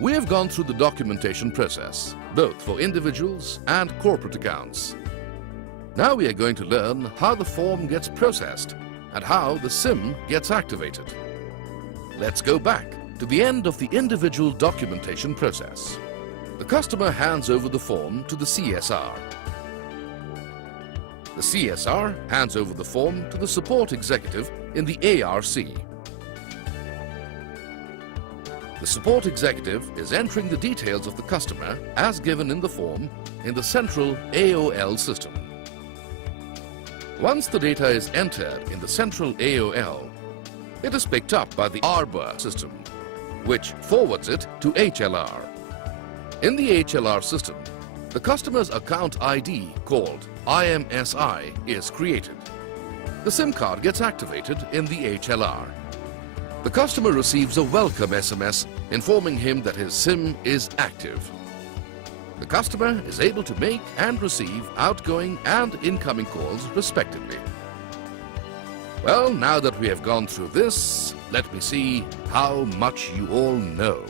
We have gone through the documentation process, both for individuals and corporate accounts. Now we are going to learn how the form gets processed and how the SIM gets activated. Let's go back to the end of the individual documentation process. The customer hands over the form to the CSR. The CSR hands over the form to the support executive in the ARC. The support executive is entering the details of the customer as given in the form in the central AOL system. Once the data is entered in the central AOL, it is picked up by the ARBA system, which forwards it to HLR. In the HLR system, the customer's account ID called IMSI is created. The SIM card gets activated in the HLR. The customer receives a welcome SMS informing him that his SIM is active. The customer is able to make and receive outgoing and incoming calls respectively. Well, now that we have gone through this, let me see how much you all know.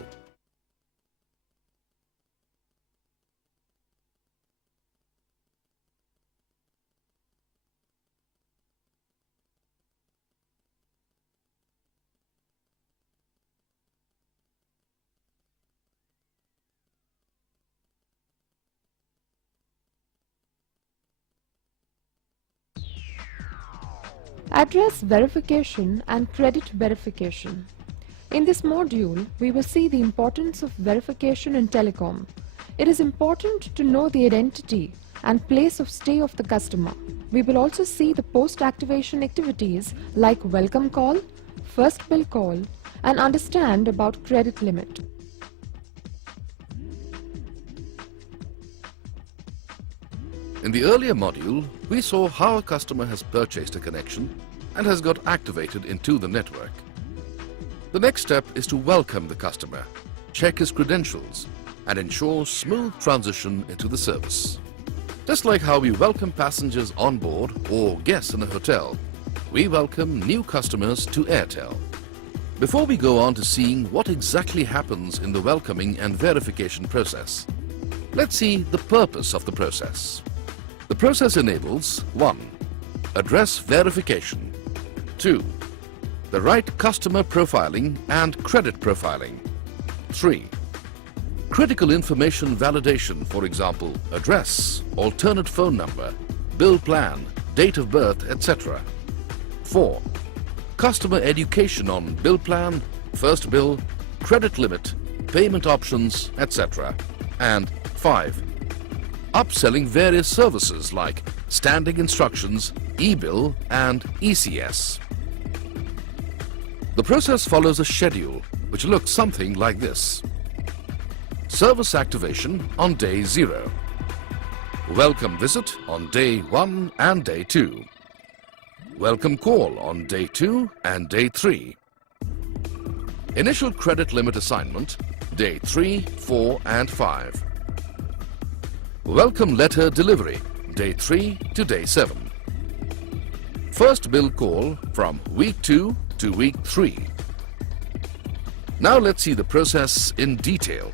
Address verification and credit verification. In this module, we will see the importance of verification in telecom. It is important to know the identity and place of stay of the customer. We will also see the post-activation activities like welcome call, first bill call, and understand about credit limit. In the earlier module, we saw how a customer has purchased a connection and has got activated into the network. The next step is to welcome the customer, check his credentials, and ensure smooth transition into the service. Just like how we welcome passengers on board or guests in a hotel, we welcome new customers to AIRTEL. Before we go on to seeing what exactly happens in the welcoming and verification process, let's see the purpose of the process. The process enables 1. Address verification. 2. The right customer profiling and credit profiling. 3. Critical information validation, for example, address, alternate phone number, bill plan, date of birth, etc. 4. Customer education on bill plan, first bill, credit limit, payment options, etc. And 5. Upselling various services like standing instructions, e-bill and ECS. The process follows a schedule which looks something like this. Service activation on day 0. Welcome visit on day 1 and day 2. Welcome call on day 2 and day 3. Initial credit limit assignment, day 3, 4 and 5. Welcome letter delivery, day 3 to day 7. First bill call from week 2 to week 3. Now let's see the process in detail.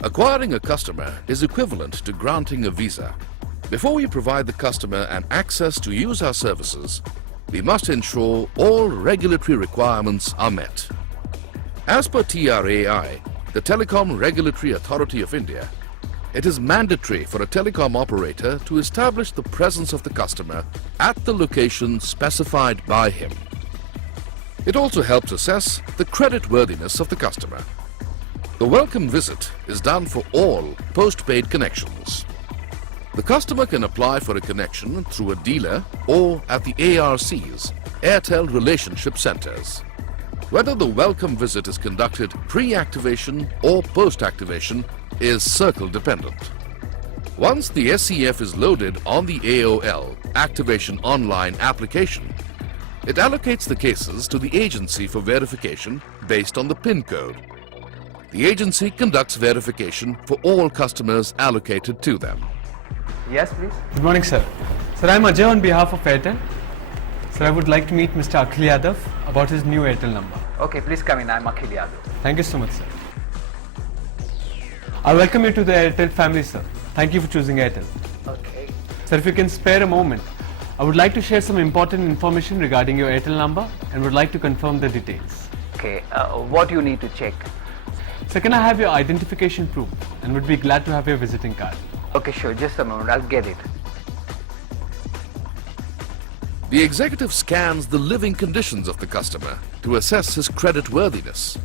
Acquiring a customer is equivalent to granting a visa. Before we provide the customer an access to use our services, we must ensure all regulatory requirements are met. As per TRAI, the Telecom Regulatory Authority of India, it is mandatory for a telecom operator to establish the presence of the customer at the location specified by him. It also helps assess the creditworthiness of the customer. The welcome visit is done for all postpaid connections. The customer can apply for a connection through a dealer or at the ARCs, AIRTEL Relationship Centers. Whether the welcome visit is conducted pre-activation or post-activation is circle dependent. Once the SCF is loaded on the AOL Activation Online application, it allocates the cases to the agency for verification based on the PIN code. The agency conducts verification for all customers allocated to them. Yes, please. Good morning, sir. Sir, I am Ajay on behalf of AIRTEL. Sir, I would like to meet Mr. Akhil Yadav about his new AIRTEL number. Okay, please come in. I am Akhil Yadav. Thank you so much, sir. I welcome you to the AIRTEL family, sir. Thank you for choosing AIRTEL. Okay. Sir, if you can spare a moment, I would like to share some important information regarding your AIRTEL number and would like to confirm the details. Okay. What you need to check? Sir, can I have your identification proof and would be glad to have your visiting card. Okay, sure. Just a moment. I'll get it. The executive scans the living conditions of the customer to assess his credit worthiness.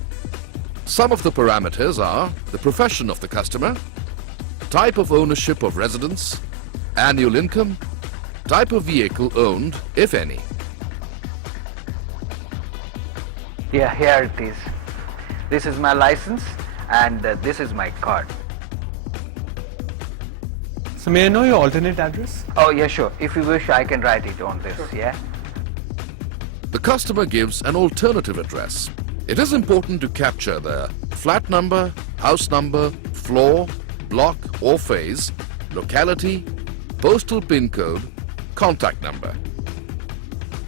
Some of the parameters are the profession of the customer, type of ownership of residence, annual income, type of vehicle owned, if any. Yeah, here it is. This is my license and this is my card. So may I know your alternate address? Oh, yeah, sure. If you wish, I can write it on this, yeah? The customer gives an alternative address. It is important to capture the flat number, house number, floor, block or phase, locality, postal PIN code, contact number.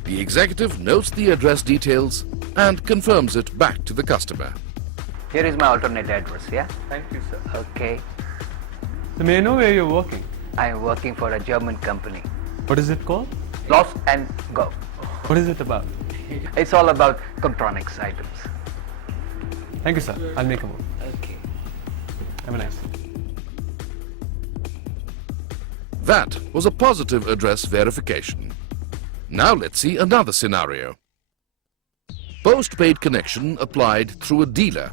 The executive notes the address details and confirms it back to the customer. Here is my alternate address, yeah? Thank you, sir. Okay. So may I know where you're working? I am working for a German company. What is it called? Lost and Go. What is it about? It's all about electronics items. Thank you, sir. I'll make a move. Okay. Have a nice day. That was a positive address verification. Now let's see another scenario. Postpaid connection applied through a dealer.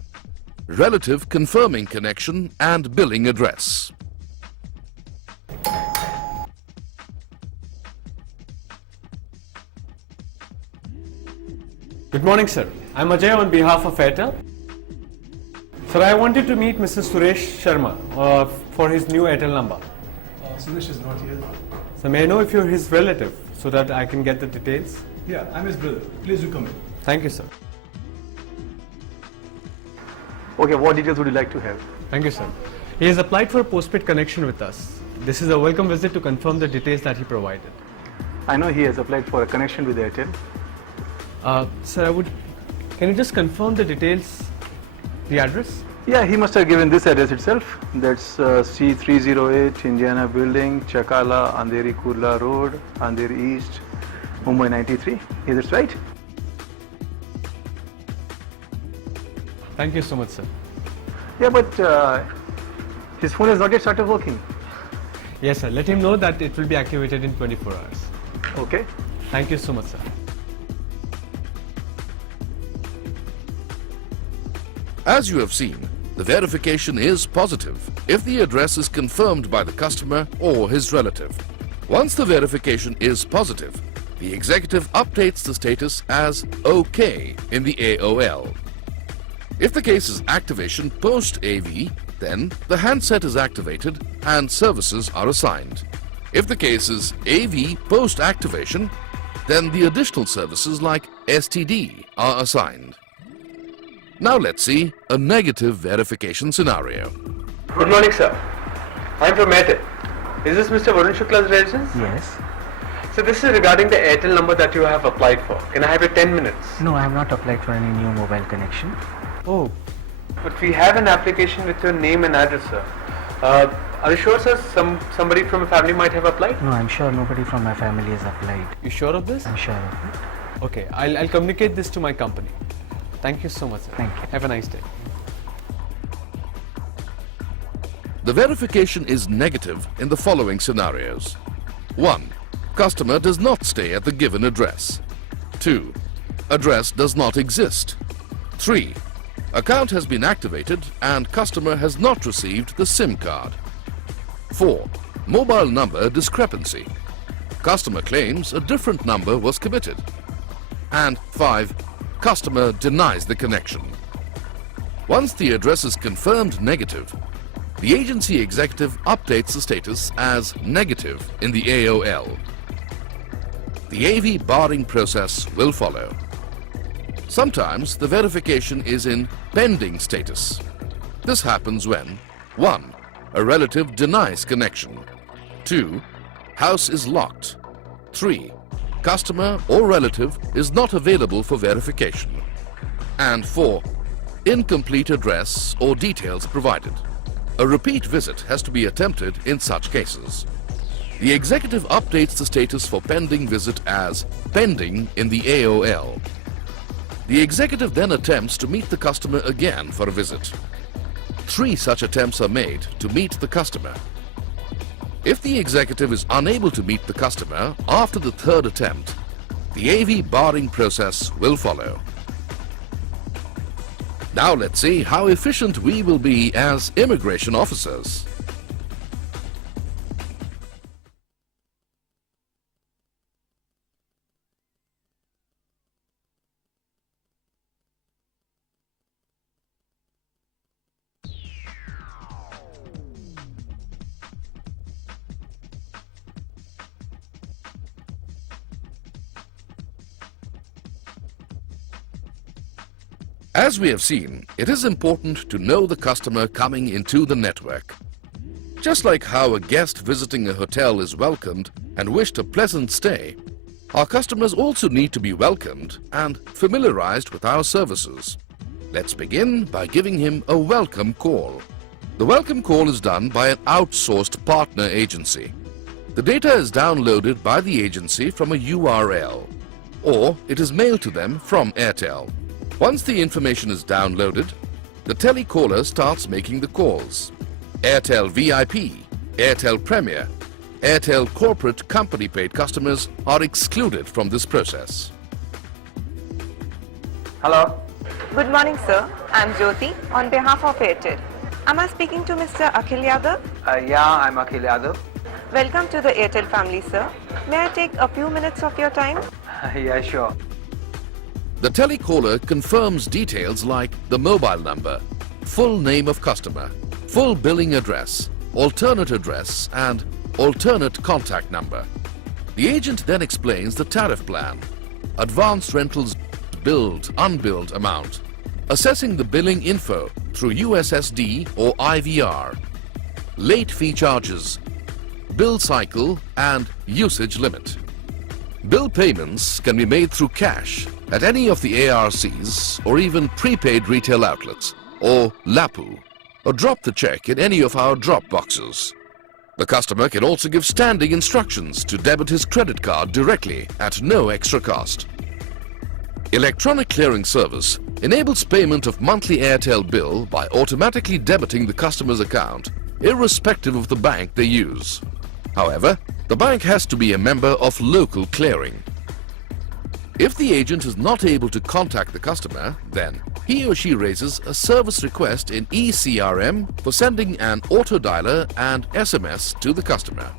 Relative confirming connection and billing address. Good morning, sir. I'm Ajay on behalf of AIRTEL. Sir, I wanted to meet Mr. Suresh Sharma for his new AIRTEL number. Suresh is not here. So may I know if you're his relative so that I can get the details? Yeah, I'm his brother. Please do come in. Thank you, sir. Okay, what details would you like to have? Thank you, sir. He has applied for a postpaid connection with us. This is a welcome visit to confirm the details that he provided. I know he has applied for a connection with AIRTEL. Sir, can you just confirm the details, the address? Yeah, he must have given this address itself. That's C308 Indiana Building, Chakala, Andheri Kurla Road, Andheri East, Mumbai 93. Is this right? Thank you so much, sir. Yeah, but his phone has not yet started working. Yes, sir. Let him know that it will be activated in 24 hours. Okay. Thank you so much, sir. As you have seen, the verification is positive if the address is confirmed by the customer or his relative. Once the verification is positive, the executive updates the status as OK in the AOL. If the case is activation post-AV, then the handset is activated and services are assigned. If the case is AV post-activation, then the additional services like STD are assigned. Now let's see a negative verification scenario. Good morning, sir. I'm from AIRTEL. Is this Mr. Varun Shukla's residence? Yes. So this is regarding the AIRTEL number that you have applied for. Can I have your 10 minutes? No, I have not applied for any new mobile connection. Oh, but we have an application with your name and address, sir. Are you sure, sir, somebody from a family might have applied? No, I'm sure nobody from my family has applied. You sure of this? I'm sure of it. Okay, I'll communicate this to my company. Thank you so much, sir. Thank you. Have a nice day. The verification is negative in the following scenarios. 1. Customer does not stay at the given address. 2. Address does not exist. 3. Account has been activated and customer has not received the SIM card. 4. Mobile number discrepancy. Customer claims a different number was committed. And 5. Customer denies the connection. Once the address is confirmed negative, the agency executive updates the status as negative in the AOL. The AV barring process will follow. Sometimes the verification is in pending status. This happens when 1. A relative denies connection. 2. House is locked. 3. Customer or relative is not available for verification. And 4. Incomplete address or details provided. A repeat visit has to be attempted in such cases. The executive updates the status for pending visit as pending in the AOL. The executive then attempts to meet the customer again for a visit. 3 such attempts are made to meet the customer. If the executive is unable to meet the customer after the 3rd attempt, the AV barring process will follow. Now let's see how efficient we will be as immigration officers. As we have seen, it is important to know the customer coming into the network. Just like how a guest visiting a hotel is welcomed and wished a pleasant stay, our customers also need to be welcomed and familiarized with our services. Let's begin by giving him a welcome call. The welcome call is done by an outsourced partner agency. The data is downloaded by the agency from a URL, or it is mailed to them from AIRTEL. Once the information is downloaded, the telecaller starts making the calls. AIRTEL VIP, AIRTEL Premier, AIRTEL corporate company paid customers are excluded from this process. Hello? Good morning, sir. I'm Jyoti on behalf of AIRTEL. Am I speaking to Mr. Akhil Yadav? Yeah, I'm Akhil Yadav. Welcome to the AIRTEL family, sir. May I take a few minutes of your time? Yeah, sure. The telecaller confirms details like the mobile number, full name of customer, full billing address, alternate address and alternate contact number. The agent then explains the tariff plan, advance rentals billed, unbilled amount, assessing the billing info through USSD or IVR, late fee charges, bill cycle and usage limit. Bill payments can be made through cash at any of the ARCs or even prepaid retail outlets or LAPU, or drop the check in any of our drop boxes. The customer can also give standing instructions to debit his credit card directly at no extra cost. Electronic clearing service enables payment of monthly AIRTEL bill by automatically debiting the customer's account, irrespective of the bank they use. However, the bank has to be a member of local clearing. If the agent is not able to contact the customer, then he or she raises a service request in eCRM for sending an auto dialer and SMS to the customer.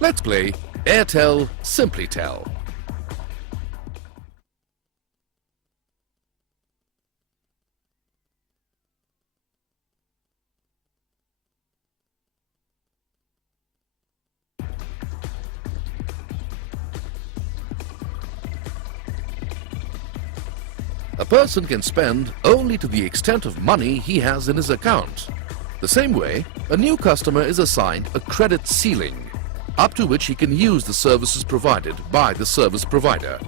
Let's play AIRTEL Simply Tell. A person can spend only to the extent of money he has in his account. The same way, a new customer is assigned a credit ceiling, up to which he can use the services provided by the service provider.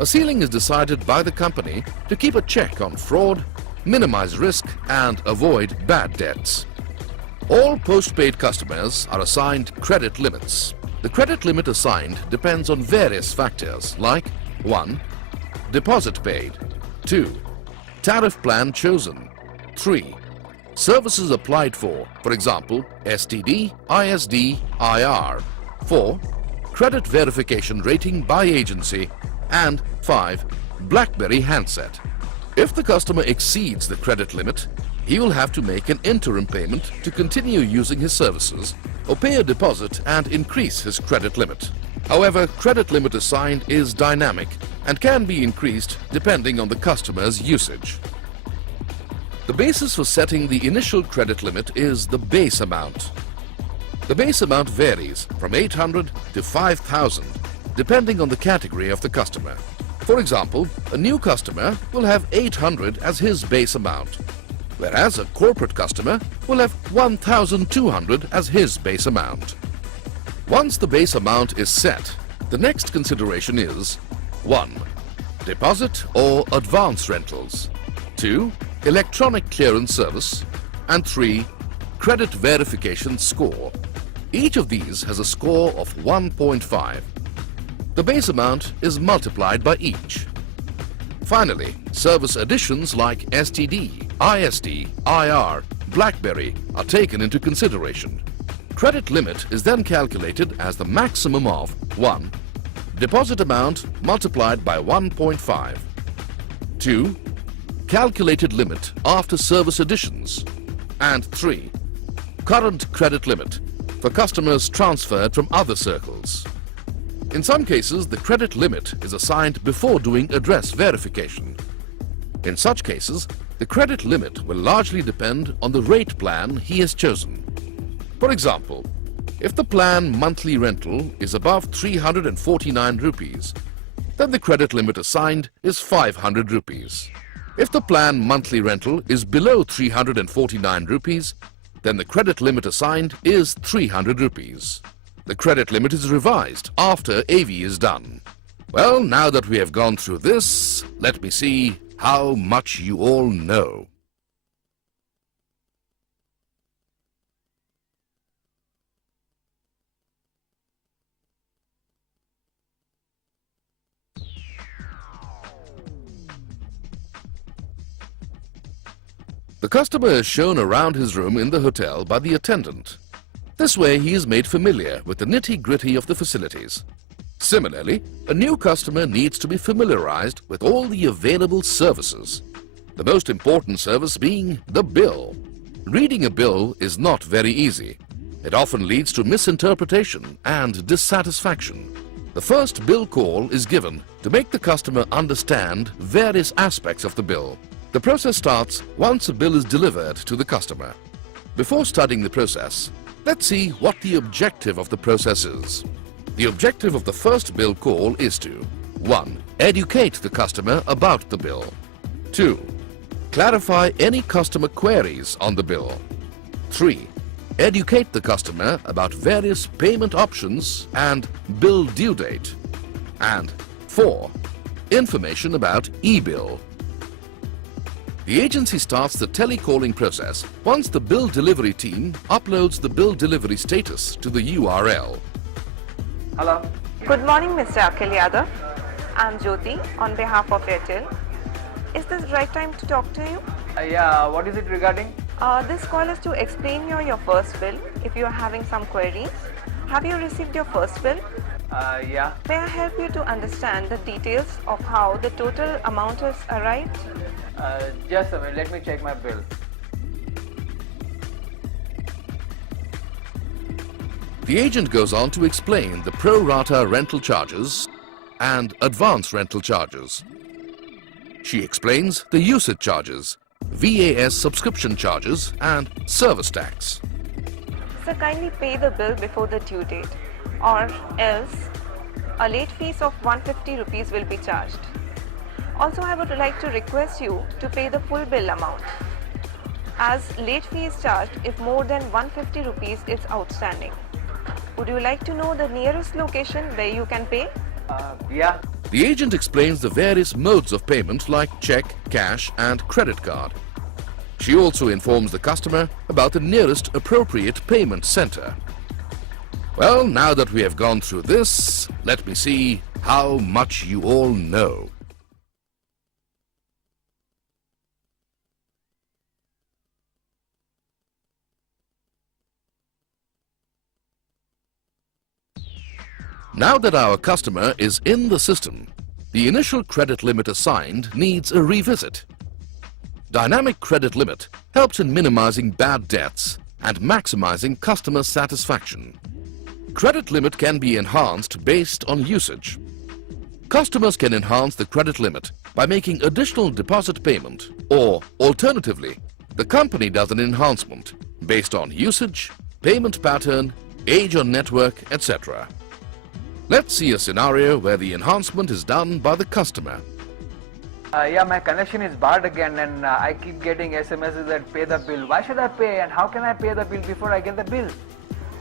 A ceiling is decided by the company to keep a check on fraud, minimize risk and avoid bad debts. All postpaid customers are assigned credit limits. The credit limit assigned depends on various factors like 1. Deposit paid, 2. Tariff plan chosen, 3. Services applied for example, STD, ISD, IR, 4. Credit verification rating by agency, and 5. BlackBerry handset. If the customer exceeds the credit limit, he will have to make an interim payment to continue using his services or pay a deposit and increase his credit limit. However, credit limit assigned is dynamic and can be increased depending on the customer's usage. The basis for setting the initial credit limit is the base amount. The base amount varies from 800 to 5,000 depending on the category of the customer. For example, a new customer will have 800 as his base amount, whereas a corporate customer will have 1,200 as his base amount. Once the base amount is set, the next consideration is 1. Deposit or advance rentals, 2. Electronic clearance service, and 3. credit verification score. Each of these has a score of 1.5. The base amount is multiplied by each. Finally, service additions like STD, ISD, IR, BlackBerry are taken into consideration. Credit limit is then calculated as the maximum of 1. Deposit amount multiplied by 1.5. 2. Calculated limit after service additions. And 3. Current credit limit for customers transferred from other circles. In some cases, the credit limit is assigned before doing address verification. In such cases, the credit limit will largely depend on the rate plan he has chosen. For example, if the plan monthly rental is above 349 rupees, then the credit limit assigned is 500 rupees. If the plan monthly rental is below 349 rupees, then the credit limit assigned is 300 rupees. The credit limit is revised after AV is done. Well, now that we have gone through this, let me see how much you all know. The customer is shown around his room in the hotel by the attendant. This way he is made familiar with the nitty-gritty of the facilities. Similarly, a new customer needs to be familiarized with all the available services. The most important service being the bill. Reading a bill is not very easy. It often leads to misinterpretation and dissatisfaction. The first bill call is given to make the customer understand various aspects of the bill. The process starts once a bill is delivered to the customer. Before studying the process, let's see what the objective of the process is. The objective of the first bill call is to 1. Educate the customer about the bill. 2. Clarify any customer queries on the bill. 3. Educate the customer about various payment options and bill due date. And 4. Information about e-bill. The agency starts the telecalling process once the bill delivery team uploads the bill delivery status to the URL. Hello. Good morning, Mr. Akhil Yadav. I'm Jyoti on behalf of AIRTEL. Is this the right time to talk to you? Yeah, what is it regarding? This call is to explain your first bill if you are having some queries. Have you received your first bill? Yeah. May I help you to understand the details of how the total amount has arrived? Just a minute, let me check my bill. The agent goes on to explain the pro rata rental charges and advance rental charges. She explains the usage charges, VAS subscription charges and service tax. So kindly pay the bill before the due date, or else a late fees of 150 rupees will be charged. Also, I would like to request you to pay the full bill amount, as late fee is charged if more than 150 rupees is outstanding. Would you like to know the nearest location where you can pay? Yeah. The agent explains the various modes of payment like check, cash and credit card. She also informs the customer about the nearest appropriate payment center. Well, now that we have gone through this, let me see how much you all know. Now that our customer is in the system, the initial credit limit assigned needs a revisit. Dynamic credit limit helps in minimizing bad debts and maximizing customer satisfaction. Credit limit can be enhanced based on usage. Customers can enhance the credit limit by making additional deposit payment, or alternatively, the company does an enhancement based on usage, payment pattern, age on network, etc. Let's see a scenario where the enhancement is done by the customer. Yeah, my connection is barred again and I keep getting SMSs that pay the bill. Why should I pay and how can I pay the bill before I get the bill?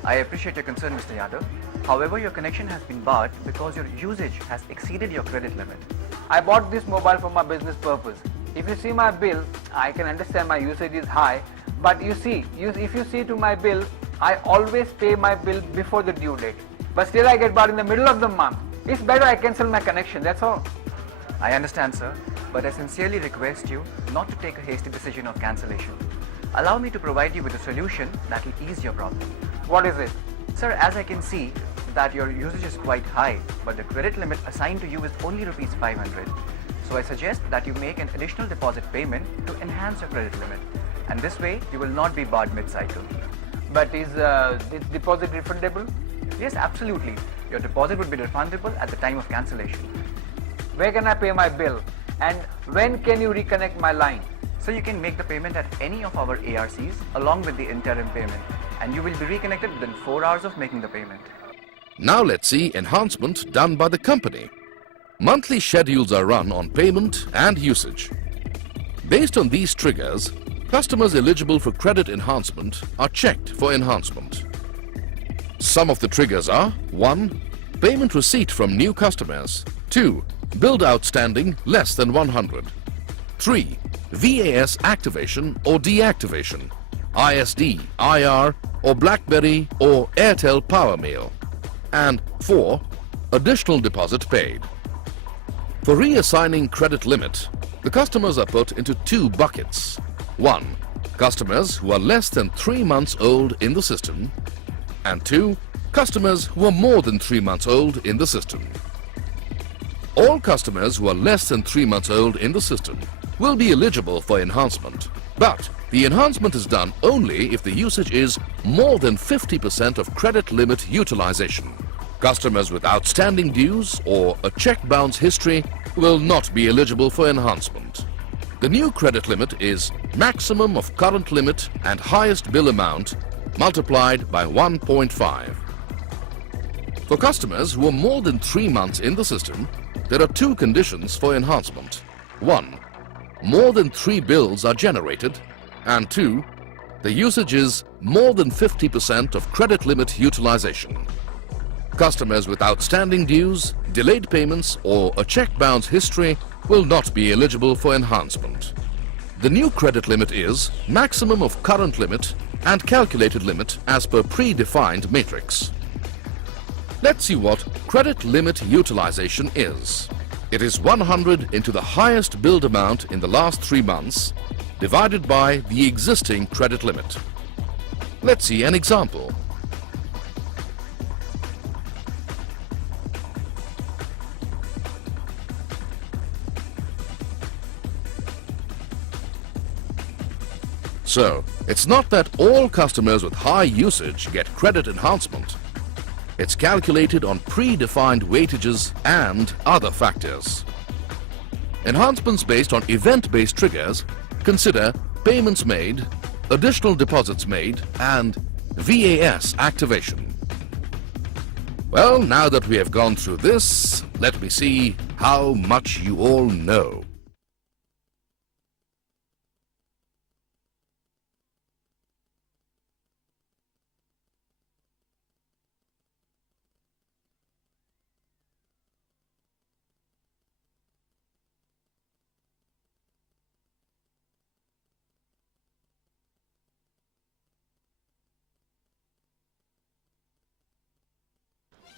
I appreciate your concern, Mr. Yadav. However, your connection has been barred because your usage has exceeded your credit limit. I bought this mobile for my business purpose. If you see my bill, I can understand my usage is high, But you see, if you see to my bill, I always pay my bill before the due date. But still I get barred in the middle of the month. It's better I cancel my connection, that's all. I understand, sir, but I sincerely request you not to take a hasty decision of cancellation. Allow me to provide you with a solution that will ease your problem. What is it? Sir, as I can see that your usage is quite high, but the credit limit assigned to you is only rupees 500. So I suggest that you make an additional deposit payment to enhance your credit limit. And this way, you will not be barred mid-cycle. But is this deposit refundable? Yes, absolutely. Your deposit would be refundable at the time of cancellation. Where can I pay my bill? And when can you reconnect my line? So you can make the payment at any of our ARCs along with the interim payment, and you will be reconnected within 4 hours of making the payment. Now let's see enhancement done by the company. Monthly schedules are run on payment and usage. Based on these triggers, customers eligible for credit enhancement are checked for enhancement. Some of the triggers are 1. Payment receipt from new customers. 2. Bill outstanding less than 100. 3. VAS activation or deactivation, ISD, IR or BlackBerry or AIRTEL Power Mail. And 4. Additional deposit paid. For reassigning credit limit, the customers are put into 2 buckets. 1. Customers who are less than 3 months old in the system, and 2. Customers who are more than 3 months old in the system. All customers who are less than 3 months old in the system will be eligible for enhancement, but the enhancement is done only if the usage is more than 50% of credit limit utilization. Customers with outstanding dues or a check bounce history will not be eligible for enhancement. The new credit limit is maximum of current limit and highest bill amount multiplied by 1.5. For customers who are more than 3 months in the system, there are 2 conditions for enhancement. 1. More than 3 bills are generated, and 2. The usage is more than 50% of credit limit utilization. Customers with outstanding dues, delayed payments or a check bounce history will not be eligible for enhancement. The new credit limit is maximum of current limit and calculated limit as per predefined matrix. Let's see what credit limit utilization is. It is 100 into the highest billed amount in the last 3 months divided by the existing credit limit. Let's see an example. So, it's not that all customers with high usage get credit enhancement. It's calculated on predefined weightages and other factors. Enhancements based on event-based triggers consider payments made, additional deposits made, and VAS activation. Well, now that we have gone through this, let me see how much you all know.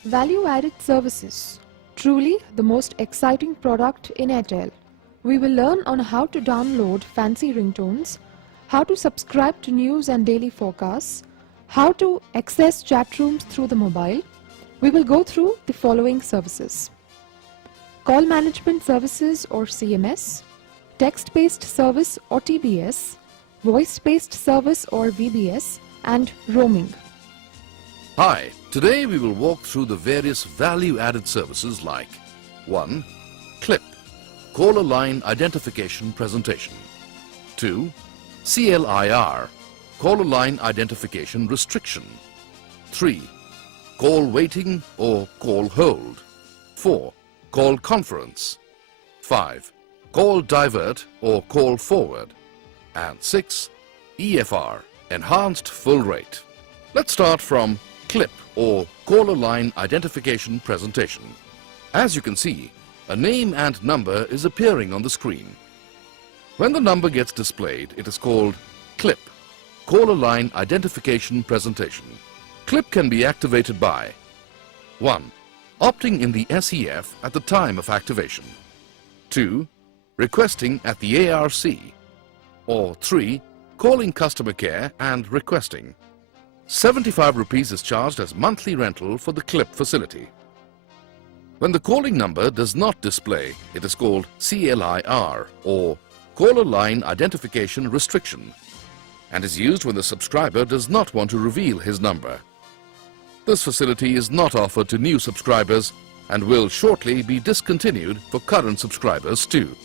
Value-added services. Truly the most exciting product in AIRTEL. We will learn on how to download fancy ringtones, how to subscribe to news and daily forecasts, how to access chat rooms through the mobile. We will go through the following services: Call Management Services or CMS, Text-Based Service or TBS, Voice-Based Service or VBS, and Roaming. Hi, today we will walk through the various value-added services like 1. CLIP, Caller Line Identification Presentation. 2. CLIR, Caller Line Identification Restriction. 3. Call Waiting or Call Hold. 4. Call Conference. 5. Call Divert or Call Forward. And 6. EFR, Enhanced Full Rate. Let's start from CLIP or Caller Line Identification Presentation. As you can see, a name and number is appearing on the screen. When the number gets displayed, it is called CLIP. caller line identification presentation. Clip can be activated by 1. Opting in the SEF at the time of activation. 2. Requesting at the ARC. Or 3. Calling customer care and requesting. 75 rupees is charged as monthly rental for the clip facility. When the calling number does not display, it is called CLIR or Caller Line Identification Restriction and is used when the subscriber does not want to reveal his number. This facility is not offered to new subscribers and will shortly be discontinued for current subscribers too.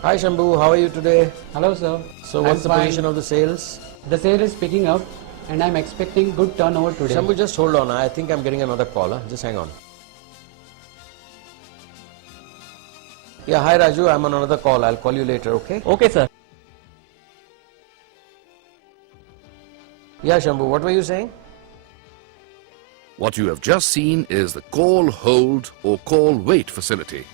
Hi Shambhu, how are you today? Hello sir. So what's the position of the sales? The sale is picking up and I'm expecting good turnover today. Shambhu, just hold on. I think I'm getting another call. Just hang on. Yeah, hi Raju, I'm on another call. I'll call you later, okay? Okay sir. Yeah Shambhu, what were you saying? What you have just seen is the call hold or call wait facility.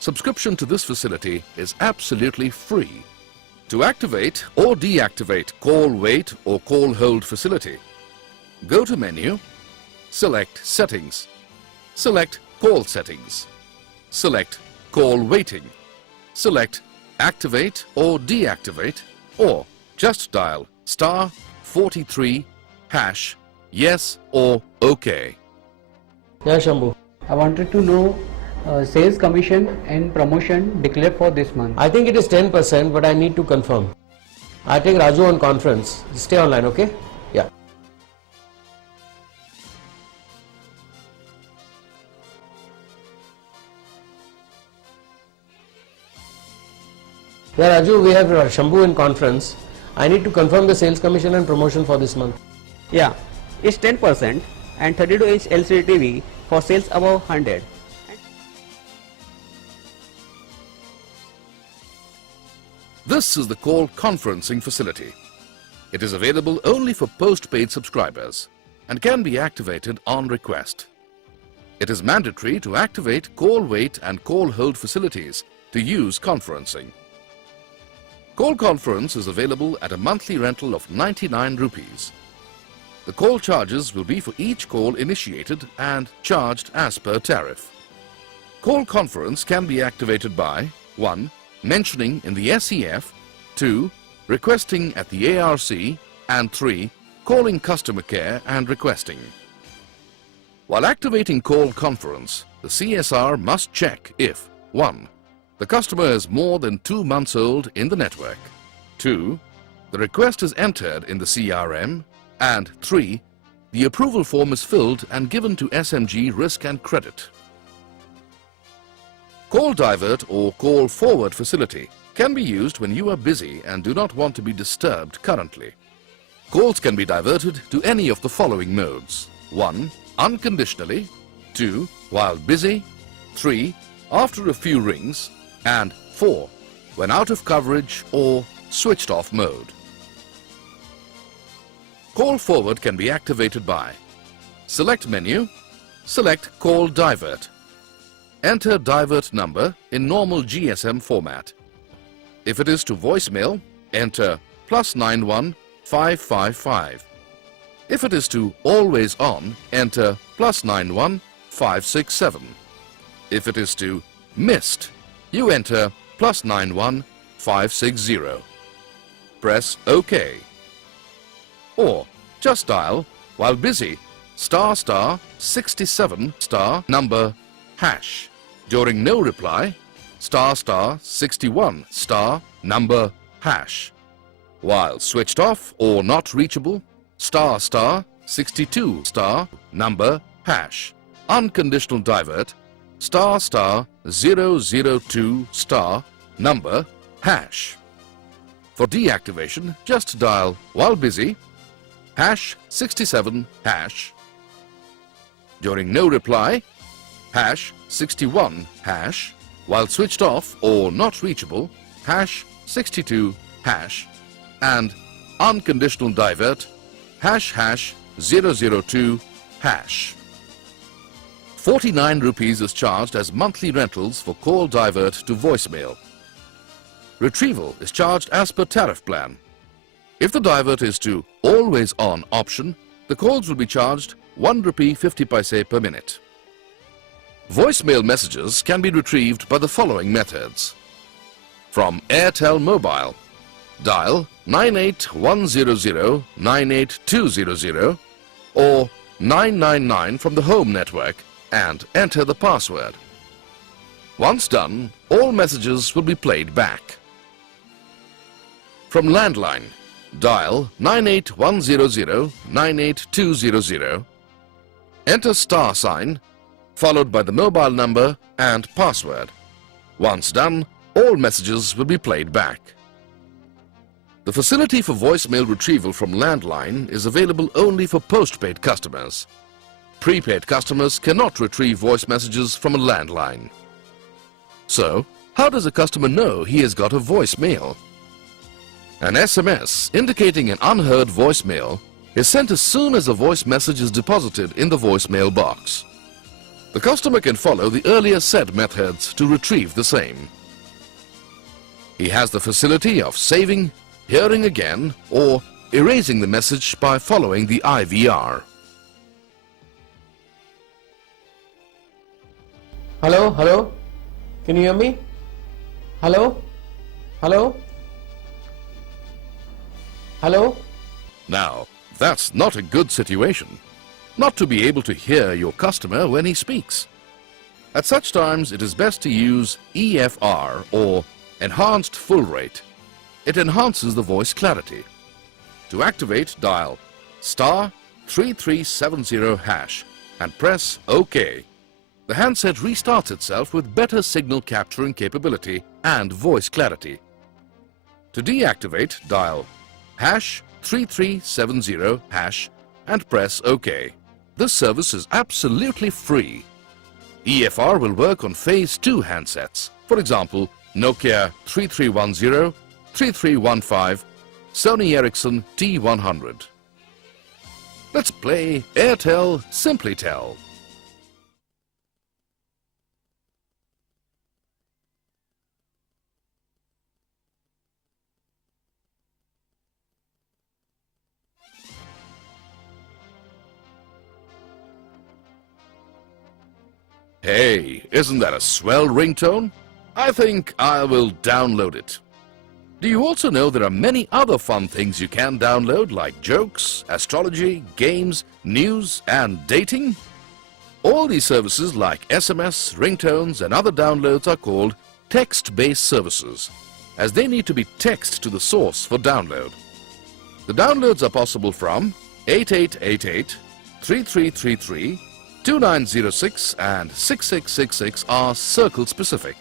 Subscription to this facility is absolutely free. To activate or deactivate call wait or call hold facility, go to menu, select settings, select call settings, select call waiting, select activate or deactivate, or just dial *43# yes or OK. Yeah Shambhu. I wanted to know sales commission and promotion declared for this month. I think it is 10%, but I need to confirm. I take Raju on conference. Stay online, okay? Yeah. Yeah Raju, we have Shambhu in conference. I need to confirm the sales commission and promotion for this month. Yeah, it's 10% and 32-inch LCD TV for sales above 100. This is the call conferencing facility. It is available only for post-paid subscribers and can be activated on request. It is mandatory to activate call wait and call hold facilities to use conferencing. Call conference is available at a monthly rental of 99 rupees. The call charges will be for each call initiated and charged as per tariff. Call conference can be activated by 1. Mentioning in the SEF, 2. Requesting at the ARC, and 3. Calling customer care and requesting. While activating call conference, the CSR must check if 1. The customer is more than 2 months old in the network, 2. The request is entered in the CRM, and 3. The approval form is filled and given to SMG Risk and Credit. Call divert or call forward facility can be used when you are busy and do not want to be disturbed currently. Calls can be diverted to any of the following modes. 1. Unconditionally. 2. While busy. 3. After a few rings. And 4. When out of coverage or switched off mode. Call forward can be activated by select menu, select call divert. Enter divert number in normal GSM format. If it is to voicemail, enter +91 555. If it is to always on, enter +91 567. If it is to missed, you enter +91 560. Press OK. Or just dial, while busy, **67* number hash. During no reply, **61* number hash. While switched off or not reachable, **62* number hash. Unconditional divert, **002* number hash. For deactivation, just dial while busy, #67#. During no reply, #61#. While switched off or not reachable, #62#. And unconditional divert, #002#. 49 rupees is charged as monthly rentals for call divert to voicemail. Retrieval is charged as per tariff plan. If the divert is to always on option, the calls will be charged 1 rupee 50 paise per minute. Voicemail messages can be retrieved by the following methods. From AIRTEL Mobile, dial 98100 98200 or 999 from the home network and enter the password. Once done, all messages will be played back. From landline, dial 98100 98200, enter star sign followed by the mobile number and password. Once done, all messages will be played back. The facility for voicemail retrieval from landline is available only for postpaid customers. Prepaid customers cannot retrieve voice messages from a landline. So, how does a customer know he has got a voicemail? An SMS indicating an unheard voicemail is sent as soon as a voice message is deposited in the voicemail box. The customer can follow the earlier said methods to retrieve the same. He has the facility of saving, hearing again, or erasing the message by following the IVR. Hello, hello? Can you hear me? Hello? Hello? Hello? Now, that's not a good situation. Not to be able to hear your customer when he speaks. At such times, it is best to use EFR or Enhanced Full Rate. It enhances the voice clarity. To activate, dial star 3370 hash and press OK. The handset restarts itself with better signal capturing capability and voice clarity. To deactivate, dial hash 3370 hash and press OK. This service is absolutely free. EFR will work on Phase 2 handsets. For example, Nokia 3310, 3315, Sony Ericsson T100. Let's play AIRTEL SimplyTel. Hey, isn't that a swell ringtone? I think I will download it. Do you also know there are many other fun things you can download like jokes, astrology, games, news and dating? All these services like SMS, ringtones and other downloads are called text-based services, as they need to be text to the source for download. The downloads are possible from 8888, 3333, 2906 and 6666 are circle specific.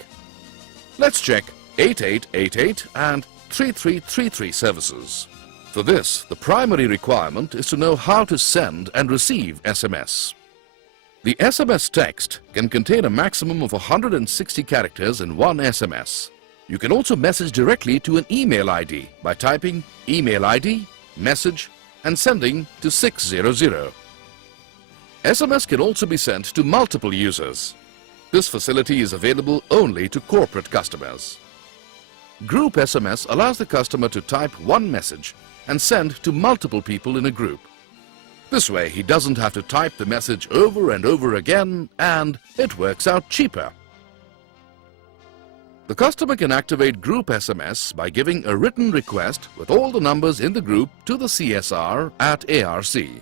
Let's check 8888 and 3333 services. For this, the primary requirement is to know how to send and receive SMS. The SMS text can contain a maximum of 160 characters in one SMS. You can also message directly to an email ID by typing email ID, message and sending to 600. SMS can also be sent to multiple users. This facility is available only to corporate customers. Group SMS allows the customer to type one message and send to multiple people in a group. This way he doesn't have to type the message over and over again and it works out cheaper. The customer can activate group SMS by giving a written request with all the numbers in the group to the CSR at ARC.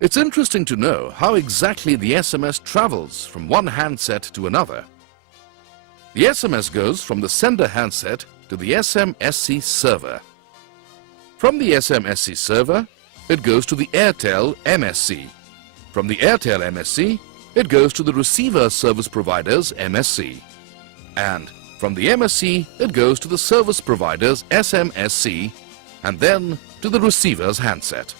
It's interesting to know how exactly the SMS travels from one handset to another. The SMS goes from the sender handset to the SMSC server. From the SMSC server, it goes to the AIRTEL MSC. From the AIRTEL MSC, it goes to the receiver service provider's MSC. And from the MSC, it goes to the service provider's SMSC and then to the receiver's handset.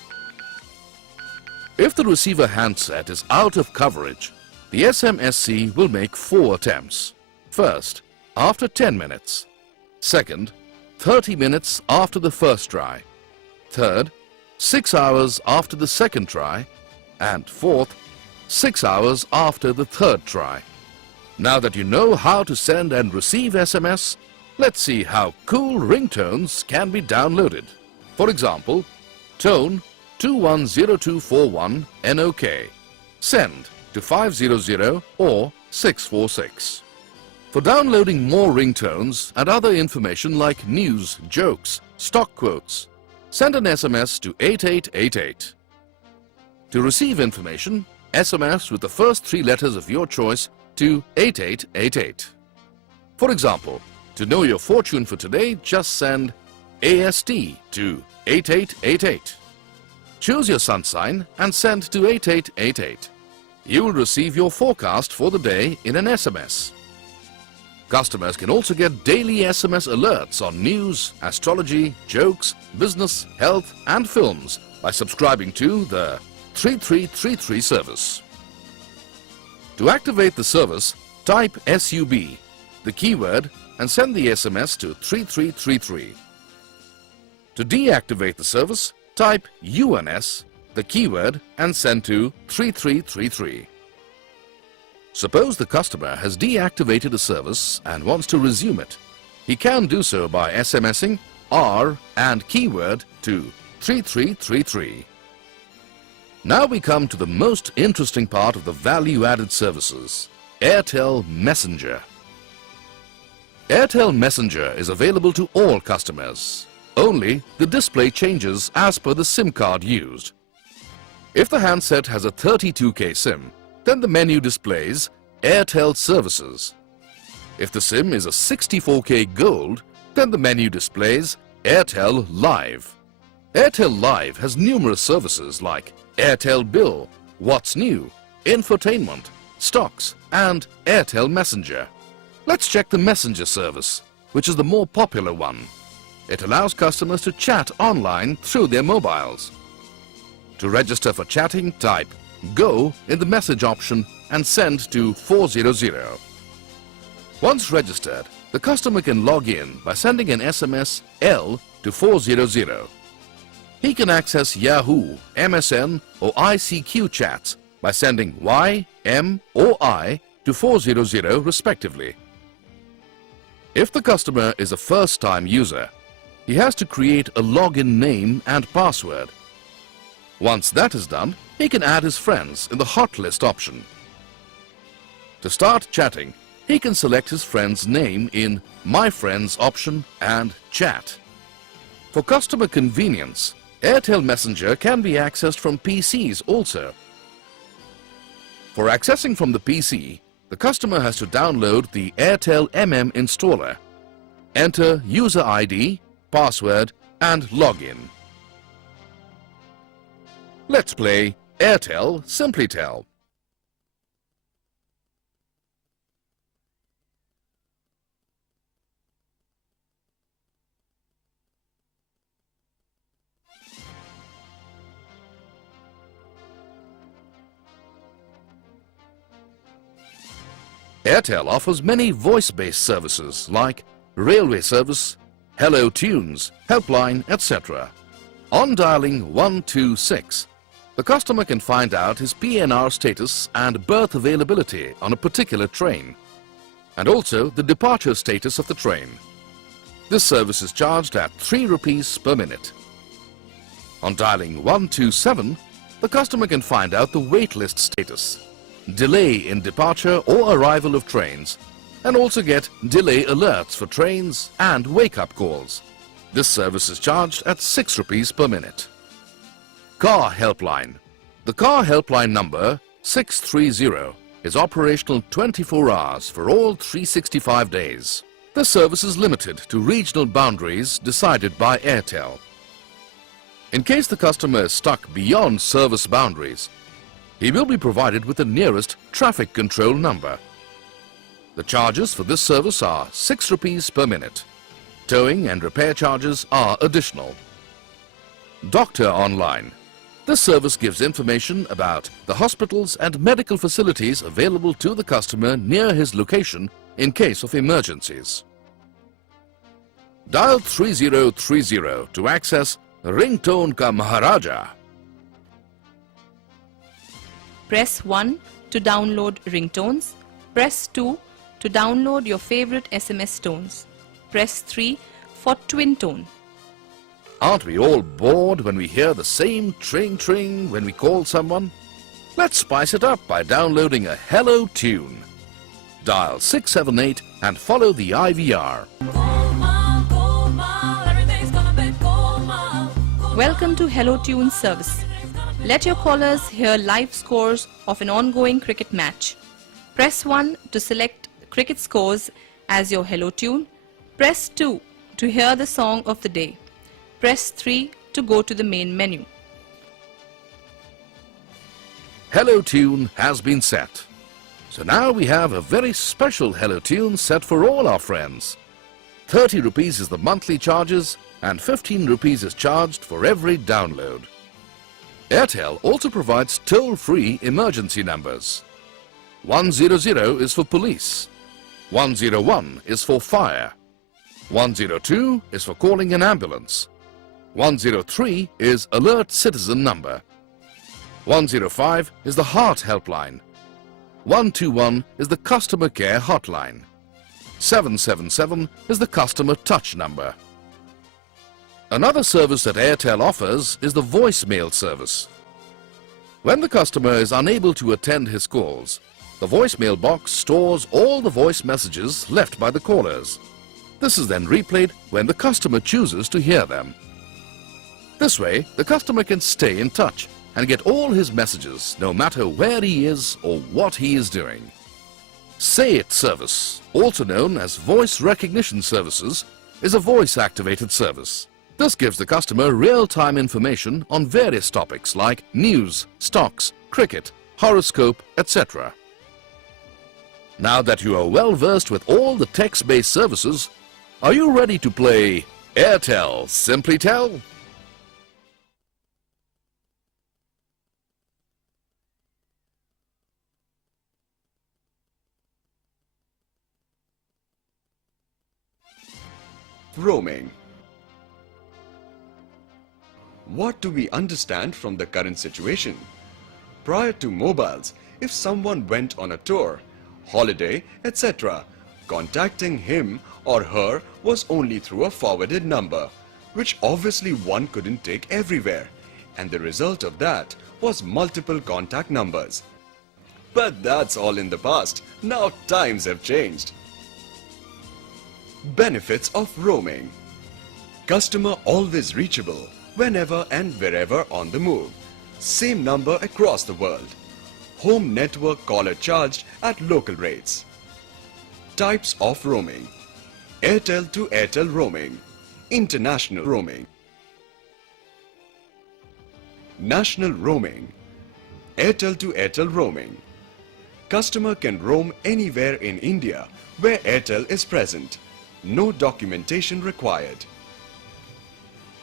If the receiver handset is out of coverage, the SMSC will make 4 attempts. First, after 10 minutes. Second, 30 minutes after the first try. Third, 6 hours after the second try. And fourth, 6 hours after the third try. Now that you know how to send and receive SMS, let's see how cool ringtones can be downloaded. For example, tone 210241 NOK, send to 500 or 646. For downloading more ringtones and other information like news, jokes, stock quotes, send an SMS to 8888. To receive information, SMS with the first 3 letters of your choice to 8888. For example, to know your fortune for today, just send AST to 8888. Choose your sun sign and send to 8888. You will receive your forecast for the day in an SMS. Customers can also get daily SMS alerts on news, astrology, jokes, business, health and films by subscribing to the 3333 service. To activate the service, type SUB, the keyword, and send the SMS to 3333. To deactivate the service, type UNS, the keyword, and send to 3333. Suppose the customer has deactivated a service and wants to resume it. He can do so by SMSing R and keyword to 3333. Now we come to the most interesting part of the value-added services, AIRTEL Messenger. AIRTEL Messenger is available to all customers. Only the display changes as per the SIM card used. If the handset has a 32K SIM, then the menu displays AIRTEL Services. If the SIM is a 64K Gold, then the menu displays AIRTEL Live. AIRTEL Live has numerous services like AIRTEL Bill, What's New, Infotainment, Stocks and AIRTEL Messenger. Let's check the Messenger service, which is the more popular one. It allows customers to chat online through their mobiles. To register for chatting, type Go in the message option and send to 400. Once registered, the customer can log in by sending an SMS L to 400. He can access Yahoo, MSN or ICQ chats by sending Y, M or I to 400 respectively. If the customer is a first-time user, he has to create a login name and password. Once that is done, he can add his friends in the hot list option. To start chatting, he can select his friend's name in My Friends option and chat. For customer convenience, AIRTEL Messenger can be accessed from PCs also. For accessing from the PC, the customer has to download the AIRTEL MM installer, enter user ID, password and login. Let's play AIRTEL SimplyTel. AIRTEL offers many voice-based services like railway service, Hello Tunes, helpline, etc. On dialing 126, the customer can find out his PNR status and berth availability on a particular train, and also the departure status of the train. This service is charged at 3 rupees per minute. On dialing 127, the customer can find out the waitlist status, delay in departure or arrival of trains, and also get delay alerts for trains and wake-up calls. This service is charged at 6 rupees per minute. Car Helpline. The car helpline number 630 is operational 24 hours for all 365 days. This service is limited to regional boundaries decided by AIRTEL. In case the customer is stuck beyond service boundaries, he will be provided with the nearest traffic control number. The charges for this service are 6 rupees per minute. Towing and repair charges are additional. Doctor Online. This service gives information about the hospitals and medical facilities available to the customer near his location in case of emergencies. Dial 3030 to access Ringtone Ka Maharaja. Press 1 to download ringtones. Press 2 to download your favorite SMS tones. Press 3 for twin tone. Aren't we all bored when we hear the same tring when we call someone? Let's spice it up by downloading a Hello Tune. Dial 678 and follow the IVR. Welcome to Hello Tune service. Let your callers hear live scores of an ongoing cricket match. Press 1 to select cricket scores as your Hello Tune. Press 2 to hear the song of the day. Press 3 to go to the main menu. Hello Tune has been set. So now we have a very special Hello Tune set for all our friends. 30 rupees is the monthly charges and 15 rupees is charged for every download. AIRTEL also provides toll-free emergency numbers. 100 is for police. 101 is for fire. 102 is for calling an ambulance. 103 is alert citizen number. 105 is the heart helpline. 121 is the customer care hotline. 777 is the customer touch number. Another service that AIRTEL offers is the voicemail service. When the customer is unable to attend his calls, the voicemail box stores all the voice messages left by the callers. This is then replayed when the customer chooses to hear them. This way, the customer can stay in touch and get all his messages no matter where he is or what he is doing. Say It service, also known as voice recognition services, is a voice-activated service. This gives the customer real-time information on various topics like news, stocks, cricket, horoscope, etc. Now that you are well versed with all the text-based services, are you ready to play AIRTEL Simply Tell? Roaming. What do we understand from the current situation? Prior to mobiles, if someone went on a tour, holiday, etc., contacting him or her was only through a forwarded number, which obviously one couldn't take everywhere, and the result of that was multiple contact numbers. But that's all in the past. Now times have changed. Benefits of roaming. Customer always reachable whenever and wherever on the move. Same number across the world. Home network caller charged at local rates. Types of roaming. AIRTEL to AIRTEL roaming. International roaming. National roaming. AIRTEL to AIRTEL roaming. Customer can roam anywhere in India where AIRTEL is present. No documentation required.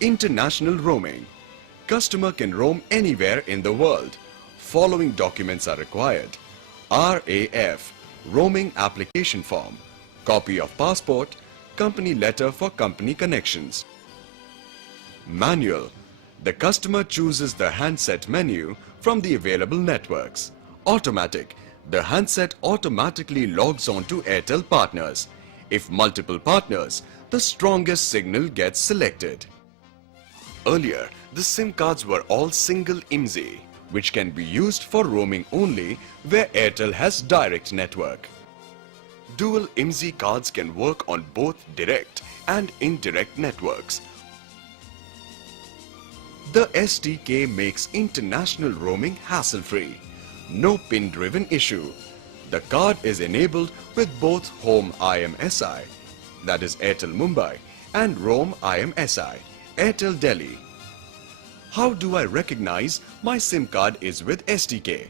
International roaming. Customer can roam anywhere in the world. Following documents are required. RAF, roaming application form, copy of passport, company letter for company connections. Manual. The customer chooses the handset menu from the available networks. Automatic. The handset automatically logs on to AIRTEL partners. If multiple partners, the strongest signal gets selected. Earlier, the SIM cards were all single IMSI, which can be used for roaming only where AIRTEL has direct network. Dual IMSI cards can work on both direct and indirect networks. The SDK makes international roaming hassle-free. No pin-driven issue. The card is enabled with both Home IMSI, that is AIRTEL Mumbai, and Roam IMSI, AIRTEL Delhi. How do I recognize my SIM card is with SDK?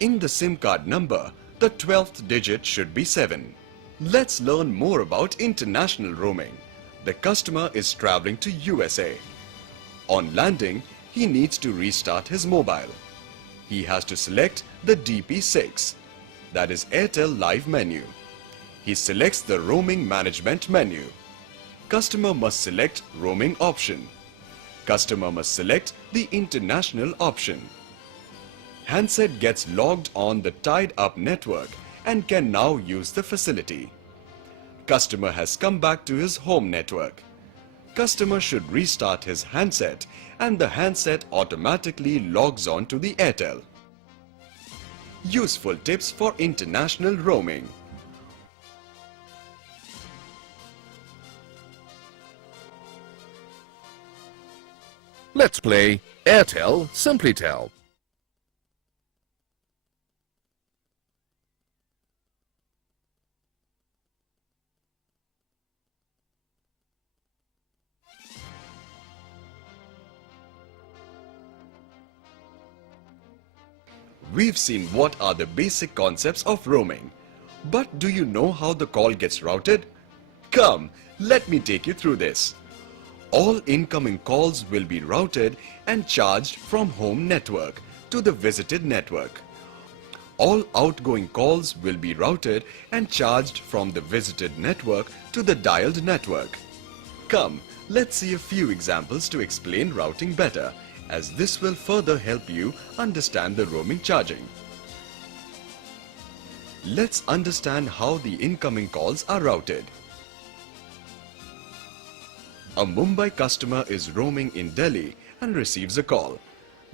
In the SIM card number, the 12th digit should be 7. Let's learn more about international roaming. The customer is traveling to USA. On landing, he needs to restart his mobile. He has to select the DP6, that is AIRTEL Live menu. He selects the roaming management menu. Customer must select roaming option. Customer must select the international option. Handset gets logged on the tied up network and can now use the facility. Customer has come back to his home network. customer should restart his handset and the handset automatically logs on to the AIRTEL. Useful tips for international roaming. Let's play AIRTEL Simply Tell. We've seen what are the basic concepts of roaming. But do you know how the call gets routed? Come, let me take you through this. All incoming calls will be routed and charged from home network to the visited network. All outgoing calls will be routed and charged from the visited network to the dialed network. Come, let's see a few examples to explain routing better, as this will further help you understand the roaming charging. Let's understand how the incoming calls are routed. A Mumbai customer is roaming in Delhi and receives a call.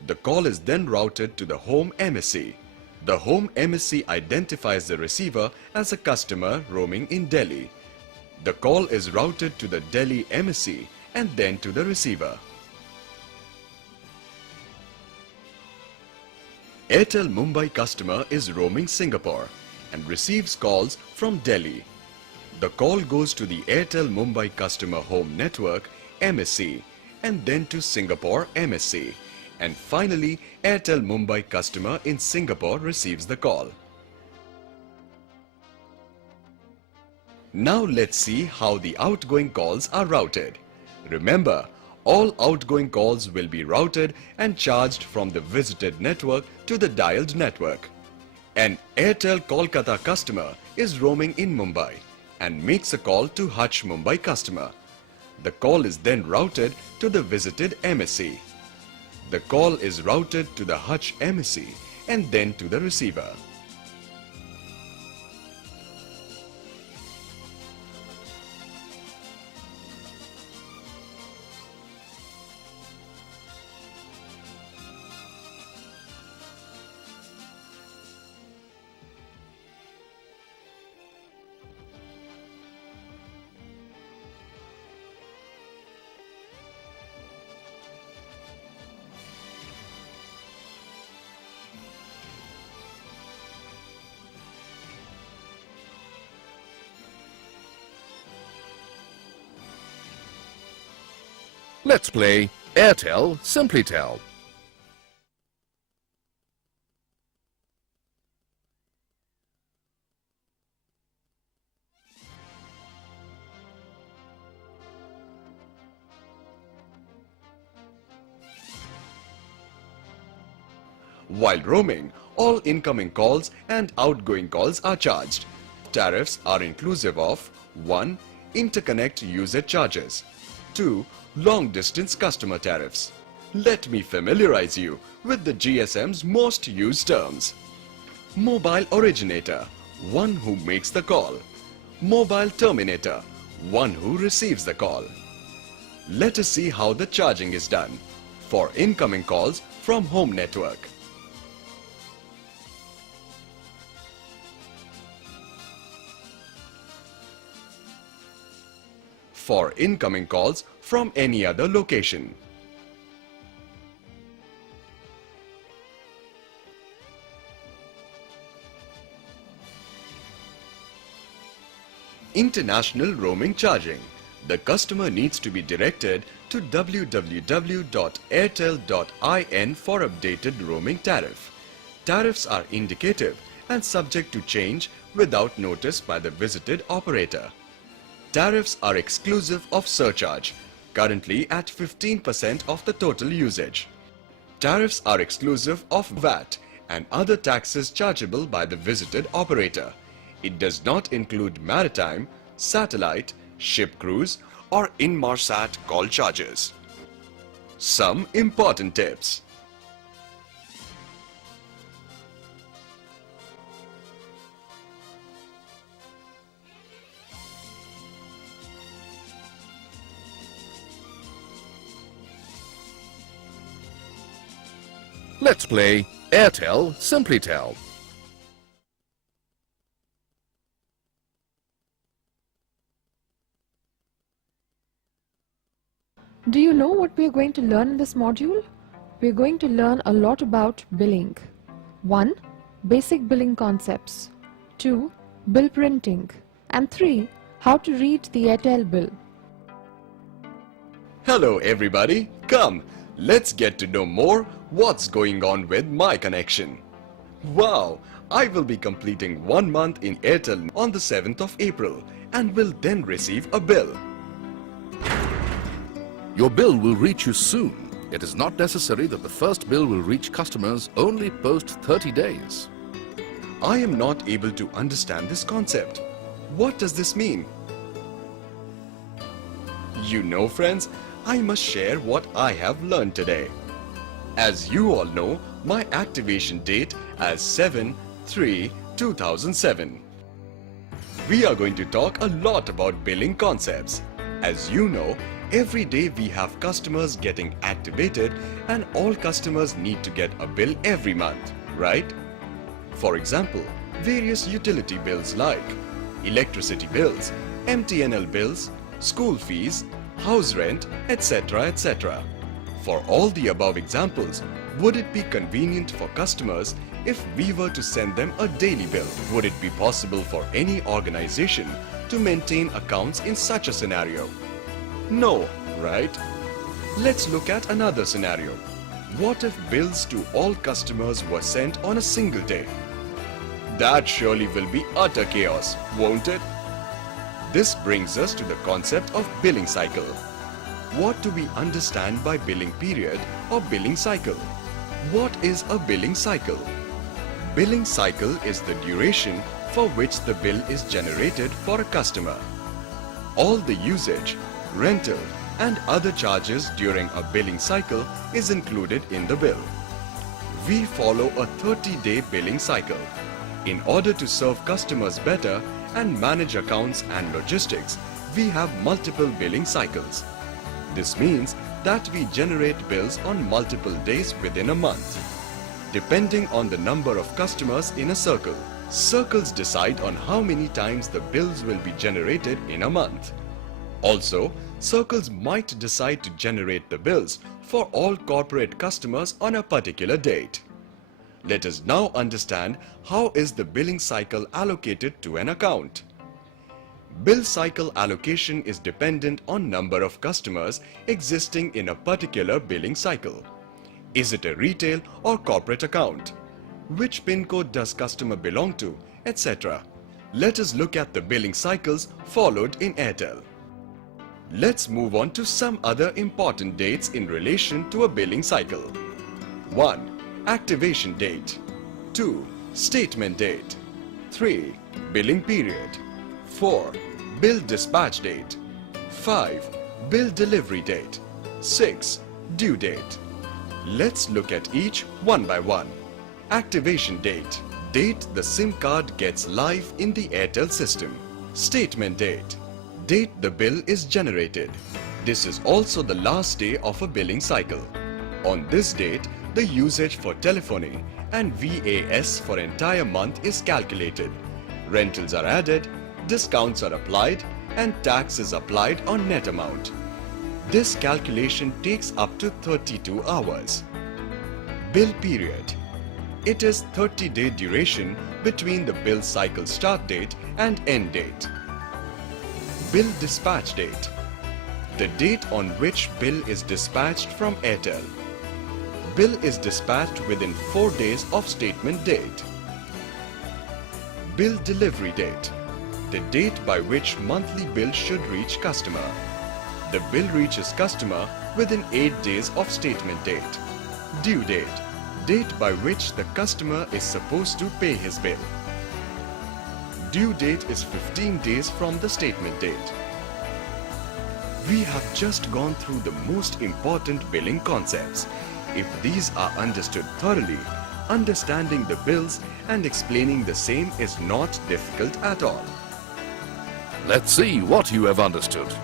The call is then routed to the home MSC. The home MSC identifies the receiver as a customer roaming in Delhi. The call is routed to the Delhi MSC and then to the receiver. AIRTEL Mumbai customer is roaming Singapore and receives calls from Delhi. The call goes to the AIRTEL Mumbai customer home network MSC and then to Singapore MSC, and finally AIRTEL Mumbai customer in Singapore receives the call. Now let's see how the outgoing calls are routed. Remember, all outgoing calls will be routed and charged from the visited network to the dialed network. An AIRTEL Kolkata customer is roaming in Mumbai and makes a call to Hutch Mumbai customer. The call is then routed to the visited MSC. The call is routed to the Hutch MSC and then to the receiver. Let's play AIRTEL Simply Tell. While roaming, all incoming calls and outgoing calls are charged. Tariffs are inclusive of 1. Interconnect usage charges, 2. Long-distance customer tariffs. Let me familiarize you with the GSM's most used terms. Mobile originator, one who makes the call. Mobile terminator, one who receives the call. Let us see how the charging is done for incoming calls from home network. For incoming calls from any other location. International roaming charging. The customer needs to be directed to www.airtel.in for updated roaming tariff. Tariffs are indicative and subject to change without notice by the visited operator. Tariffs are exclusive of surcharge, currently at 15% of the total usage. Tariffs are exclusive of VAT and other taxes chargeable by the visited operator. It does not include maritime, satellite, ship cruise or Inmarsat call charges. Some important tips. Let's play AIRTEL Simply Tell. Do you know what we are going to learn in this module? We are going to learn a lot about billing. 1. Basic billing concepts. 2. Bill printing. And 3. How to read the AIRTEL bill. Hello everybody, come, let's get to know more what's going on with my connection. Wow, I will be completing 1 month in AIRTEL on the 7th of April and will then receive a bill. Your bill will reach you soon. It is not necessary that the first bill will reach customers only post 30 days. I am not able to understand this concept. What does this mean? You know friends, I must share what I have learned today. As you all know, my activation date as 7/3/2007. We are going to talk a lot about billing concepts. As you know, every day we have customers getting activated and all customers need to get a bill every month, right? For example, various utility bills like electricity bills, MTNL bills, school fees, house rent, etc. etc. For all the above examples, would it be convenient for customers if we were to send them a daily bill? Would it be possible for any organization to maintain accounts in such a scenario? No, right? Let's look at another scenario. What if bills to all customers were sent on a single day? That surely will be utter chaos, won't it? This brings us to the concept of billing cycle. What do we understand by billing period or billing cycle? What is a billing cycle? Billing cycle is the duration for which the bill is generated for a customer. All the usage, rental and other charges during a billing cycle is included in the bill. We follow a 30-day billing cycle. In order to serve customers better and manage accounts and logistics, we have multiple billing cycles. This means that we generate bills on multiple days within a month. Depending on the number of customers in a circle, circles decide on how many times the bills will be generated in a month. Also, circles might decide to generate the bills for all corporate customers on a particular date. Let us now understand how is the billing cycle allocated to an account. Bill cycle allocation is dependent on number of customers existing in a particular billing cycle. Is it a retail or corporate account? Which PIN code does customer belong to, etc. Let us look at the billing cycles followed in AIRTEL. Let's move on to some other important dates in relation to a billing cycle. 1. Activation date. 2. Statement date. 3. Billing period. 4. Bill dispatch date. 5. Bill delivery date. 6. Due date. Let's look at each one by one. Activation date. Date the SIM card gets live in the AIRTEL system. Statement date. Date the bill is generated. This is also the last day of a billing cycle. On this date, the usage for telephony and VAS for entire month is calculated. Rentals are added, discounts are applied, and tax is applied on net amount. This calculation takes up to 32 hours. Bill period. It is 30-day duration between the bill cycle start date and end date. Bill dispatch date. The date on which bill is dispatched from AIRTEL. Bill is dispatched within 4 days of statement date. Bill delivery date. The date by which monthly bill should reach customer. The bill reaches customer within 8 days of statement date. Due date. Date by which the customer is supposed to pay his bill. Due date is 15 days from the statement date. We have just gone through the most important billing concepts. If these are understood thoroughly, understanding the bills and explaining the same is not difficult at all. Let's see what you have understood.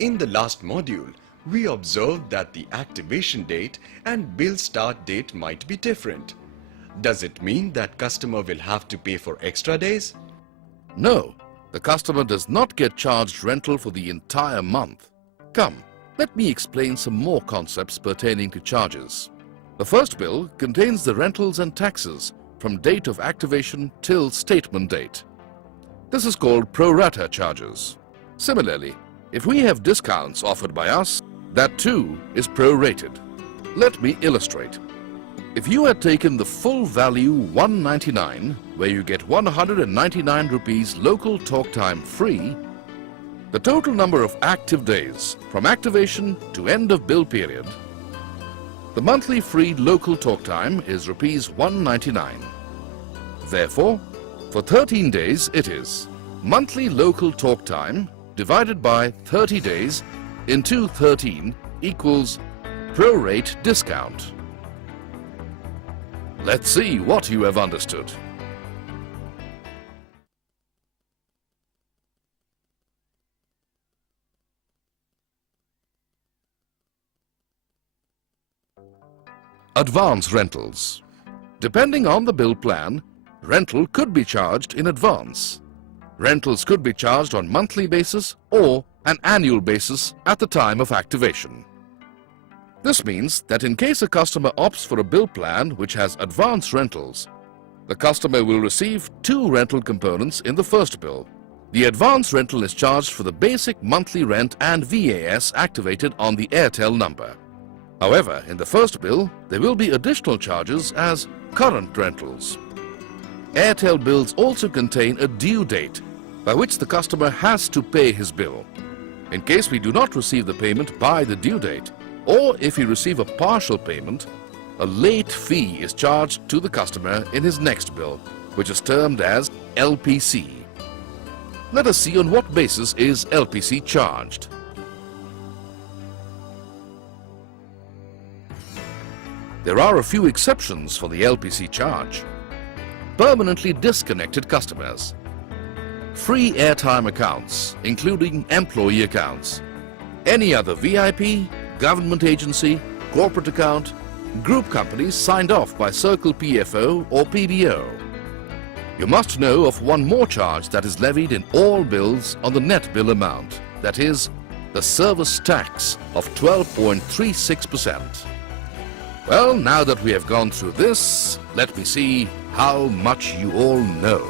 In the last module, we observed that the activation date and bill start date might be different. Does it mean that customer will have to pay for extra days? No, the customer does not get charged rental for the entire month. Come, let me explain some more concepts pertaining to charges. The first bill contains the rentals and taxes from date of activation till statement date. This is called pro rata charges. Similarly, if we have discounts offered by us, that too is prorated. Let me illustrate. If you had taken the full value 199, where you get 199 rupees local talk time free, the total number of active days from activation to end of bill period, the monthly free local talk time is rupees 199. Therefore, for 13 days it is monthly local talk time divided by 30 days into 13 equals prorate discount. Let's see what you have understood. Advance rentals. Depending on the bill plan, rental could be charged in advance. Rentals could be charged on monthly basis or an annual basis at the time of activation. This means that in case a customer opts for a bill plan which has advance rentals, the customer will receive 2 rental components in the first bill. The advance rental is charged for the basic monthly rent and VAS activated on the AIRTEL number. However, in the first bill, there will be additional charges as current rentals. AIRTEL bills also contain a due date by which the customer has to pay his bill. In case we do not receive the payment by the due date, or if we receive a partial payment, a late fee is charged to the customer in his next bill, which is termed as LPC. Let us see on what basis is LPC charged. There are a few exceptions for the LPC charge. Permanently disconnected customers, free airtime accounts, including employee accounts, any other VIP, government agency, corporate account, group companies signed off by Circle PFO or PBO. You must know of one more charge that is levied in all bills on the net bill amount, that is, the service tax of 12.36%. Well, now that we have gone through this, let me see how much you all know.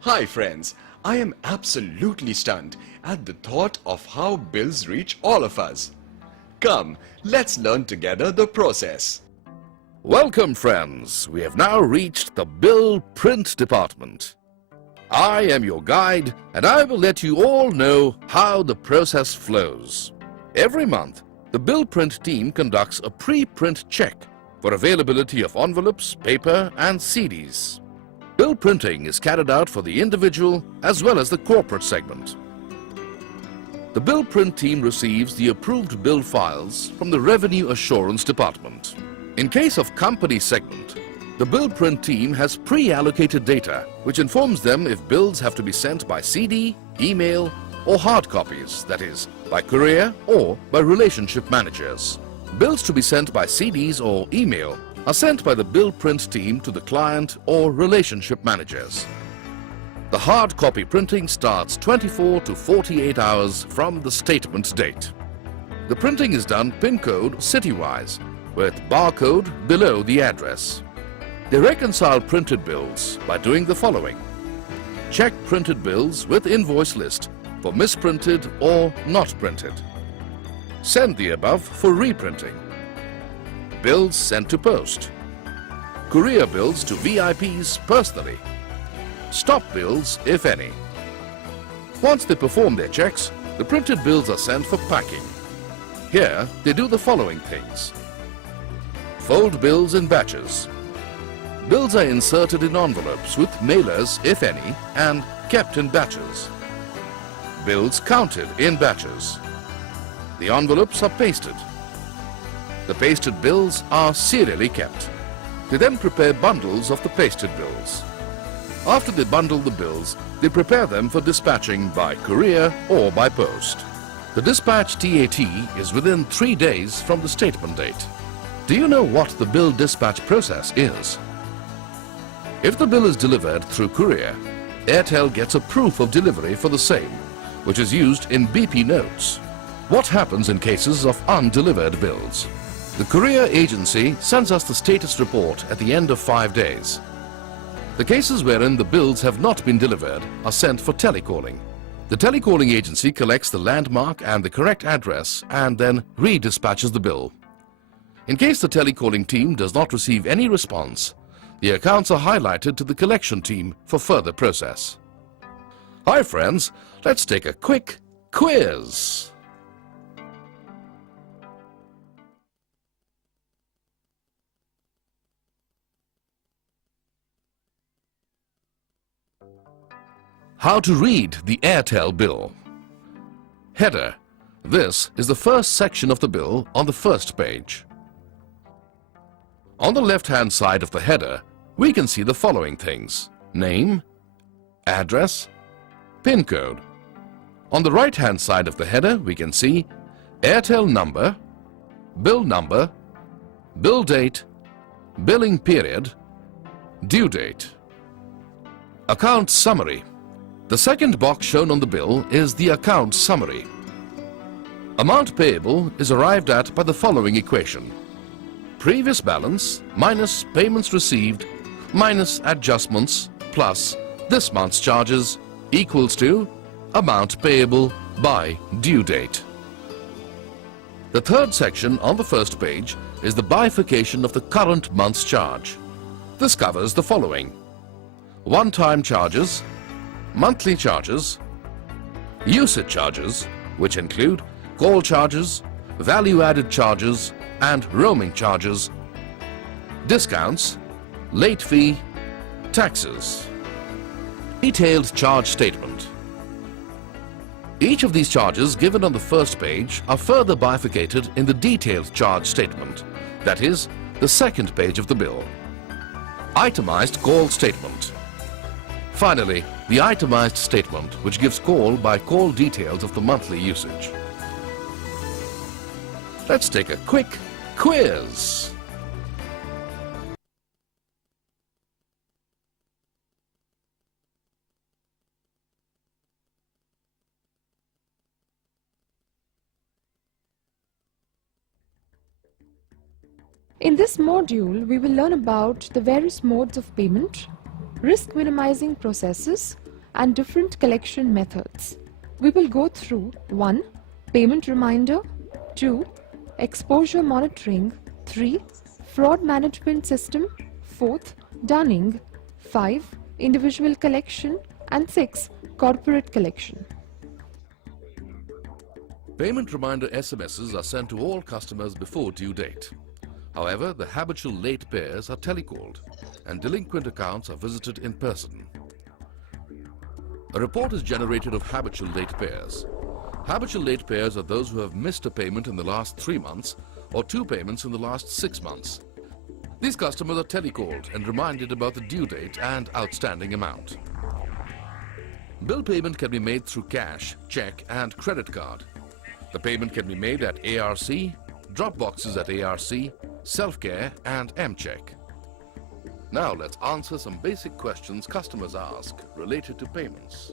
Hi friends, I am absolutely stunned at the thought of how bills reach all of us. Come, let's learn together the process. Welcome friends, we have now reached the bill print department. I am your guide and I will let you all know how the process flows. Every month, the bill print team conducts a pre-print check for availability of envelopes, paper and CDs. Bill printing is carried out for the individual as well as the corporate segment. The bill print team receives the approved bill files from the Revenue Assurance Department. In case of company segment, the bill print team has pre-allocated data which informs them if bills have to be sent by CD, email or hard copies, that is, by courier or by relationship managers. Bills to be sent by CDs or email are sent by the bill print team to the client or relationship managers. The hard copy printing starts 24 to 48 hours from the statement date. The printing is done PIN code city-wise with barcode below the address. They reconcile printed bills by doing the following. Check printed bills with invoice list for misprinted or not printed. Send the above for reprinting. Bills sent to post. Courier bills to VIPs personally. Stop bills, if any. Once they perform their checks, the printed bills are sent for packing. Here, they do the following things. Fold bills in batches. Bills are inserted in envelopes with mailers, if any, and kept in batches. Bills counted in batches. The envelopes are pasted. The pasted bills are serially kept. They then prepare bundles of the pasted bills. After they bundle the bills, they prepare them for dispatching by courier or by post. The dispatch TAT is within 3 days from the statement date. Do you know what the bill dispatch process is? If the bill is delivered through courier, AIRTEL gets a proof of delivery for the same, which is used in BP notes. What happens in cases of undelivered bills? The courier agency sends us the status report at the end of 5 days. The cases wherein the bills have not been delivered are sent for telecalling. The telecalling agency collects the landmark and the correct address and then redispatches the bill. In case the telecalling team does not receive any response, the accounts are highlighted to the collection team for further process. Hi friends, let's take a quick quiz. How to read the AIRTEL bill. Header. This is the first section of the bill on the first page. On the left-hand side of the header, we can see the following things: name, address, PIN code. On the right-hand side of the header, we can see AIRTEL number, bill date, billing period, due date. Account summary. The second box shown on the bill is the account summary. Amount payable is arrived at by the following equation: previous balance minus payments received minus adjustments plus this month's charges equals to amount payable by due date. The third section on the first page is the bifurcation of the current month's charge. This covers the following: one-time charges, monthly charges, usage charges, which include call charges, value-added charges, and roaming charges, discounts, late fee, taxes. Detailed charge statement. Each of these charges given on the first page are further bifurcated in the detailed charge statement, that is, the second page of the bill. Itemized call statement. Finally, the itemized statement, which gives call-by-call details of the monthly usage. Let's take a quick quiz. In this module, we will learn about the various modes of payment, risk minimizing processes, and different collection methods. We will go through 1. Payment reminder, 2. Exposure monitoring, 3. Fraud management system, 4th. Dunning, 5. Individual collection, and 6. Corporate collection. Payment reminder SMSs are sent to all customers before due date. However, the habitual late payers are telecalled and delinquent accounts are visited in person. A report is generated of habitual late payers. Habitual late payers are those who have missed a payment in the last 3 months or 2 payments in the last 6 months. These customers are telecalled and reminded about the due date and outstanding amount. Bill payment can be made through cash, check, and credit card. The payment can be made at ARC, drop boxes at ARC, Self-Care, and M-Check. Now let's answer some basic questions customers ask related to payments.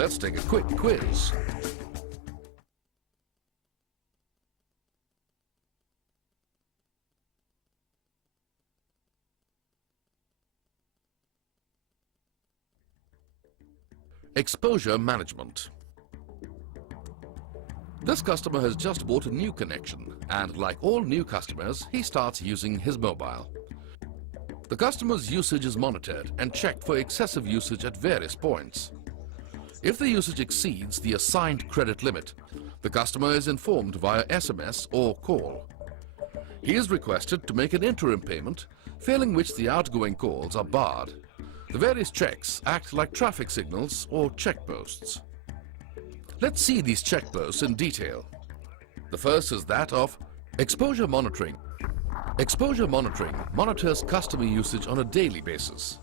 Let's take a quick quiz. Exposure management. This customer has just bought a new connection, and like all new customers, he starts using his mobile. The customer's usage is monitored and checked for excessive usage at various points. If the usage exceeds the assigned credit limit, the customer is informed via SMS or call. He is requested to make an interim payment, failing which the outgoing calls are barred. The various checks act like traffic signals or checkposts. Let's see these checkposts in detail. The first is that of exposure monitoring. Exposure monitoring monitors customer usage on a daily basis.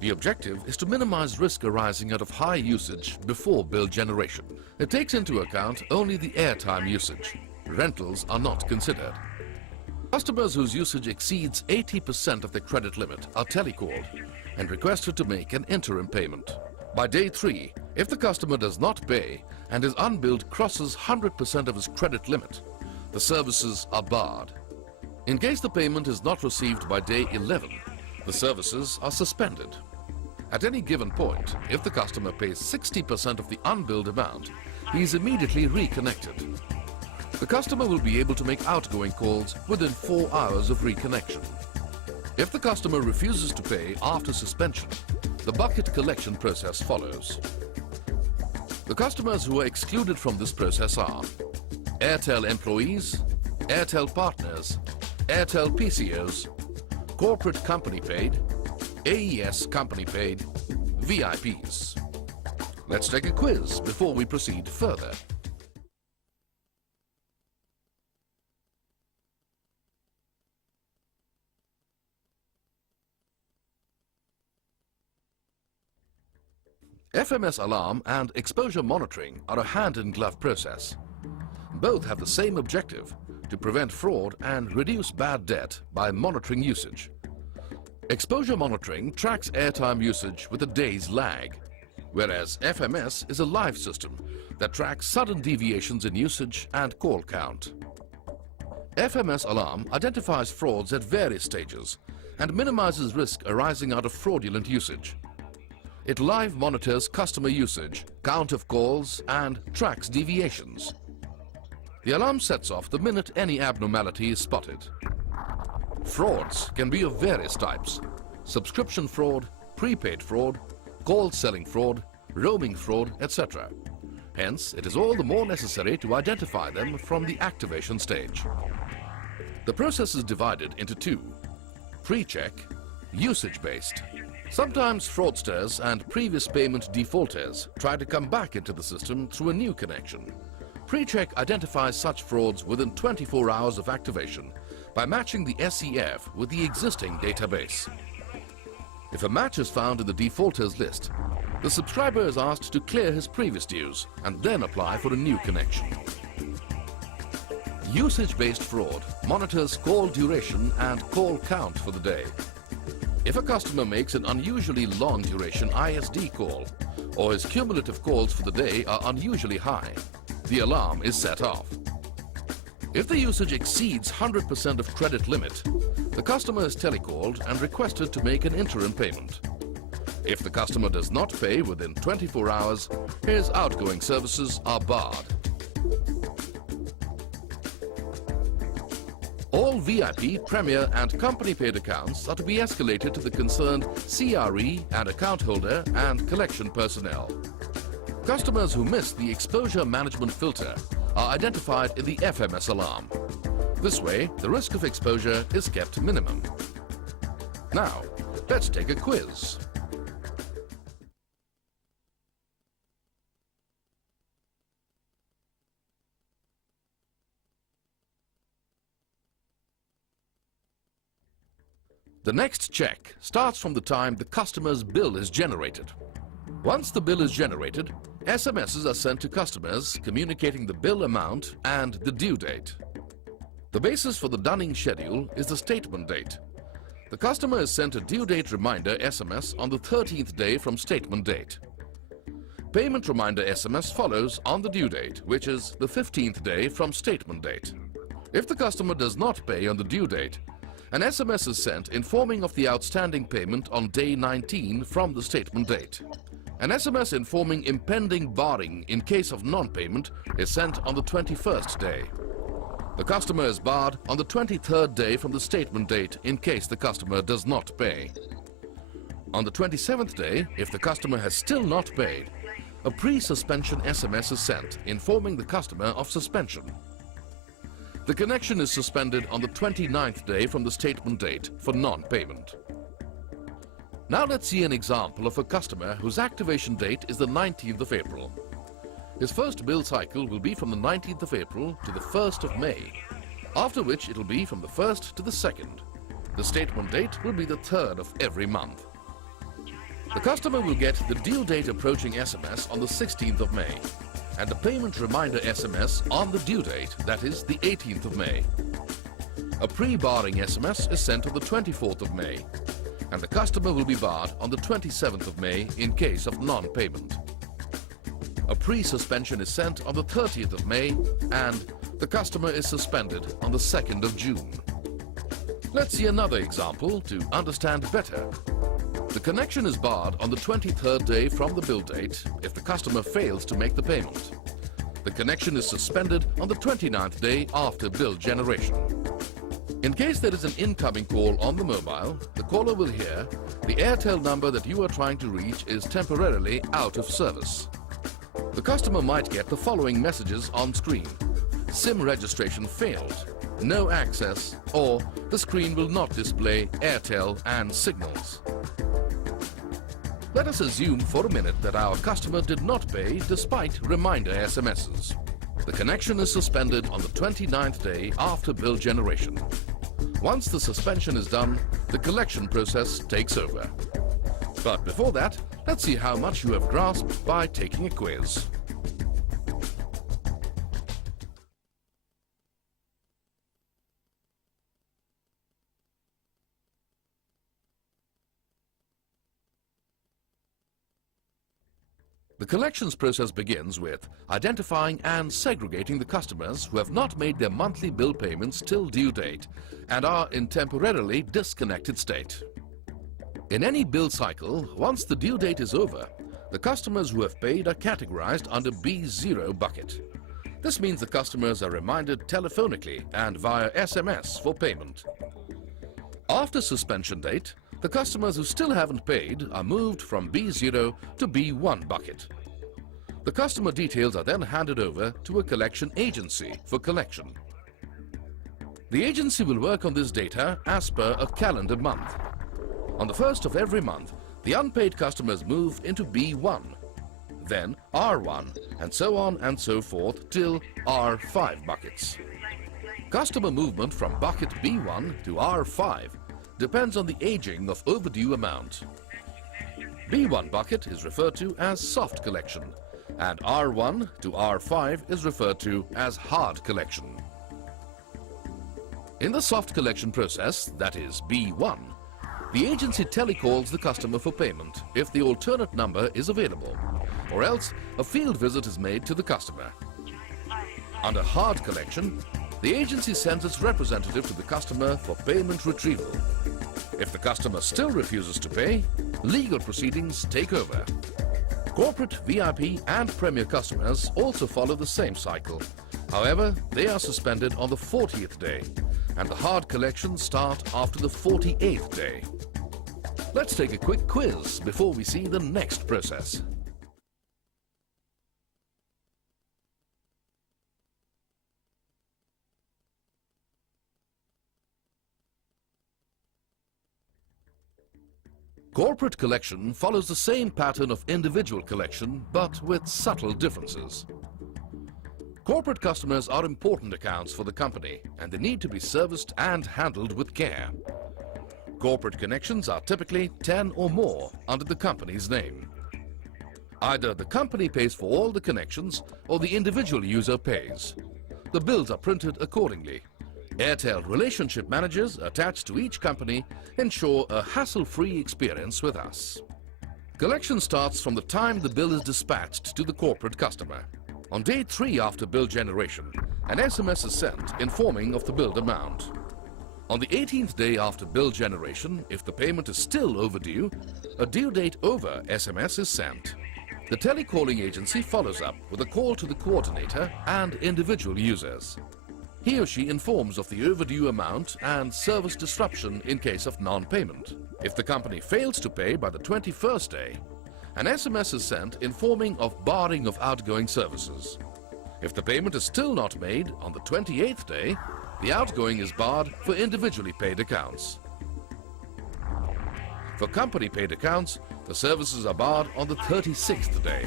The objective is to minimize risk arising out of high usage before bill generation. It takes into account only the airtime usage. Rentals are not considered. Customers whose usage exceeds 80% of their credit limit are telecalled and requested to make an interim payment. By day 3, if the customer does not pay and his unbilled crosses 100% of his credit limit, the services are barred. In case the payment is not received by day 11, the services are suspended. At any given point, if the customer pays 60% of the unbilled amount, he is immediately reconnected. The customer will be able to make outgoing calls within 4 hours of reconnection. If the customer refuses to pay after suspension, the bucket collection process follows. The customers who are excluded from this process are AIRTEL employees, AIRTEL partners, AIRTEL PCOs, corporate company paid, AES company paid, VIPs. Let's take a quiz before we proceed further. FMS alarm and exposure monitoring are a hand-in-glove process. Both have the same objective, to prevent fraud and reduce bad debt by monitoring usage. Exposure monitoring tracks airtime usage with a day's lag, whereas FMS is a live system that tracks sudden deviations in usage and call count. FMS alarm identifies frauds at various stages and minimizes risk arising out of fraudulent usage. It live monitors customer usage, count of calls, and tracks deviations. The alarm sets off the minute any abnormality is spotted. Frauds can be of various types: subscription fraud, prepaid fraud, call selling fraud, roaming fraud, etc. Hence, it is all the more necessary to identify them from the activation stage. The process is divided into two: pre-check, usage-based. Sometimes fraudsters and previous payment defaulters try to come back into the system through a new connection. Pre-check identifies such frauds within 24 hours of activation by matching the SEF with the existing database. If a match is found in the defaulters list, the subscriber is asked to clear his previous dues and then apply for a new connection. Usage-based fraud monitors call duration and call count for the day. If a customer makes an unusually long duration ISD call, or his cumulative calls for the day are unusually high, the alarm is set off. If the usage exceeds 100% of credit limit, the customer is telecalled and requested to make an interim payment. If the customer does not pay within 24 hours, his outgoing services are barred. All VIP, Premier and company paid accounts are to be escalated to the concerned CRE and account holder and collection personnel. Customers who miss the exposure management filter are identified in the FMS alarm. This way, the risk of exposure is kept minimum. Now, let's take a quiz. The next check starts from the time the customer's bill is generated. Once the bill is generated, SMSs are sent to customers communicating the bill amount and the due date. The basis for the dunning schedule is the statement date. The customer is sent a due date reminder SMS on the 13th day from statement date. Payment reminder SMS follows on the due date, which is the 15th day from statement date. If the customer does not pay on the due date, an SMS is sent informing of the outstanding payment on day 19 from the statement date. An SMS informing impending barring in case of non-payment is sent on the 21st day. The customer is barred on the 23rd day from the statement date in case the customer does not pay. On the 27th day, if the customer has still not paid, a pre-suspension SMS is sent informing the customer of suspension. The connection is suspended on the 29th day from the statement date for non-payment. Now let's see an example of a customer whose activation date is the 19th of April. His first bill cycle will be from the 19th of April to the 1st of May, after which it will be from the 1st to the 2nd. The statement date will be the 3rd of every month. The customer will get the due date approaching SMS on the 16th of May and the payment reminder SMS on the due date, that is the 18th of May. A pre-barring SMS is sent on the 24th of May and the customer will be barred on the 27th of May in case of non-payment. A pre-suspension is sent on the 30th of May and the customer is suspended on the 2nd of June. Let's see another example to understand better. The connection is barred on the 23rd day from the bill date if the customer fails to make the payment. The connection is suspended on the 29th day after bill generation. In case there is an incoming call on the mobile, the caller will hear the AIRTEL number that you are trying to reach is temporarily out of service. The customer might get the following messages on screen: SIM registration failed, no access, or the screen will not display AIRTEL and signals. Let us assume for a minute that our customer did not pay despite reminder SMSs. The connection is suspended on the 29th day after bill generation. Once the suspension is done, the collection process takes over. But before that, let's see how much you have grasped by taking a quiz. The collections process begins with identifying and segregating the customers who have not made their monthly bill payments till due date and are in temporarily disconnected state. In any bill cycle, once the due date is over, the customers who have paid are categorized under B0 bucket. This means the customers are reminded telephonically and via SMS for payment. After suspension date, the customers who still haven't paid are moved from B0 to B1 bucket. The customer details are then handed over to a collection agency for collection. The agency will work on this data as per a calendar month. On the 1st of every month, the unpaid customers move into B1, then R1, and so on and so forth till R5 buckets. Customer movement from bucket B1 to R5 depends on the aging of overdue amount. B1 bucket is referred to as soft collection and R1 to R5 is referred to as hard collection. In the soft collection process, that is B1, the agency telecalls the customer for payment if the alternate number is available, or else a field visit is made to the customer. Under hard collection, the agency sends its representative to the customer for payment retrieval. If the customer still refuses to pay, legal proceedings take over. Corporate, VIP and Premier customers also follow the same cycle. However, they are suspended on the 40th day and the hard collections start after the 48th day. Let's take a quick quiz before we see the next process. Corporate collection follows the same pattern of individual collection, but with subtle differences. Corporate customers are important accounts for the company, and they need to be serviced and handled with care. Corporate connections are typically 10 or more under the company's name. Either the company pays for all the connections or the individual user pays. The bills are printed accordingly. AIRTEL relationship managers attached to each company ensure a hassle-free experience with us. Collection starts from the time the bill is dispatched to the corporate customer. On day 3 after bill generation, an SMS is sent informing of the billed amount. On the 18th day after bill generation, if the payment is still overdue, a due date over SMS is sent. The telecalling agency follows up with a call to the coordinator and individual users. He or she informs of the overdue amount and service disruption in case of non-payment. If the company fails to pay by the 21st day, an SMS is sent informing of barring of outgoing services. If the payment is still not made on the 28th day, the outgoing is barred for individually paid accounts. For company paid accounts, the services are barred on the 36th day.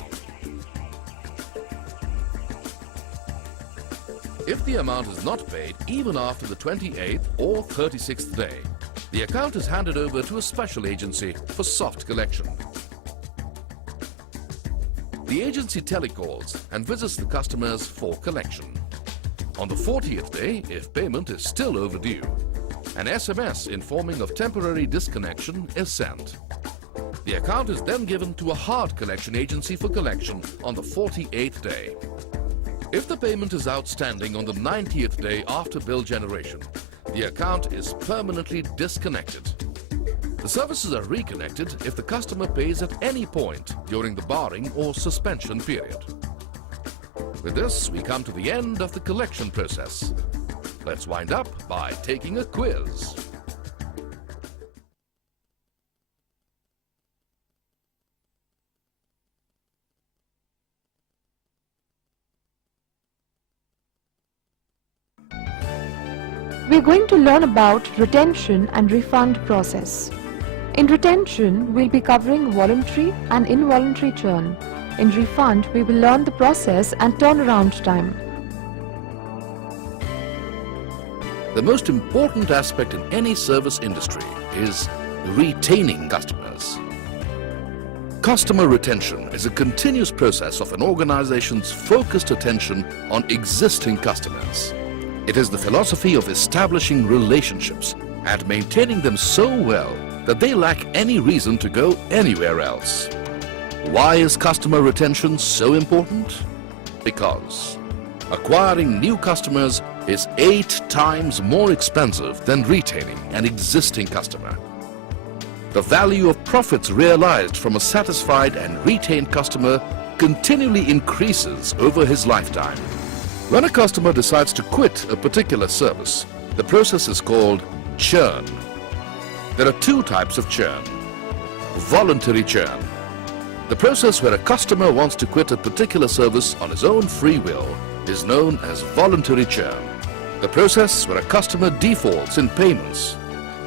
If the amount is not paid even after the 28th or 36th day, the account is handed over to a special agency for soft collection. The agency telecalls and visits the customers for collection. On the 40th day, if payment is still overdue, an SMS informing of temporary disconnection is sent. The account is then given to a hard collection agency for collection on the 48th day. If the payment is outstanding on the 90th day after bill generation, the account is permanently disconnected. The services are reconnected if the customer pays at any point during the barring or suspension period. With this, we come to the end of the collection process. Let's wind up by taking a quiz. We're going to learn about retention and refund process. In retention, we'll be covering voluntary and involuntary churn. In refund, we will learn the process and turnaround time. The most important aspect in any service industry is retaining customers. Customer retention is a continuous process of an organization's focused attention on existing customers. It is the philosophy of establishing relationships and maintaining them so well that they lack any reason to go anywhere else. Why is customer retention so important? Because acquiring new customers is 8 times more expensive than retaining an existing customer. The value of profits realized from a satisfied and retained customer continually increases over his lifetime. When a customer decides to quit a particular service, the process is called churn. There are 2 types of churn. Voluntary churn. The process where a customer wants to quit a particular service on his own free will is known as voluntary churn. The process where a customer defaults in payments.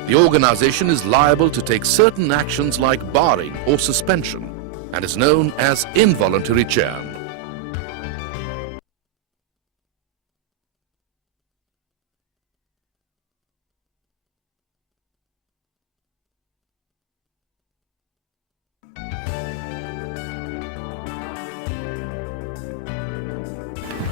The organization is liable to take certain actions like barring or suspension and is known as involuntary churn.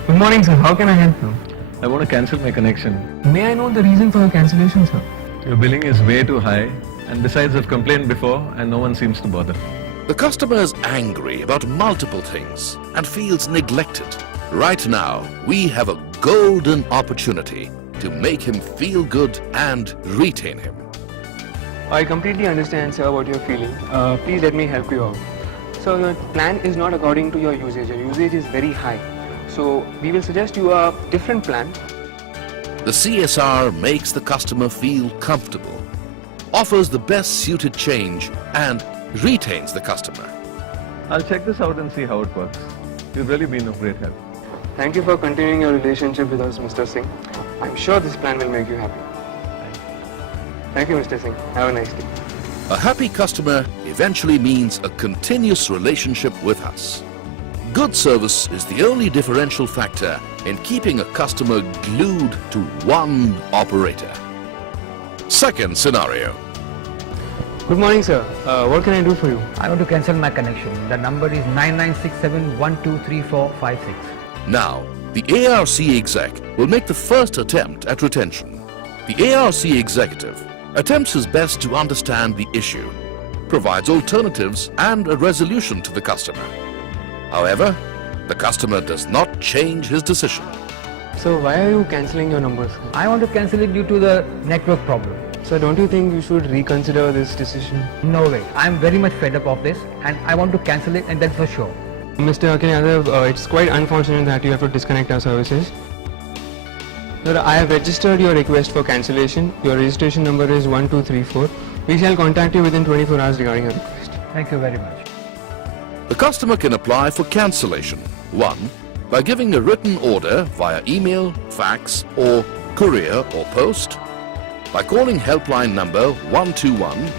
Good morning, sir. How can I help you? I want to cancel my connection. May I know the reason for your cancellation, sir? Your billing is way too high, and besides I've complained before and no one seems to bother. The customer is angry about multiple things and feels neglected. Right now, we have a golden opportunity to make him feel good and retain him. I completely understand, sir, what you're feeling. Please let me help you out. So your plan is not according to your usage. Your usage is very high. So we will suggest you a different plan. The CSR makes the customer feel comfortable, offers the best suited change and retains the customer. I'll check this out and see how it works. You've really been of great help. Thank you for continuing your relationship with us, Mr. Singh. I'm sure this plan will make you happy. Thank you, Mr. Singh. Have a nice day. A happy customer eventually means a continuous relationship with us. Good service is the only differential factor in keeping a customer glued to one operator. Second scenario. Good morning, sir. What can I do for you? I want to cancel my connection. The number is 9967123456. Now, the ARC exec will make the first attempt at retention. The ARC executive attempts his best to understand the issue. provides alternatives and a resolution to the customer. However, the customer does not change his decision. So why are you cancelling your numbers? I want to cancel it due to the network problem. So don't you think you should reconsider this decision? No way. I'm very much fed up of this and I want to cancel it, and that's for sure. Mr. Akhil, it's quite unfortunate that you have to disconnect our services. Sir, I have registered your request for cancellation. Your registration number is 1234. We shall contact you within 24 hours regarding your request. Thank you very much. The customer can apply for cancellation. 1. By giving a written order via email, fax or courier or post, by calling helpline number 121,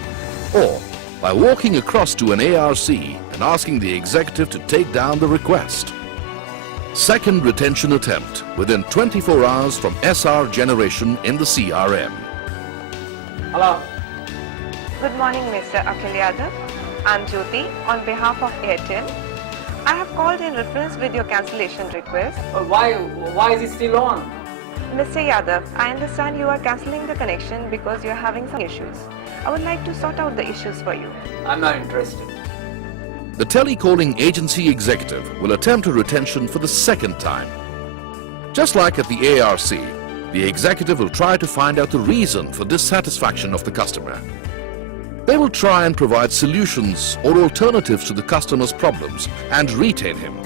or by walking across to an ARC and asking the executive to take down the request. Second retention attempt within 24 hours from SR generation in the CRM. Hello. Good morning, Mr. Akhil Yadav. I'm Jyoti on behalf of AIRTEL. I have called in reference with your cancellation request. Why is it still on? Mr. Yadav, I understand you are cancelling the connection because you are having some issues. I would like to sort out the issues for you. I'm not interested. The telecalling agency executive will attempt a retention for the second time. Just like at the ARC, the executive will try to find out the reason for dissatisfaction of the customer. They will try and provide solutions or alternatives to the customer's problems and retain him.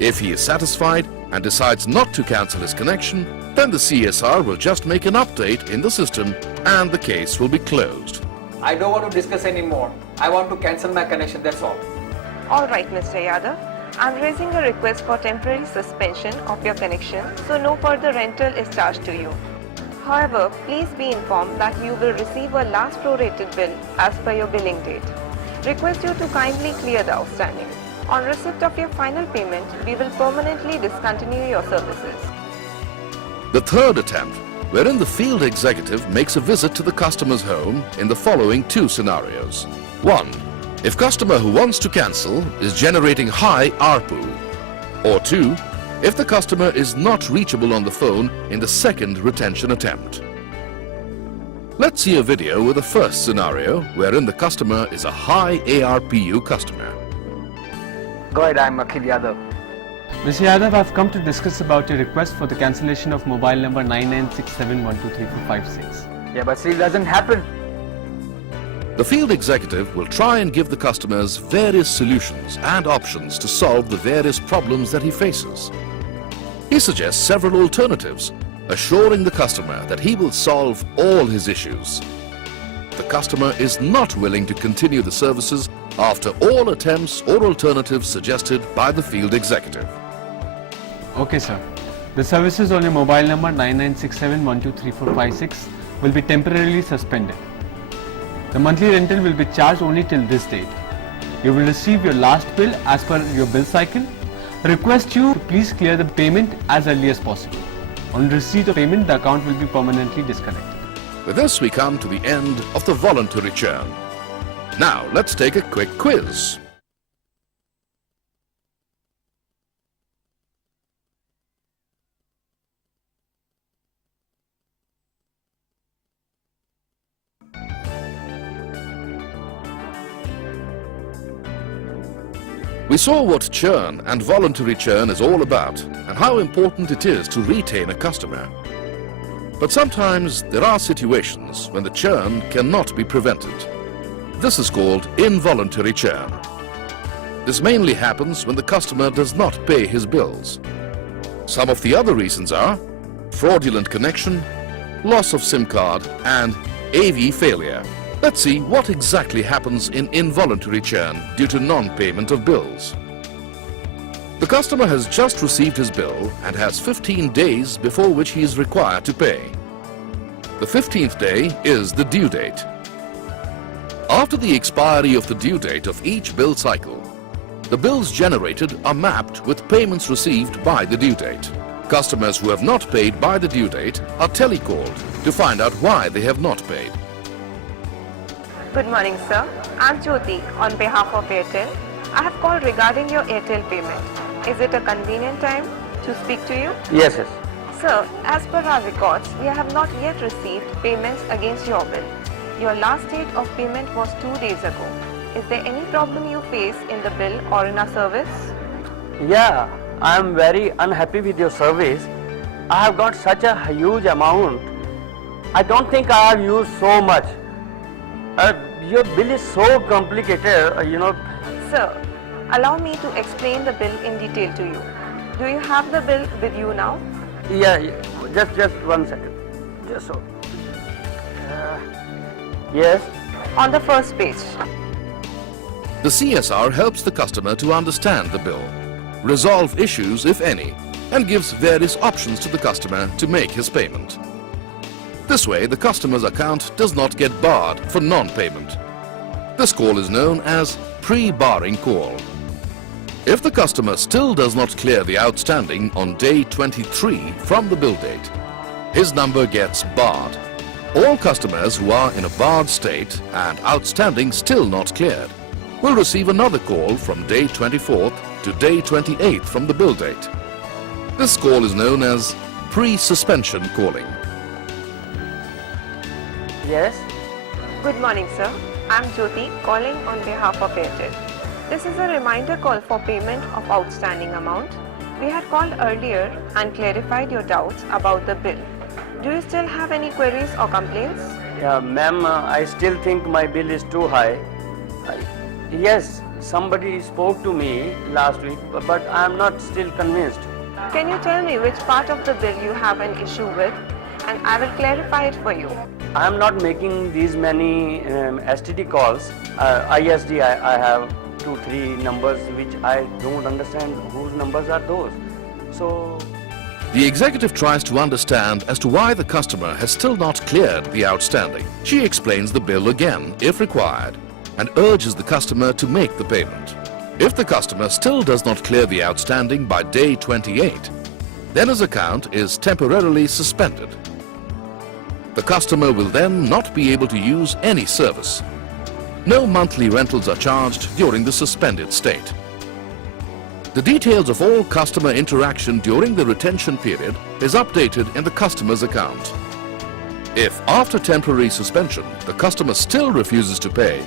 If he is satisfied and decides not to cancel his connection, then the CSR will just make an update in the system and the case will be closed. I don't want to discuss anymore. I want to cancel my connection, that's all. Alright, Mr. Yadav. I'm raising a request for temporary suspension of your connection so no further rental is charged to you. However, please be informed that you will receive a last prorated bill as per your billing date. Request you to kindly clear the outstanding. On receipt of your final payment, we will permanently discontinue your services. The third attempt, wherein the field executive makes a visit to the customer's home in the following two scenarios. 1. If customer who wants to cancel is generating high ARPU. Or 2. If the customer is not reachable on the phone in the second retention attempt. Let's see a video with the first scenario wherein the customer is a high ARPU customer. Go ahead, I'm Akhil Yadav. Mr. Yadav, I've come to discuss about your request for the cancellation of mobile number 9967123456. Yeah, but still doesn't happen. The field executive will try and give the customers various solutions and options to solve the various problems that he faces. He suggests several alternatives, assuring the customer that he will solve all his issues. The customer is not willing to continue the services after all attempts or alternatives suggested by the field executive. Okay, sir. The services on your mobile number 9967123456 will be temporarily suspended. The monthly rental will be charged only till this date. You will receive your last bill as per your bill cycle. I request you to please clear the payment as early as possible. On receipt of payment, the account will be permanently disconnected. With this, we come to the end of the voluntary churn. Now, let's take a quick quiz. We saw what churn and voluntary churn is all about and how important it is to retain a customer. But sometimes there are situations when the churn cannot be prevented. This is called involuntary churn. This mainly happens when the customer does not pay his bills. Some of the other reasons are fraudulent connection, loss of SIM card and AV failure. Let's see what exactly happens in involuntary churn due to non-payment of bills. The customer has just received his bill and has 15 days before which he is required to pay. The 15th day is the due date. After the expiry of the due date of each bill cycle, the bills generated are mapped with payments received by the due date. Customers who have not paid by the due date are telecalled to find out why they have not paid. Good morning, sir. I'm Jyoti on behalf of AIRTEL. I have called regarding your AIRTEL payment. Is it a convenient time to speak to you? Yes. Sir, as per our records, we have not yet received payments against your bill. Your last date of payment was 2 days ago. Is there any problem you face in the bill or in our service? Yeah, I am very unhappy with your service. I have got such a huge amount. I don't think I have used so much. Your bill is so complicated, Sir, allow me to explain the bill in detail to you. Do you have the bill with you now? Yeah, just 1 second. Just so. Yes. On the first page. The CSR helps the customer to understand the bill, resolve issues if any, and gives various options to the customer to make his payment. This way, the customer's account does not get barred for non-payment. This call is known as pre-barring call. If the customer still does not clear the outstanding on day 23 from the bill date, his number gets barred. All customers who are in a barred state and outstanding still not cleared will receive another call from day 24th to day 28th from the bill date. This call is known as pre-suspension calling. Yes. Good morning, sir. I'm Jyoti calling on behalf of AIRTEL. This is a reminder call for payment of outstanding amount. We had called earlier and clarified your doubts about the bill. Do you still have any queries or complaints? Yeah, ma'am, I still think my bill is too high. Yes, somebody spoke to me last week, but I am not still convinced. Can you tell me which part of the bill you have an issue with, and I will clarify it for you. I am not making these many STD calls. ISD, I have 2-3 numbers which I don't understand whose numbers are those. So The executive tries to understand as to why the customer has still not cleared the outstanding. She explains the bill again if required and urges the customer to make the payment. If the customer still does not clear the outstanding by day 28, then his account is temporarily suspended. The customer will then not be able to use any service. No monthly rentals are charged during the suspended state. The details of all customer interaction during the retention period is updated in the customer's account. If after temporary suspension the customer still refuses to pay,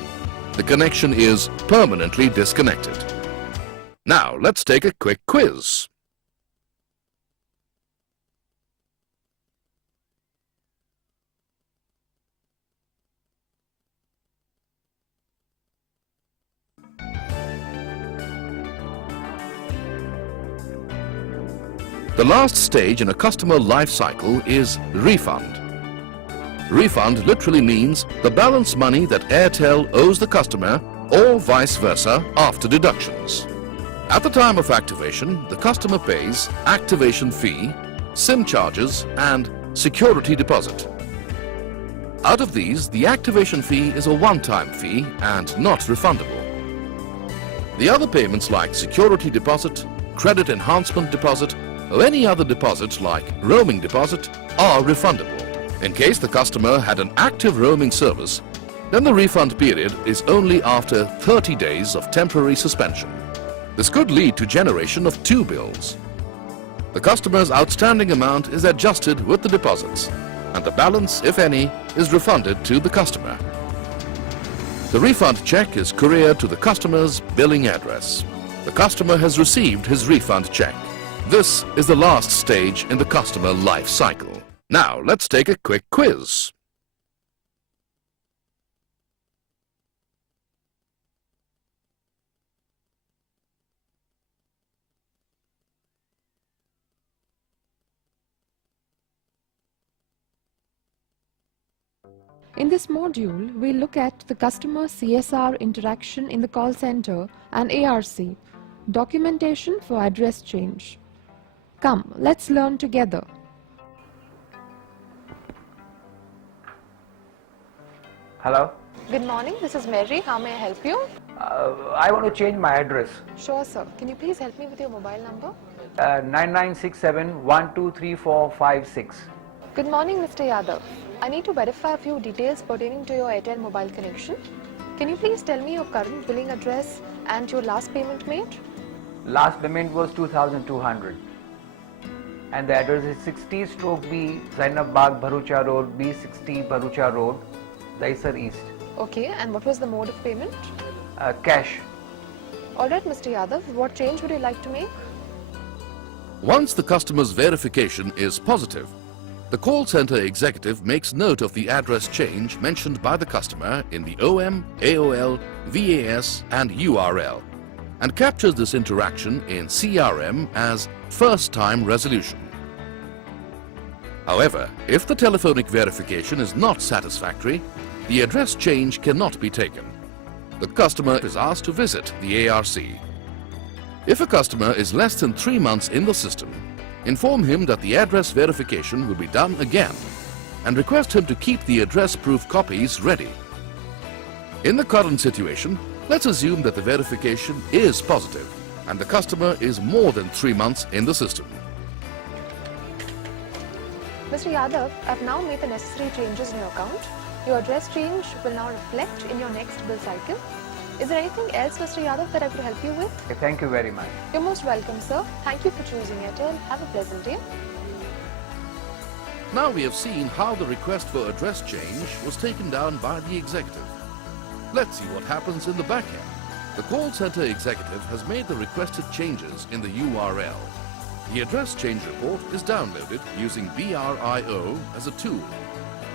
the connection is permanently disconnected. Now let's take a quick quiz. The last stage in a customer life cycle is refund. Refund literally means the balance money that AIRTEL owes the customer or vice versa after deductions. At the time of activation, the customer pays activation fee, SIM charges and security deposit. Out of these, the activation fee is a one-time fee and not refundable. The other payments like security deposit, credit enhancement deposit, or any other deposit like roaming deposit are refundable. In case the customer had an active roaming service, then the refund period is only after 30 days of temporary suspension. This could lead to generation of two bills. The customer's outstanding amount is adjusted with the deposits, and the balance, if any, is refunded to the customer. The refund check is couriered to the customer's billing address. The customer has received his refund check. This is the last stage in the customer life cycle. Now let's take a quick quiz. In this module, we look at the customer CSR interaction in the call center and ARC, documentation for address change. Come, let's learn together. Hello? Good morning, this is Mary. How may I help you? I want to change my address. Sure, sir. Can you please help me with your mobile number? 9967123456. Good morning, Mr. Yadav. I need to verify a few details pertaining to your AIRTEL mobile connection. Can you please tell me your current billing address and your last payment made? Last payment was 2200 and the address is 60/B Zainab Bagh Bharucha Road, B60 Bharucha Road, Daisar East. Okay, and what was the mode of payment? Cash. Alright, Mr. Yadav, what change would you like to make? Once the customer's verification is positive, the call center executive makes note of the address change mentioned by the customer in the OM, AOL, VAS and URL and captures this interaction in CRM as first-time resolution. However, if the telephonic verification is not satisfactory, the address change cannot be taken. The customer is asked to visit the ARC. If a customer is less than 3 months in the system, inform him that the address verification will be done again and request him to keep the address proof copies ready. In the current situation, let's assume that the verification is positive and the customer is more than 3 months in the system. Mr. Yadav, I've now made the necessary changes in your account. Your address change will now reflect in your next bill cycle. Is there anything else, Mr. Yadav, that I could help you with? Okay, thank you very much. You're most welcome, sir. Thank you for choosing AIRTEL. Have a pleasant day. Now we have seen how the request for address change was taken down by the executive. Let's see what happens in the back end. The call center executive has made the requested changes in the URL. The address change report is downloaded using BRIO as a tool,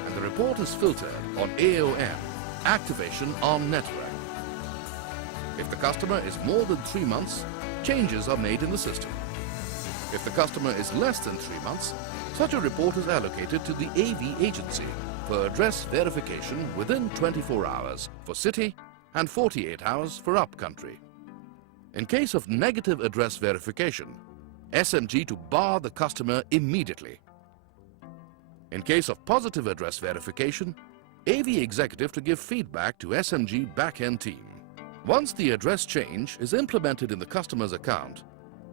and the report is filtered on AOM, Activation on Network. If the customer is more than 3 months, changes are made in the system. If the customer is less than 3 months, such a report is allocated to the AV agency for address verification within 24 hours for city and 48 hours for upcountry. In case of negative address verification, SMG to bar the customer immediately. In case of positive address verification, AV executive to give feedback to SMG backend team. Once the address change is implemented in the customer's account,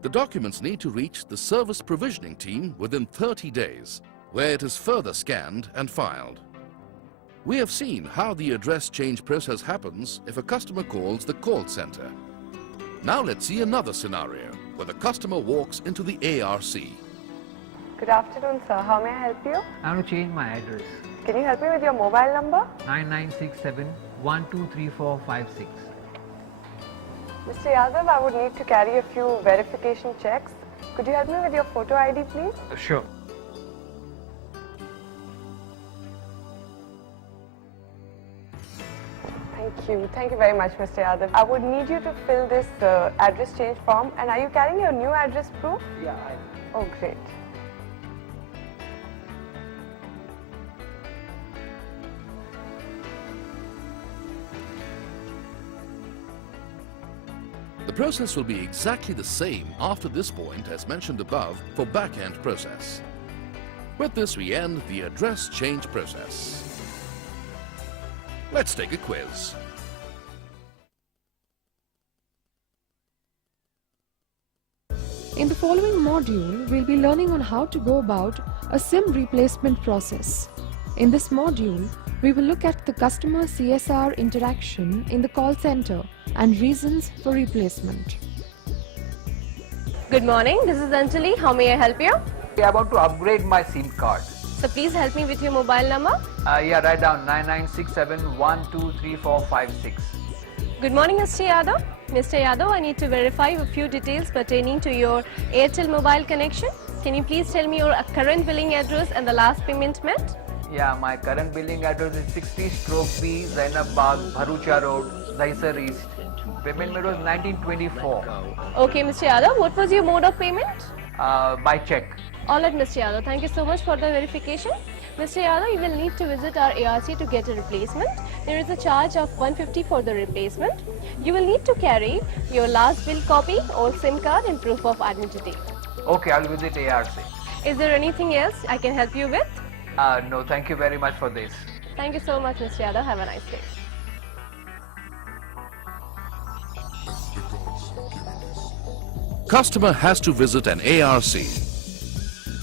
the documents need to reach the service provisioning team within 30 days, where it is further scanned and filed. We have seen how the address change process happens if a customer calls the call center. Now let's see another scenario where the customer walks into the ARC. Good afternoon, sir. How may I help you? I want to change my address. Can you help me with your mobile number? 9967123456. Mr. Yadav, I would need to carry a few verification checks. Could you help me with your photo ID, please? Sure. Thank you. Thank you very much, Mr. Yadav. I would need you to fill this address change form. And are you carrying your new address proof? Yeah, Oh, great. The process will be exactly the same after this point as mentioned above for back-end process. With this we end the address change process. Let's take a quiz. In the following module, we'll be learning on how to go about a SIM replacement process. In this module, we will look at the customer CSR interaction in the call center and reasons for replacement. Good morning. This is Anjali. How may I help you? I'm about to upgrade my SIM card. So please help me with your mobile number. Yeah, write down 9967123456. Good morning, Mr. Yadav. Mr. Yadav, I need to verify a few details pertaining to your AIRTEL mobile connection. Can you please tell me your current billing address and the last payment made? Yeah, my current billing address is 60/B Zainab Bagh, Bharucha Road, Daisar East. Payment made was 1924. Okay, Mr. Yadav, what was your mode of payment? By check. Alright, Mr. Yadav, thank you so much for the verification. Mr. Yadav, you will need to visit our ARC to get a replacement. There is a charge of 150 for the replacement. You will need to carry your last bill copy or SIM card and proof of identity. Okay, I'll visit ARC. Is there anything else I can help you with? No, thank you very much for this. Thank you so much, Mr. Yadav. Have a nice day. Customer has to visit an ARC.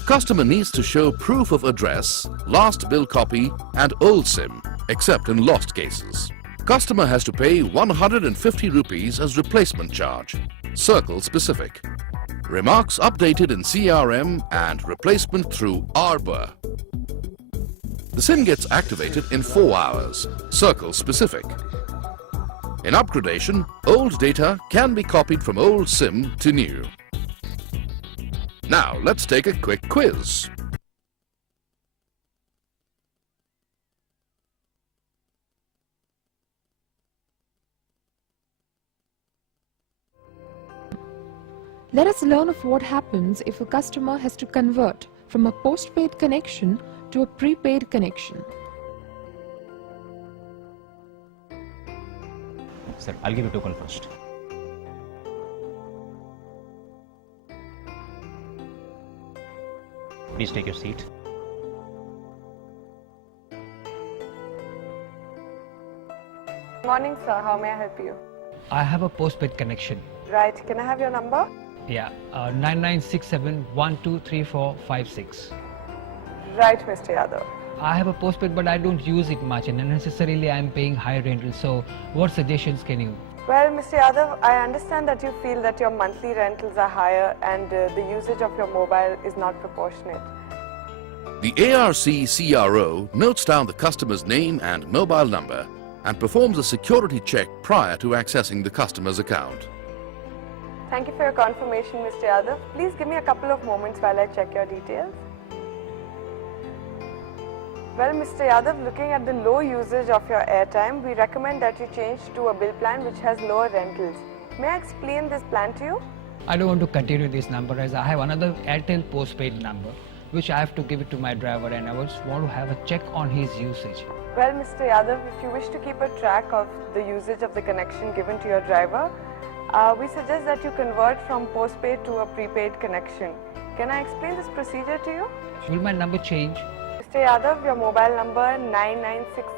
Customer needs to show proof of address, last bill copy and old SIM, except in lost cases. Customer has to pay 150 rupees as replacement charge, circle specific. Remarks updated in CRM and replacement through ARBA. The SIM gets activated in 4 hours, circle specific. In upgradation, old data can be copied from old SIM to new. Now let's take a quick quiz. Let us learn of what happens if a customer has to convert from a postpaid connection to a prepaid connection. Sir, I'll give you token first. Please take your seat. Morning, sir. How may I help you? I have a postpaid connection. Right. Can I have your number? Yeah, 9967123456. Right, Mr. Yadav. I have a postpaid, but I don't use it much, and unnecessarily I'm paying high rental. So, what suggestions can you? Well, Mr. Yadav, I understand that you feel that your monthly rentals are higher and the usage of your mobile is not proportionate. The ARC CRO notes down the customer's name and mobile number and performs a security check prior to accessing the customer's account. Thank you for your confirmation, Mr. Yadav. Please give me a couple of moments while I check your details. Well, Mr. Yadav, looking at the low usage of your airtime, we recommend that you change to a bill plan which has lower rentals. May I explain this plan to you? I don't want to continue this number as I have another AIRTEL postpaid number, which I have to give it to my driver, and I just want to have a check on his usage. Well, Mr. Yadav, if you wish to keep a track of the usage of the connection given to your driver, we suggest that you convert from postpaid to a prepaid connection. Can I explain this procedure to you? Will my number change? Mr. Yadav, your mobile number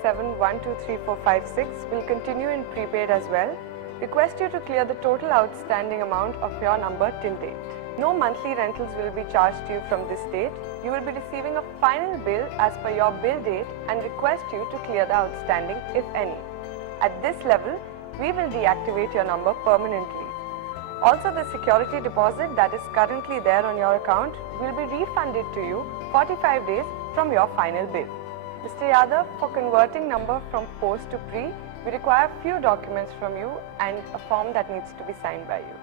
9967123456 will continue in prepaid as well. Request you to clear the total outstanding amount of your number till date. No monthly rentals will be charged to you from this date. You will be receiving a final bill as per your bill date and request you to clear the outstanding if any. At this level, we will deactivate your number permanently. Also, the security deposit that is currently there on your account will be refunded to you 45 days from your final bill. Mr. Yadav, for converting number from post to pre, we require few documents from you and a form that needs to be signed by you.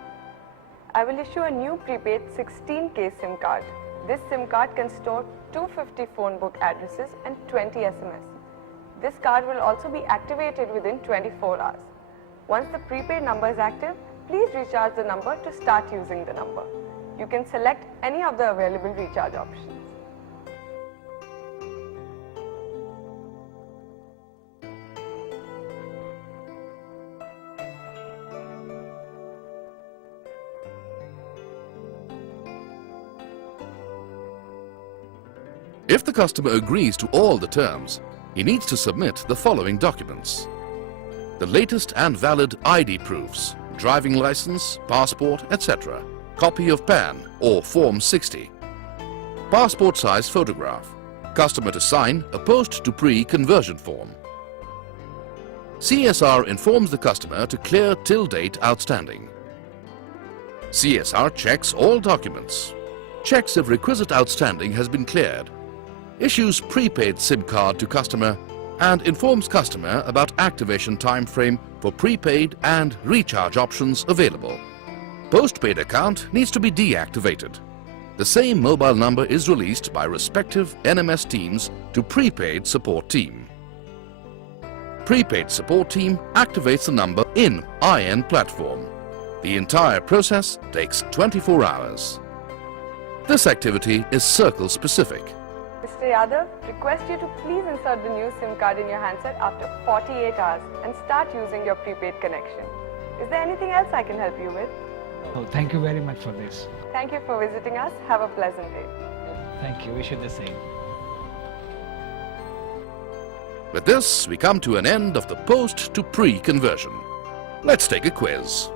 I will issue a new prepaid 16K SIM card. This SIM card can store 250 phone book addresses and 20 SMS. This card will also be activated within 24 hours. Once the prepaid number is active, please recharge the number to start using the number. You can select any of the available recharge options. If the customer agrees to all the terms, he needs to submit the following documents: the latest and valid ID proofs, driving license, passport, etc., copy of PAN or Form 60, passport size photograph, customer to sign a post to pre conversion form. CSR informs the customer to clear till date outstanding. CSR checks all documents, checks if requisite outstanding has been cleared, issues prepaid SIM card to customer and informs customer about activation time frame for prepaid and recharge options available. Postpaid account needs to be deactivated. The same mobile number is released by respective NMS teams to prepaid support team. Prepaid support team activates the number in IN platform. The entire process takes 24 hours. This activity is circle specific. Mr. Yadav, request you to please insert the new SIM card in your handset after 48 hours and start using your prepaid connection. Is there anything else I can help you with? Oh, thank you very much for this. Thank you for visiting us. Have a pleasant day. Thank you. Wish you the same. With this, we come to an end of the post to pre conversion. Let's take a quiz.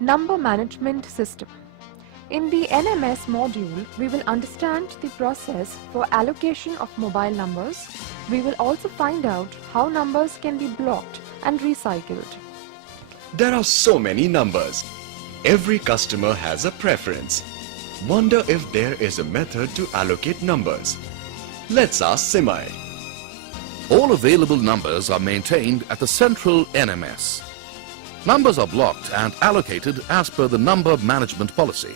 Number Management System. In the NMS module, we will understand the process for allocation of mobile numbers. We will also find out how numbers can be blocked and recycled. There are so many numbers. Every customer has a preference. Wonder if there is a method to allocate numbers. Let's ask Simai. All available numbers are maintained at the central NMS. Numbers are blocked and allocated as per the number management policy.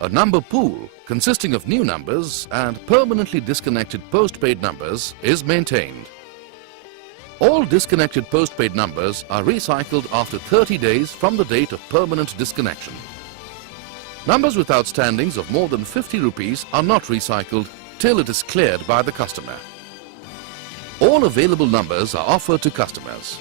A number pool consisting of new numbers and permanently disconnected postpaid numbers is maintained. All disconnected postpaid numbers are recycled after 30 days from the date of permanent disconnection. Numbers with outstandings of more than 50 rupees are not recycled till it is cleared by the customer. All available numbers are offered to customers.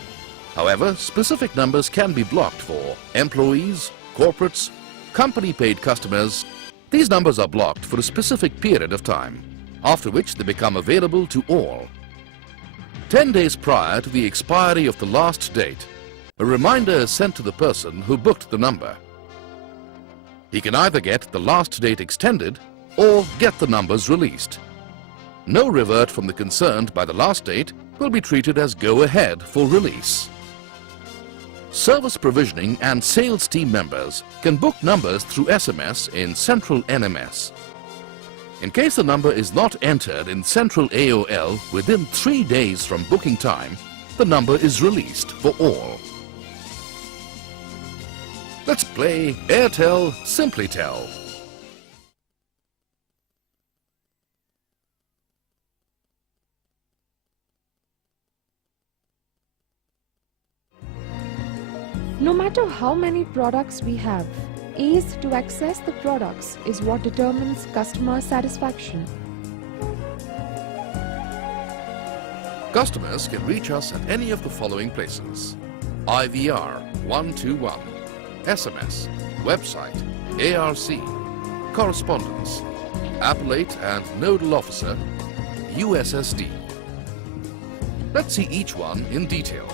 However, specific numbers can be blocked for employees, corporates, company-paid customers. These numbers are blocked for a specific period of time, after which they become available to all. 10 days prior to the expiry of the last date, a reminder is sent to the person who booked the number. He can either get the last date extended or get the numbers released. No revert from the concerned by the last date will be treated as go-ahead for release. Service provisioning and sales team members can book numbers through SMS in Central NMS. In case the number is not entered in Central AOL within 3 days from booking time, the number is released for all. Let's play AIRTEL Simply Tell. No matter how many products we have, ease to access the products is what determines customer satisfaction. Customers can reach us at any of the following places: IVR 121, SMS, website, ARC, correspondence, appellate and nodal officer, USSD. Let's see each one in detail.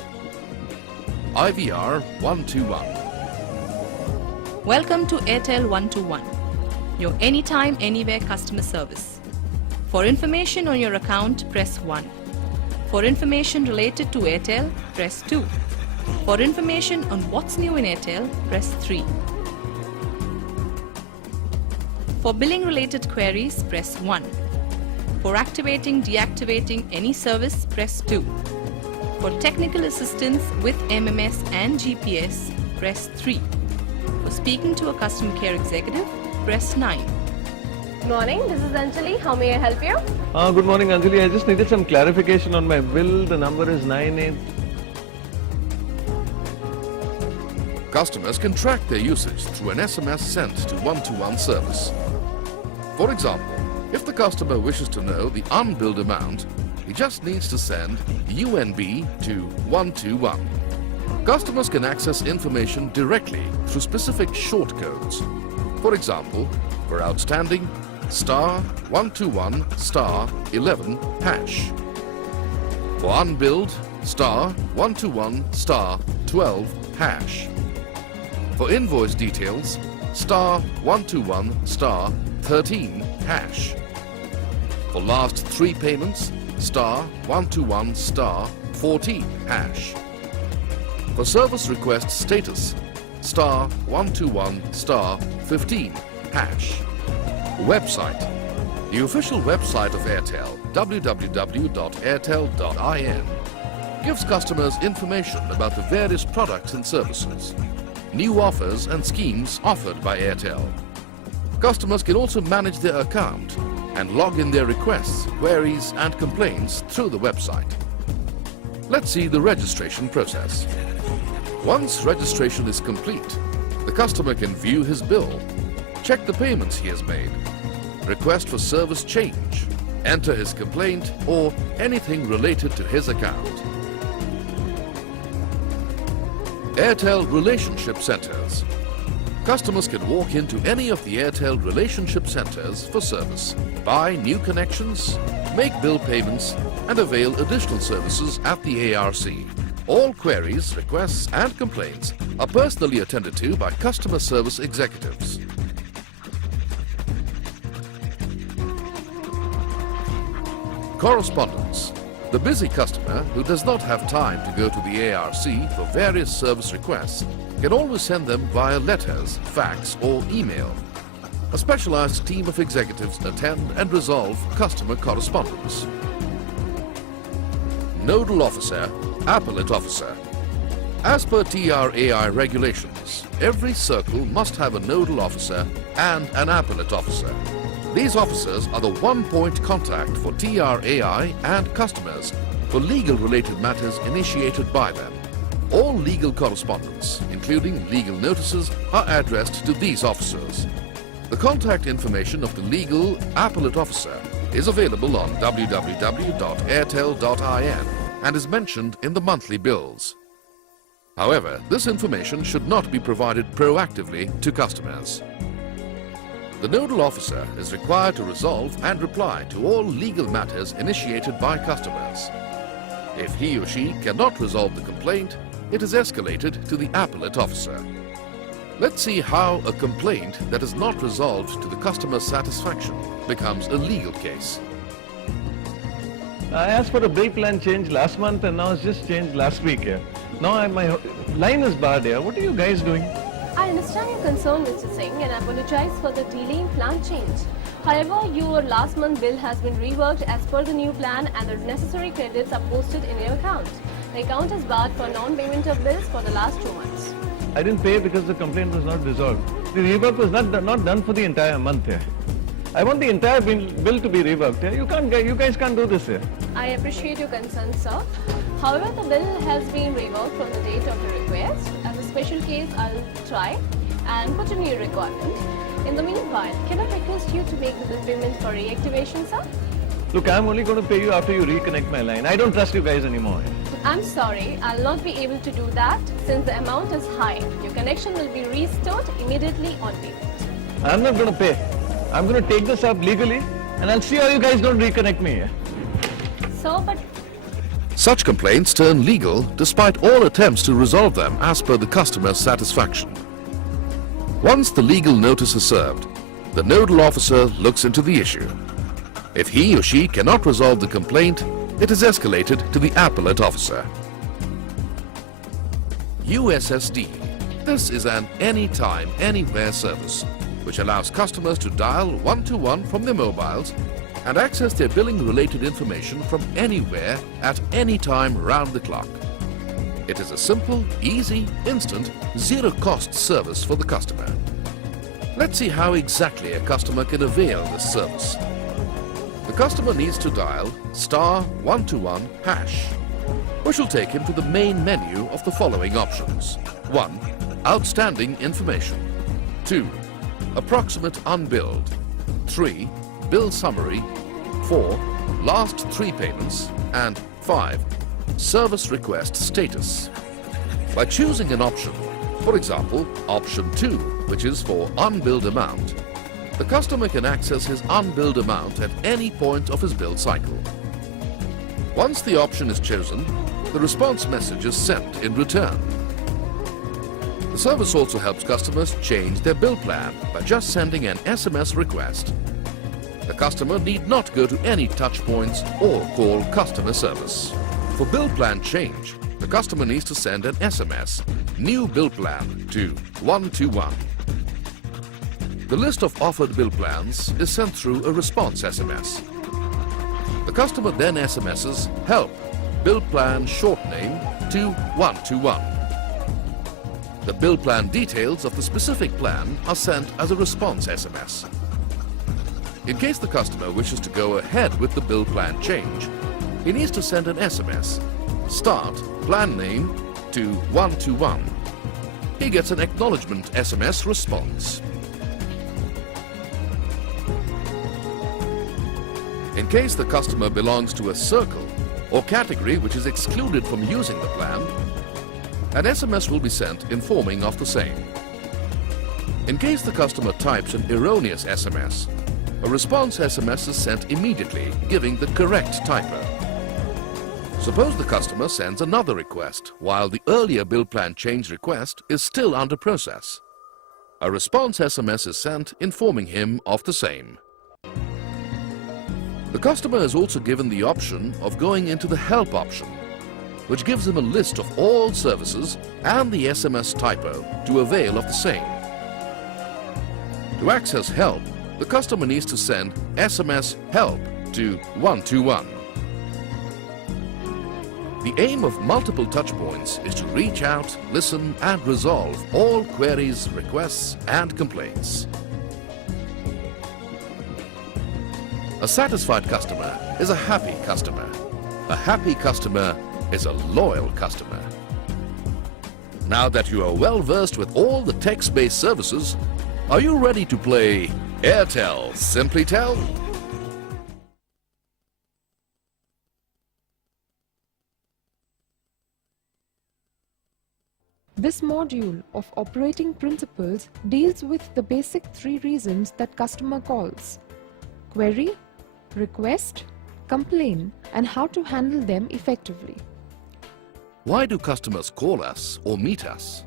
IVR 121. Welcome to AIRTEL 121, your anytime, anywhere customer service. For information on your account, press 1. For information related to AIRTEL, press 2. For information on what's new in AIRTEL, press 3. For billing related queries, press 1. For activating, deactivating any service, press 2. For technical assistance with MMS and GPS, press 3. For speaking to a customer care executive, press 9. Good morning, this is Anjali. How may I help you? Good morning, Anjali. I just needed some clarification on my bill. The number is 98. Customers can track their usage through an SMS sent to 121 service. For example, if the customer wishes to know the unbilled amount, he just needs to send UNB to 121. Customers can access information directly through specific short codes. For example, for outstanding, *121 *11 hash. For unbilled, *121 *12 hash. For invoice details, *121 *13 hash. For last 3 payments, *121 *14 hash. For service request status, *121 *15 hash. Website. The official website of AIRTEL, www.airtel.in, gives customers information about the various products and services, new offers and schemes offered by AIRTEL. Customers can also manage their account and log in their requests, queries and complaints through the website. Let's see the registration process. Once registration is complete, the customer can view his bill, check the payments he has made, request for service change, enter his complaint or anything related to his account. AIRTEL Relationship Centers. Customers can walk into any of the AIRTEL Relationship Centers for service, buy new connections, make bill payments and avail additional services at the ARC. All queries, requests and complaints are personally attended to by customer service executives. Correspondence. The busy customer who does not have time to go to the ARC for various service requests can always send them via letters, fax or email. A specialized team of executives attend and resolve customer correspondence. Nodal Officer, Appellate Officer. As per TRAI regulations, every circle must have a Nodal Officer and an Appellate Officer. These officers are the one-point contact for TRAI and customers for legal-related matters initiated by them. All legal correspondence, including legal notices, are addressed to these officers. The contact information of the legal appellate officer is available on www.airtel.in and is mentioned in the monthly bills. However, this information should not be provided proactively to customers. The nodal officer is required to resolve and reply to all legal matters initiated by customers. If he or she cannot resolve the complaint, it is escalated to the appellate officer. Let's see how a complaint that is not resolved to the customer's satisfaction becomes a legal case. I asked for a bill plan change last month and now it's just changed last week here. Now my line is barred here. What are you guys doing? I understand your concern, Mr. Singh, and apologize for the delay in plan change. However, your last month bill has been reworked as per the new plan and the necessary credits are posted in your account. The account is barred for non-payment of bills for the last 2 months. I didn't pay because the complaint was not resolved. The rework was not done for the entire month here. I want the entire bill to be reworked here. You guys can't do this here. I appreciate your concern, sir. However, the bill has been reworked from the date of the request. As a special case, I'll try and put in your requirement. In the meanwhile, can I request you to make the bill payment for reactivation, sir? Look, I'm only going to pay you after you reconnect my line. I don't trust you guys anymore. I'm sorry, I'll not be able to do that since the amount is high. Your connection will be restored immediately on payment. I'm not going to pay. I'm going to take this up legally and I'll see how you guys don't reconnect me here. Sir, but Such complaints turn legal despite all attempts to resolve them as per the customer's satisfaction. Once the legal notice is served, the nodal officer looks into the issue. If he or she cannot resolve the complaint, it is escalated to the appellate officer. USSD. This is an anytime, anywhere service which allows customers to dial one-to-one from their mobiles and access their billing-related information from anywhere at any time round the clock. It is a simple, easy, instant, zero-cost service for the customer. Let's see how exactly a customer can avail this service. The customer needs to dial *121#, which will take him to the main menu of the following options. 1. Outstanding information. 2. Approximate unbilled. 3. Bill summary. 4. Last 3 payments. And 5. Service request status. By choosing an option, for example, option 2, which is for unbilled amount, the customer can access his unbilled amount at any point of his bill cycle. Once the option is chosen, the response message is sent in return. The service also helps customers change their bill plan by just sending an SMS request. The customer need not go to any touch points or call customer service. For bill plan change, the customer needs to send an SMS, New Bill Plan, to 121. The list of offered bill plans is sent through a response SMS. The customer then SMSes Help, Bill Plan Short Name to 121. The bill plan details of the specific plan are sent as a response SMS. In case the customer wishes to go ahead with the bill plan change, he needs to send an SMS, Start Plan Name to 121. He gets an acknowledgement SMS response. In case the customer belongs to a circle or category which is excluded from using the plan, an SMS will be sent informing of the same. In case the customer types an erroneous SMS, a response SMS is sent immediately giving the correct typo. Suppose the customer sends another request while the earlier bill plan change request is still under process. A response SMS is sent informing him of the same. The customer is also given the option of going into the Help option. which gives him a list of all services and the SMS typo to avail of the same. To access help, the customer needs to send SMS help to 121. The aim of multiple touchpoints is to reach out, listen and resolve all queries, requests and complaints. A satisfied customer is a happy customer. A happy customer is a loyal customer. Now that you are well versed with all the text-based services, are you ready to play AIRTEL Simply Tell? This module of operating principles deals with the basic three reasons that customer calls: query, request, complain, and how to handle them effectively. Why do customers call us or meet us?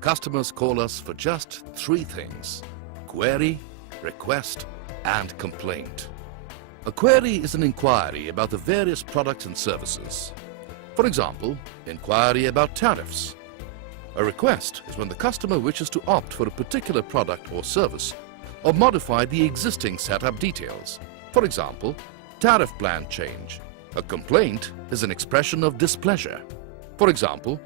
Customers call us for just three things: query, request, and complaint. A query is an inquiry about the various products and services. For example, inquiry about tariffs. A request is when the customer wishes to opt for a particular product or service or modify the existing setup details. For example, tariff plan change. A complaint is an expression of displeasure. For example,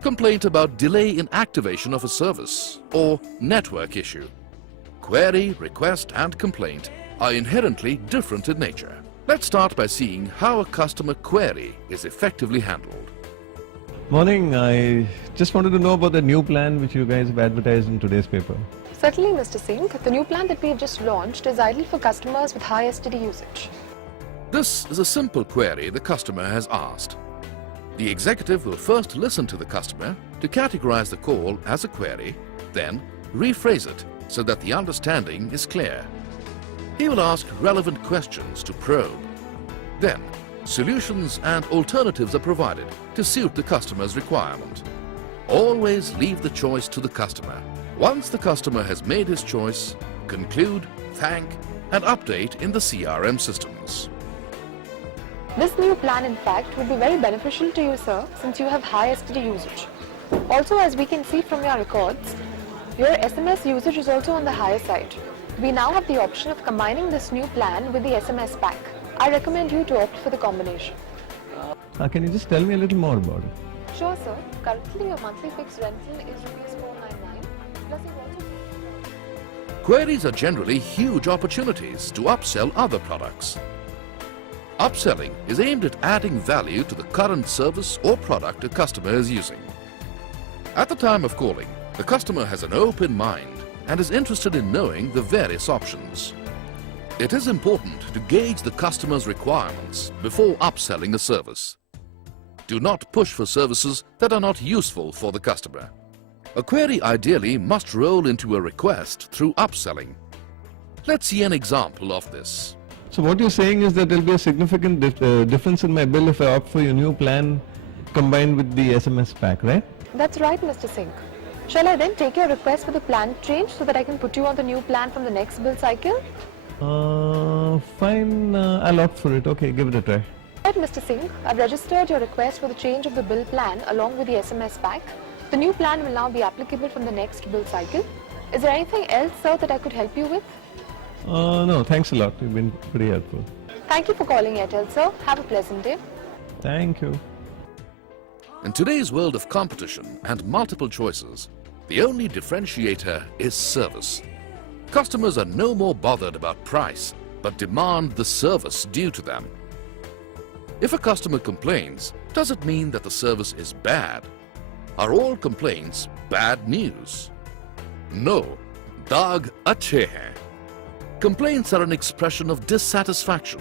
complaint about delay in activation of a service or network issue. Query, request and complaint are inherently different in nature. Let's start by seeing how a customer query is effectively handled. Morning, I just wanted to know about the new plan which you guys have advertised in today's paper. Certainly, Mr. Singh. The new plan that we have just launched is ideal for customers with high STD usage. This is a simple query the customer has asked. The executive will first listen to the customer to categorize the call as a query, then rephrase it so that the understanding is clear. He will ask relevant questions to probe. Then, solutions and alternatives are provided to suit the customer's requirement. Always leave the choice to the customer. Once the customer has made his choice, conclude, thank, and update in the CRM systems. This new plan, in fact, would be very beneficial to you, sir, since you have high STD usage. Also, as we can see from your records, your SMS usage is also on the higher side. We now have the option of combining this new plan with the SMS pack. I recommend you to opt for the combination. Can you just tell me a little more about it? Sure, sir. Currently, your monthly fixed rental is ₹499. Plus, you've also... Queries are generally huge opportunities to upsell other products. Upselling is aimed at adding value to the current service or product a customer is using. At the time of calling, the customer has an open mind and is interested in knowing the various options. It is important to gauge the customer's requirements before upselling a service. Do not push for services that are not useful for the customer. A query ideally must roll into a request through upselling. Let's see an example of this. So what you're saying is that there will be a significant difference in my bill if I opt for your new plan combined with the SMS pack, right? That's right, Mr. Singh. Shall I then take your request for the plan change so that I can put you on the new plan from the next bill cycle? Fine, I'll opt for it. Okay, give it a try. Right, Mr. Singh. I've registered your request for the change of the bill plan along with the SMS pack. The new plan will now be applicable from the next bill cycle. Is there anything else, sir, that I could help you with? No, thanks a lot. You've been pretty helpful. Thank you for calling AIRTEL, sir. Have a pleasant day. Thank you. In today's world of competition and multiple choices, the only differentiator is service. Customers are no more bothered about price, but demand the service due to them. If a customer complains, does it mean that the service is bad? Are all complaints bad news? No, daag achhe hain. Complaints are an expression of dissatisfaction.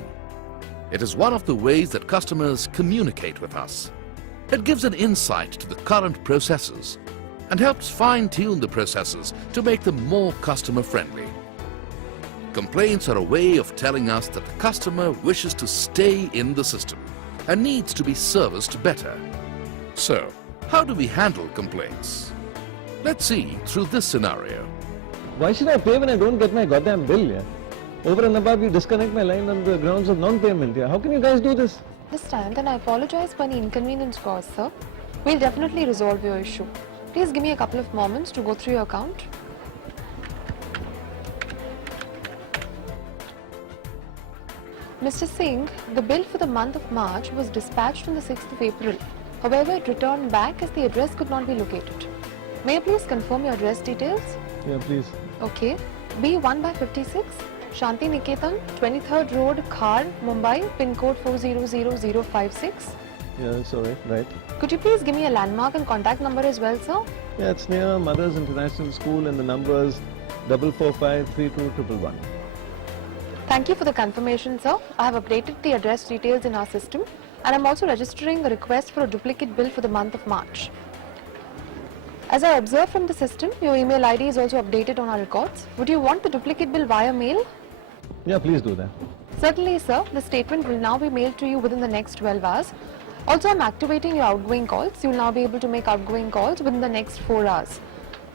It is one of the ways that customers communicate with us. It gives an insight to the current processes and helps fine-tune the processes to make them more customer-friendly. Complaints are a way of telling us that the customer wishes to stay in the system and needs to be serviced better. So, how do we handle complaints? Let's see through this scenario. Why should I pay when I don't get my goddamn bill? Yeah? Over and above, you disconnect my line on the grounds of non-payment. Yeah? How can you guys do this? Understand, then I apologize for any inconvenience caused, sir. We'll definitely resolve your issue. Please give me a couple of moments to go through your account. Mr. Singh, the bill for the month of March was dispatched on the 6th of April. However, it returned back as the address could not be located. May I please confirm your address details? Yeah, please. Okay. B1/56, Shanti Niketan, 23rd Road, Khar, Mumbai, pin code 400056. Yeah, that's all right. Right. Could you please give me a landmark and contact number as well, sir? Yeah, it's near Mother's International School and the number's 4453211. Thank you for the confirmation, sir. I have updated the address details in our system and I'm also registering a request for a duplicate bill for the month of March. As I observe from the system, your email ID is also updated on our records. Would you want the duplicate bill via mail? Yeah, please do that. Certainly, sir. The statement will now be mailed to you within the next 12 hours. Also, I'm activating your outgoing calls. You will now be able to make outgoing calls within the next 4 hours.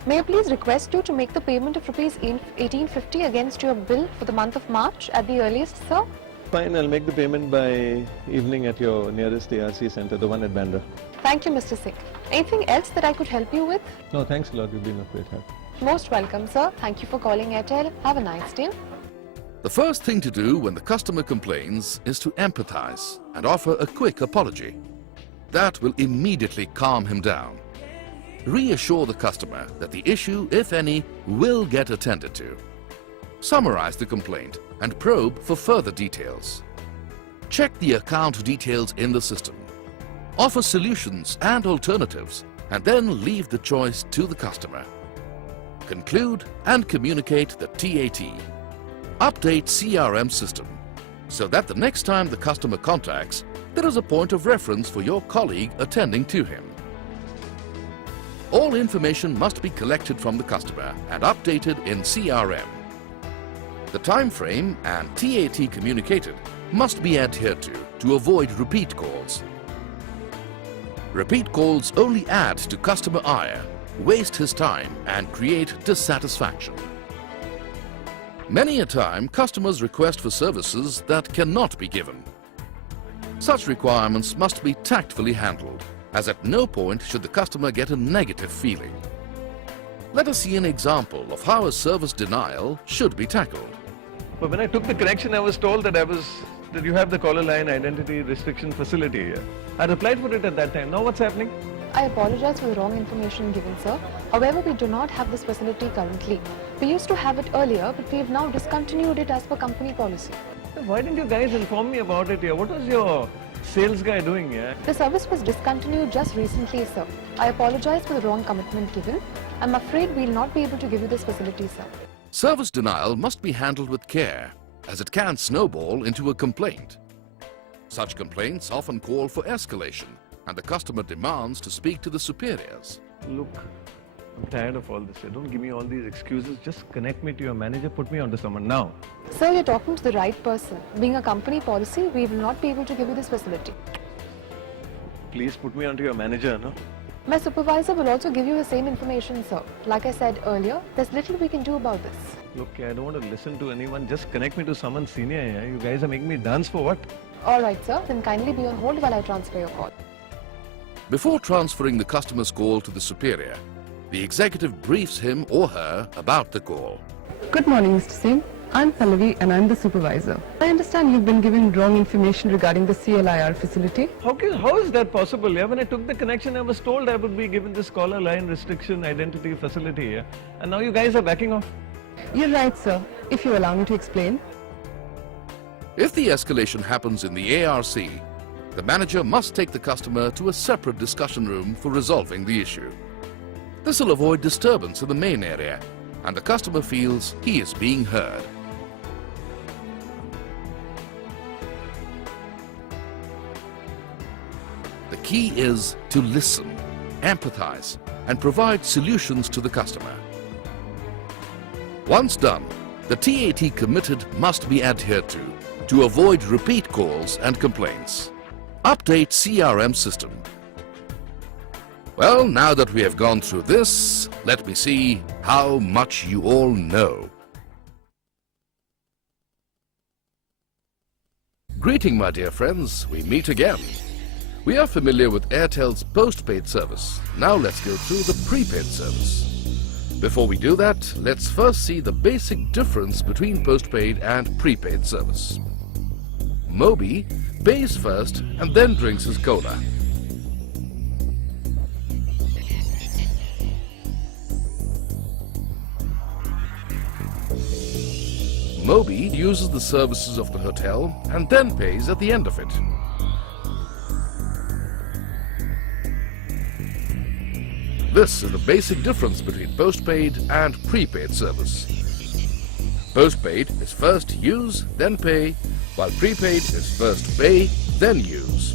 May I please request you to make the payment of rupees 1850 against your bill for the month of March at the earliest, sir? Fine, I'll make the payment by evening at your nearest ARC center, the one at Bandra. Thank you, Mr. Singh. Anything else that I could help you with? No, thanks a lot. You've been of great help. Most welcome, sir. Thank you for calling AIRTEL. Have a nice day. The first thing to do when the customer complains is to empathize and offer a quick apology. That will immediately calm him down. Reassure the customer that the issue, if any, will get attended to. Summarize the complaint and probe for further details. Check the account details in the system. Offer solutions and alternatives and then leave the choice to the customer. Conclude and communicate the TAT. Update CRM system so that the next time the customer contacts, there is a point of reference for your colleague attending to him. All information must be collected from the customer and updated in CRM. The time frame and TAT communicated must be adhered to avoid repeat calls. Repeat calls only add to customer ire, waste his time and create dissatisfaction. Many a time, customers request for services that cannot be given. Such requirements must be tactfully handled, as at no point should the customer get a negative feeling. Let us see an example of how a service denial should be tackled. But when I took the connection, I was told that you have the caller line identity restriction facility here. I applied for it at that time. Now what's happening? I apologize for the wrong information given, sir. However, we do not have this facility currently. We used to have it earlier, but we have now discontinued it as per company policy. Why didn't you guys inform me about it here? What was your sales guy doing here? The service was discontinued just recently, sir. I apologize for the wrong commitment given. I'm afraid we'll not be able to give you this facility, sir. Service denial must be handled with care, as it can snowball into a complaint. Such complaints often call for escalation, and the customer demands to speak to the superiors. Look, I'm tired of all this. Don't give me all these excuses. Just connect me to your manager. Put me onto someone now. Sir, you're talking to the right person. Being a company policy, we will not be able to give you this facility. Please put me onto your manager, no? My supervisor will also give you the same information, sir. Like I said earlier, there's little we can do about this. Look, I don't want to listen to anyone. Just connect me to someone senior here. You guys are making me dance for what? Alright, sir. Then kindly be on hold while I transfer your call. Before transferring the customer's call to the superior, the executive briefs him or her about the call. Good morning, Mr. Singh. I'm Pallavi and I'm the supervisor. I understand you've been given wrong information regarding the CLIR facility. How is that possible? Yeah, when I took the connection, I was told I would be given this caller line restriction identity facility here. And now you guys are backing off. You're right, sir. If you allow me to explain. If the escalation happens in the ARC, the manager must take the customer to a separate discussion room for resolving the issue. This will avoid disturbance in the main area, and the customer feels he is being heard. The key is to listen, empathize, and provide solutions to the customer. Once done, the TAT committed must be adhered to avoid repeat calls and complaints. Update CRM system. Well, now that we have gone through this, let me see how much you all know. Greeting, my dear friends, we meet again. We are familiar with Airtel's postpaid service. Now let's go through the prepaid service. Before we do that, let's first see the basic difference between postpaid and prepaid service. Moby pays first and then drinks his cola. Moby uses the services of the hotel and then pays at the end of it. This is the basic difference between postpaid and prepaid service. Postpaid is first use, then pay, while prepaid is first pay, then use.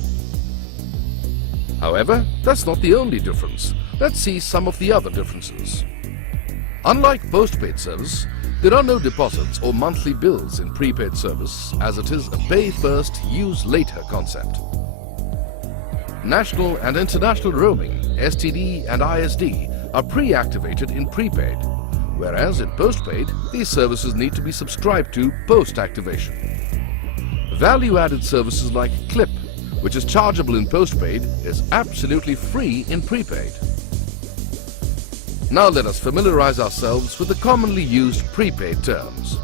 However, that's not the only difference. Let's see some of the other differences. Unlike postpaid service, there are no deposits or monthly bills in prepaid service, as it is a pay first, use later concept. National and international roaming, STD and ISD, are pre-activated in prepaid, whereas in postpaid, these services need to be subscribed to post-activation. Value-added services like Clip, which is chargeable in postpaid, is absolutely free in prepaid. Now let us familiarize ourselves with the commonly used prepaid terms.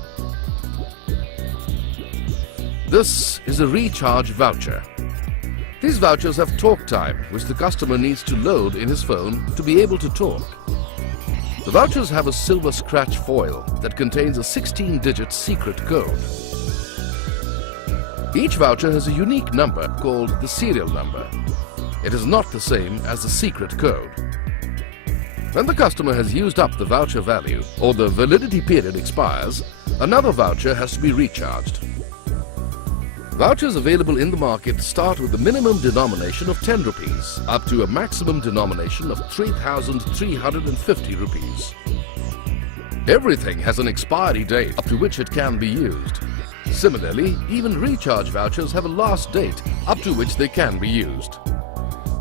This is a recharge voucher. These vouchers have talk time, which the customer needs to load in his phone to be able to talk. The vouchers have a silver scratch foil that contains a 16-digit secret code. Each voucher has a unique number called the serial number. It is not the same as the secret code. When the customer has used up the voucher value or the validity period expires, another voucher has to be recharged. Vouchers available in the market start with a minimum denomination of 10 rupees up to a maximum denomination of 3,350 rupees. Everything has an expiry date up to which it can be used. Similarly, even recharge vouchers have a last date up to which they can be used.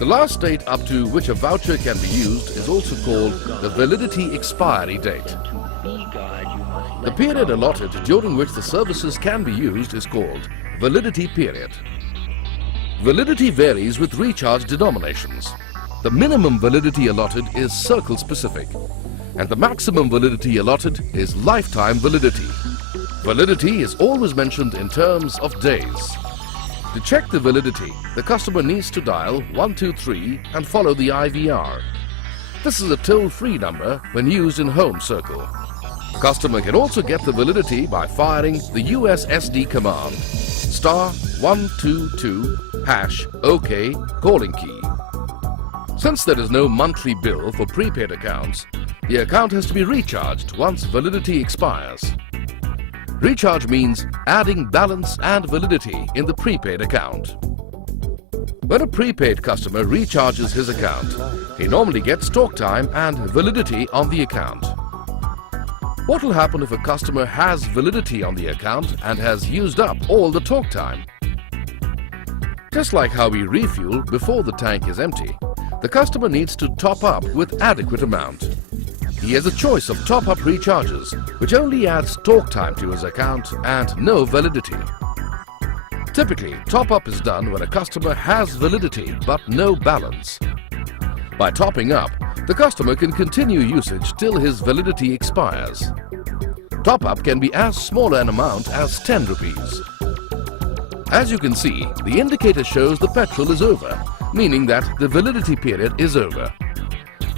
The last date up to which a voucher can be used is also called the validity expiry date. The period allotted during which the services can be used is called validity period. Validity varies with recharge denominations. The minimum validity allotted is circle specific, and the maximum validity allotted is lifetime validity. Validity is always mentioned in terms of days. To check the validity, the customer needs to dial 123 and follow the IVR. This is a toll-free number when used in home circle. Customer can also get the validity by firing the USSD command *122# OK calling key. Since there is no monthly bill for prepaid accounts, the account has to be recharged once validity expires. Recharge means adding balance and validity in the prepaid account. When a prepaid customer recharges his account, he normally gets talk time and validity on the account. What will happen if a customer has validity on the account and has used up all the talk time? Just like how we refuel before the tank is empty, the customer needs to top up with adequate amount. He has a choice of top-up recharges, which only adds talk time to his account and no validity. Typically, top-up is done when a customer has validity but no balance. By topping up, the customer can continue usage till his validity expires. Top-up can be as small an amount as 10 rupees. As you can see, the indicator shows the petrol is over, meaning that the validity period is over.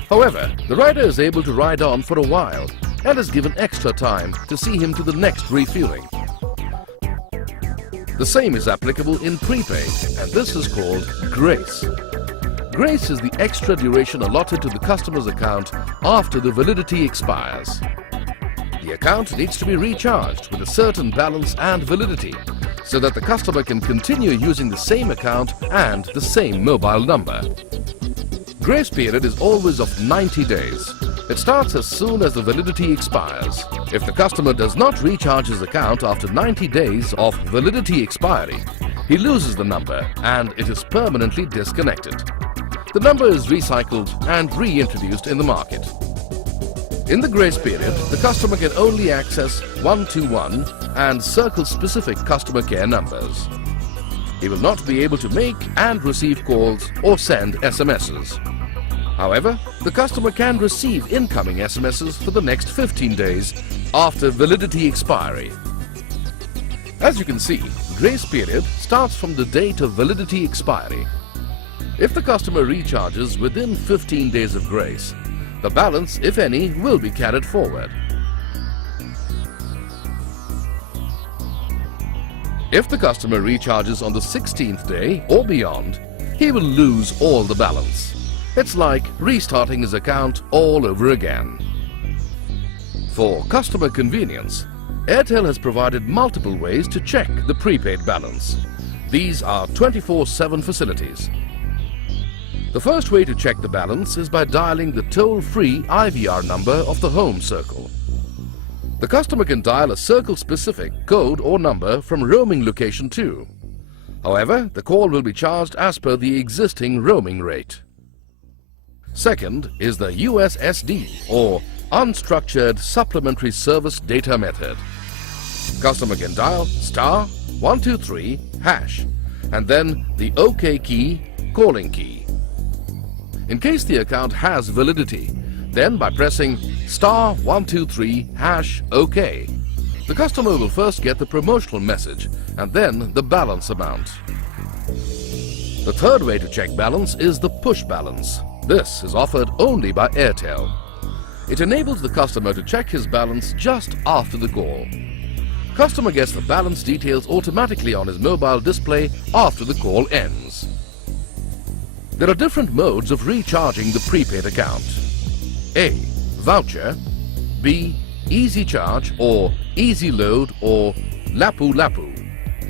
However, the rider is able to ride on for a while and is given extra time to see him to the next refueling. The same is applicable in prepaid, and this is called grace. Grace is the extra duration allotted to the customer's account after the validity expires. The account needs to be recharged with a certain balance and validity so that the customer can continue using the same account and the same mobile number. Grace period is always of 90 days. It starts as soon as the validity expires. If the customer does not recharge his account after 90 days of validity expiry, he loses the number and it is permanently disconnected. The number is recycled and reintroduced in the market. In the grace period, the customer can only access 121 and circle-specific customer care numbers. He will not be able to make and receive calls or send SMSs. However, the customer can receive incoming SMSs for the next 15 days after validity expiry. As you can see, grace period starts from the date of validity expiry. If the customer recharges within 15 days of grace, the balance, if any, will be carried forward. If the customer recharges on the 16th day or beyond, he will lose all the balance. It's like restarting his account all over again. For customer convenience, Airtel has provided multiple ways to check the prepaid balance. These are 24/7 facilities. The first way to check the balance is by dialing the toll-free IVR number of the home circle. The customer can dial a circle-specific code or number from roaming location 2. However, the call will be charged as per the existing roaming rate. Second is the USSD or Unstructured Supplementary Service Data Method. Customer can dial *123# and then the OK key, calling key. In case the account has validity, then by pressing *123# OK, the customer will first get the promotional message and then the balance amount. The third way to check balance is the push balance. This is offered only by Airtel. It enables the customer to check his balance just after the call. Customer gets the balance details automatically on his mobile display after the call ends. There are different modes of recharging the prepaid account. A. Voucher. B. Easy Charge or Easy Load or Lapu Lapu.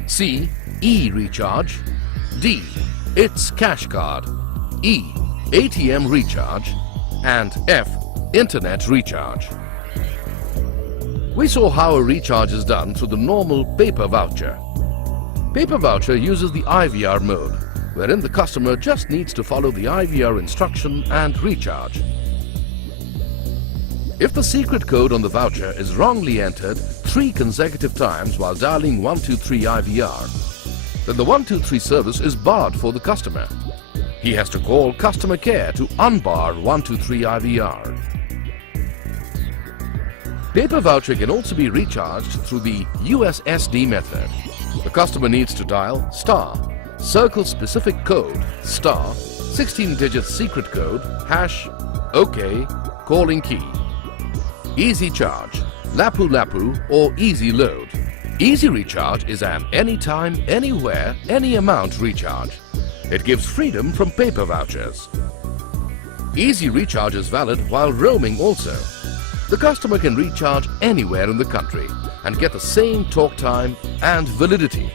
C. E-Recharge. D. It's Cash Card. E. ATM Recharge. And F. Internet Recharge. We saw how a recharge is done through the normal paper voucher. Paper voucher uses the IVR mode, wherein the customer just needs to follow the IVR instruction and recharge. If the secret code on the voucher is wrongly entered 3 consecutive times while dialing 123 IVR, then the 123 service is barred for the customer. He has to call customer care to unbar 123 IVR. Paper voucher can also be recharged through the USSD method. The customer needs to dial circle specific code, 16-digit secret code, #OK, calling key. Easy Charge, Lapu Lapu or Easy Load. Easy Recharge is an anytime, anywhere, any amount recharge. It gives freedom from paper vouchers. Easy Recharge is valid while roaming also. The customer can recharge anywhere in the country and get the same talk time and validity.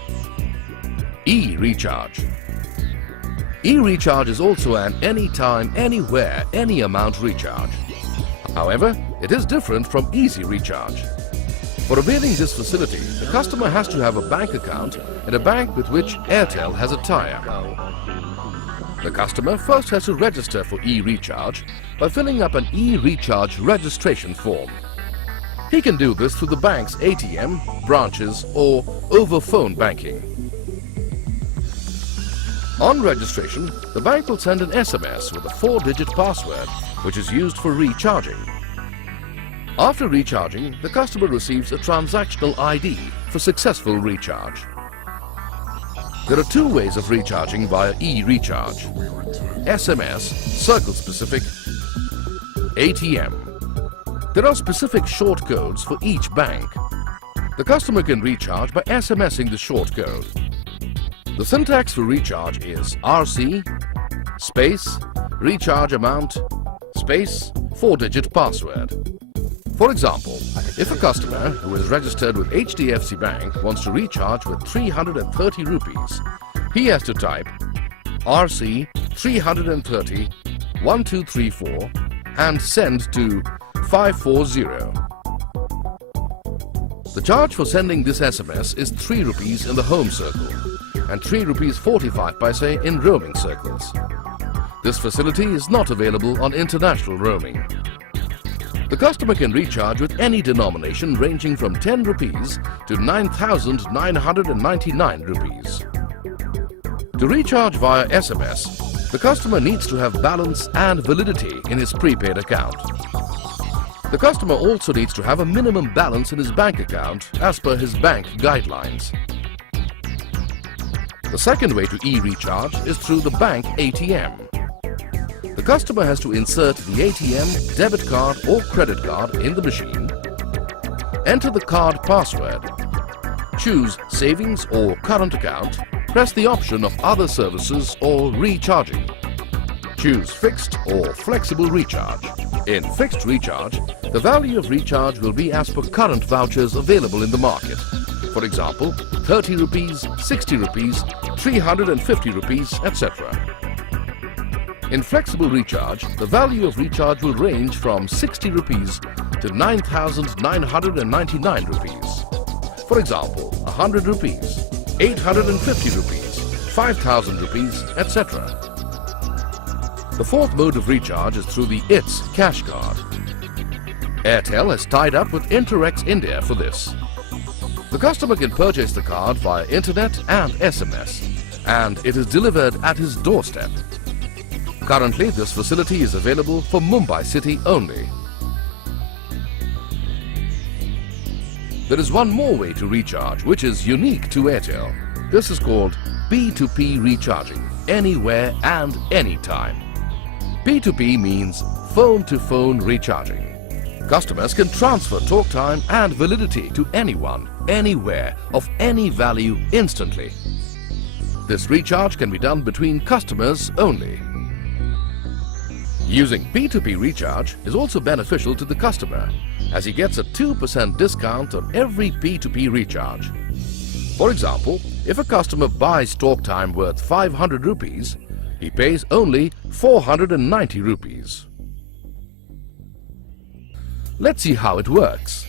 E-Recharge. E-Recharge is also an anytime, anywhere, any amount recharge. However, it is different from Easy Recharge. For availing this facility, the customer has to have a bank account in a bank with which Airtel has a tie-up. The customer first has to register for e-recharge by filling up an e-recharge registration form. He can do this through the bank's ATM, branches or over phone banking. On registration, the bank will send an SMS with a 4-digit password which is used for recharging. After recharging, the customer receives a transactional ID for successful recharge. There are 2 ways of recharging via e-recharge: SMS, circle specific, ATM. There are specific short codes for each bank. The customer can recharge by SMSing the short code. The syntax for recharge is RC, space, recharge amount, space, 4-digit password. For example, if a customer who is registered with HDFC Bank wants to recharge with 330 rupees, he has to type RC 330 1234 and send to 540. The charge for sending this SMS is 3 rupees in the home circle and 3 rupees 45 paise in roaming circles. This facility is not available on international roaming. The customer can recharge with any denomination ranging from 10 rupees to 9,999 rupees. To recharge via SMS, the customer needs to have balance and validity in his prepaid account. The customer also needs to have a minimum balance in his bank account as per his bank guidelines. The second way to e-recharge is through the bank ATM. The customer has to insert the ATM, debit card or credit card in the machine, enter the card password, choose savings or current account, press the option of other services or recharging. Choose fixed or flexible recharge. In fixed recharge, the value of recharge will be as per current vouchers available in the market. For example, 30 rupees, 60 rupees, 350 rupees, etc. In flexible recharge, the value of recharge will range from 60 rupees to 9,999 rupees. For example, 100 rupees, 850 rupees, 5,000 rupees, etc. The fourth mode of recharge is through the ITS cash card. AIRTEL has tied up with Interex India for this. The customer can purchase the card via internet and SMS, and it is delivered at his doorstep. Currently, this facility is available for Mumbai city only. There is one more way to recharge which is unique to AIRTEL. This is called P2P recharging, anywhere and anytime. P2P means phone-to-phone recharging. Customers can transfer talk time and validity to anyone, anywhere, of any value instantly. This recharge can be done between customers only. Using P2P recharge is also beneficial to the customer, as he gets a 2% discount on every P2P recharge. For example, if a customer buys talk time worth 500 rupees, he pays only 490 rupees. Let's see how it works.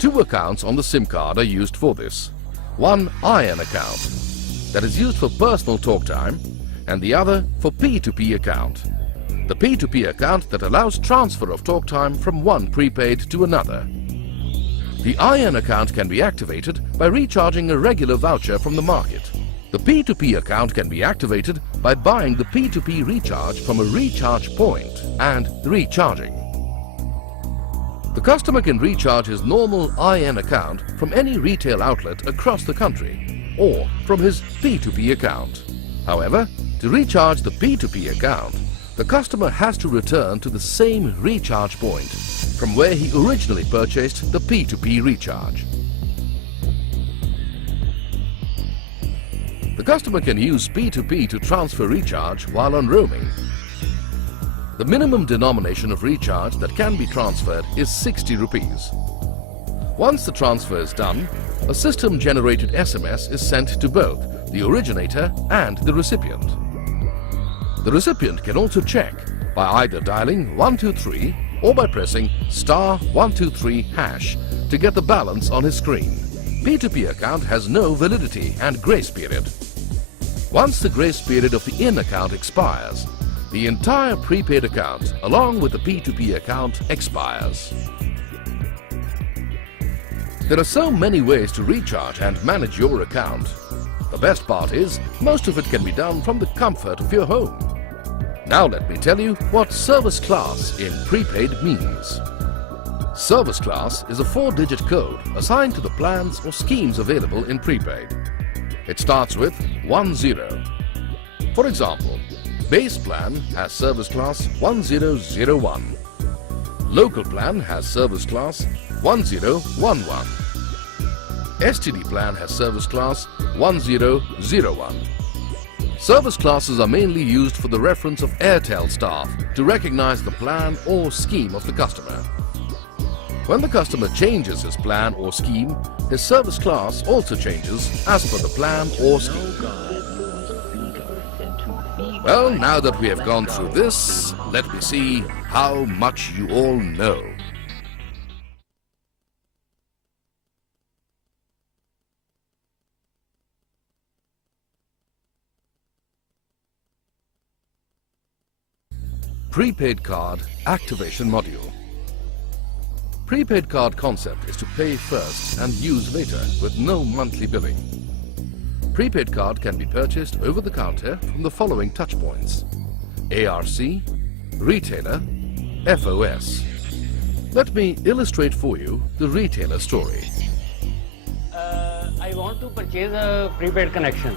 Two accounts on the SIM card are used for this. One IAN account that is used for personal talk time and the other for P2P account. The P2P account that allows transfer of talk time from one prepaid to another. The IAN account can be activated by recharging a regular voucher from the market. The P2P account can be activated by buying the P2P recharge from a recharge point and recharging. The customer can recharge his normal IAN account from any retail outlet across the country or from his P2P account. However, to recharge the P2P account, the customer has to return to the same recharge point from where he originally purchased the P2P recharge. The customer can use P2P to transfer recharge while on roaming. The minimum denomination of recharge that can be transferred is 60 rupees. Once the transfer is done, a system-generated SMS is sent to both the originator and the recipient. The recipient can also check by either dialing 123 or by pressing *123# to get the balance on his screen. P2P account has no validity and grace period. Once the grace period of the IN account expires, the entire prepaid account along with the P2P account expires. There are so many ways to recharge and manage your account. The best part is, most of it can be done from the comfort of your home. Now let me tell you what service class in prepaid means. Service class is a 4-digit code assigned to the plans or schemes available in prepaid. It starts with 10. For example, base plan has service class 1001. Local plan has service class 1011. STD plan has service class 1001. Service classes are mainly used for the reference of AIRTEL staff to recognize the plan or scheme of the customer. When the customer changes his plan or scheme, his service class also changes as per the plan or scheme. Well, now that we have gone through this, let me see how much you all know. Prepaid card activation module. Prepaid card concept is to pay first and use later with no monthly billing. prepaid card can be purchased over the counter from the following touchpoints: ARC, retailer, FOS. Let me illustrate for you the retailer story. I want to purchase a prepaid connection.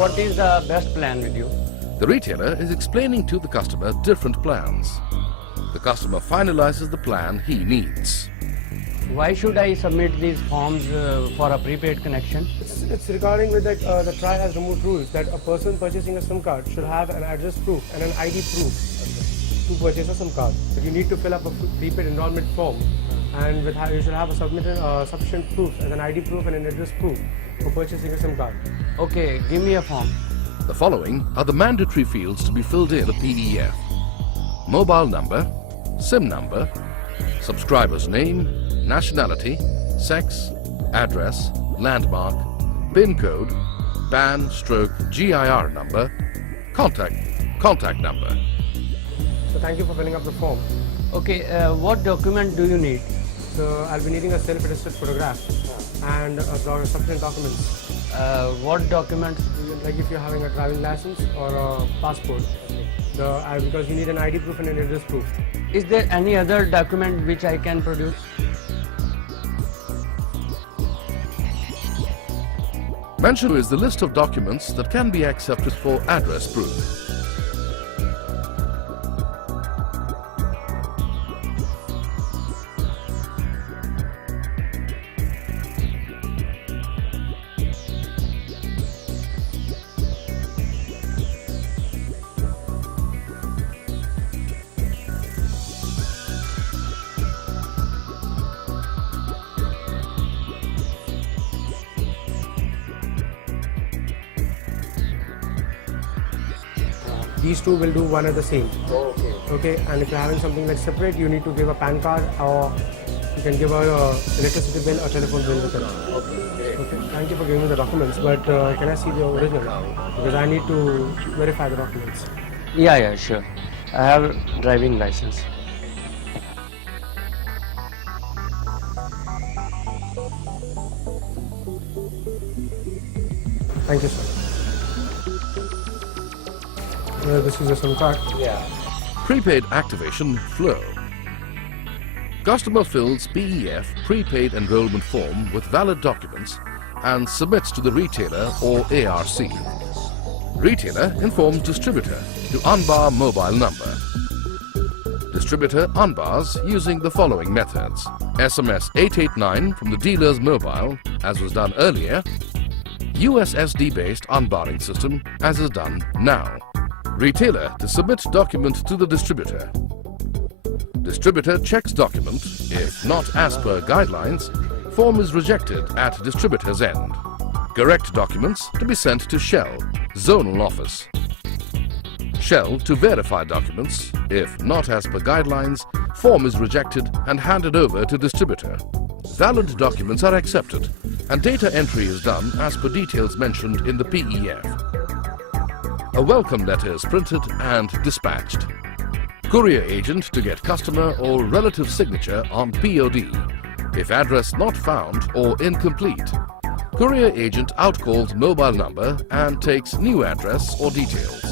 What is the best plan with you? The retailer is explaining to the customer different plans. The customer finalizes the plan he needs. Why should I submit these forms for a prepaid connection? It's regarding with that the TRAI has removed rules that a person purchasing a SIM card should have an address proof and an ID proof to purchase a SIM card. You need to fill up a prepaid enrollment form, and you should have a sufficient proof as an ID proof and an address proof for purchasing a SIM card. Okay, give me a form. The following are the mandatory fields to be filled in the PEF: mobile number, SIM number, subscriber's name, nationality, sex, address, landmark, PIN code, PAN/GIR number, contact number. So thank you for filling up the form. Okay, what document do you need? So I'll be needing a self-attested photograph and sufficient documents. What documents? Like if you're having a driving license or a passport, because you need an ID proof and an address proof. Is there any other document which I can produce? Mentioned is the list of documents that can be accepted for address proof. These two will do one at the same. Okay. Okay, and if you're having something like separate, you need to give a PAN card, or you can give a electricity bill or telephone bill with it. Okay. Okay. Thank you for giving me the documents, but can I see the original? Because I need to verify the documents. Yeah, sure. I have a driving license. Thank you, sir. This is a SIM card. Yeah. Prepaid activation flow. Customer fills PEF prepaid enrollment form with valid documents and submits to the retailer or ARC. Retailer informs distributor to unbar mobile number. Distributor unbars using the following methods: SMS 889 from the dealer's mobile, as was done earlier, USSD-based unbarring system, as is done now. Retailer to submit document to the distributor. Distributor checks document. If not as per guidelines, form is rejected at distributor's end. Correct documents to be sent to Shell, zonal office. Shell to verify documents. If not as per guidelines, form is rejected and handed over to distributor. Valid documents are accepted and data entry is done as per details mentioned in the PEF. A welcome letter is printed and dispatched. Courier agent to get customer or relative signature on POD. If address not found or incomplete, courier agent outcalls mobile number and takes new address or details.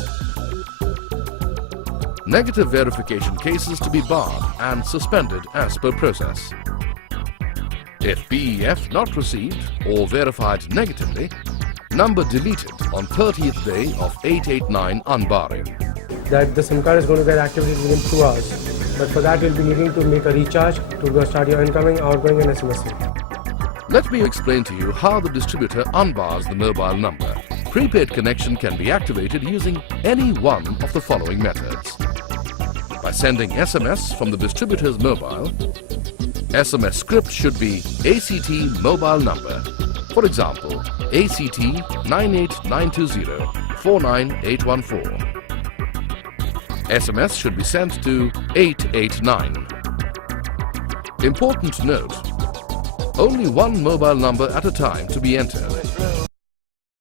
Negative verification cases to be barred and suspended as per process. If PEF not received or verified negatively, number deleted on 30th day of 889 unbarring. That the SIM card is going to get activated within 2 hours. But for that, you'll be needing to make a recharge to go start your incoming, outgoing and SMSing. Let me explain to you how the distributor unbars the mobile number. Prepaid connection can be activated using any one of the following methods. By sending SMS from the distributor's mobile, SMS script should be ACT mobile number. For example, ACT 98920-49814. SMS should be sent to 889. Important note, only one mobile number at a time to be entered.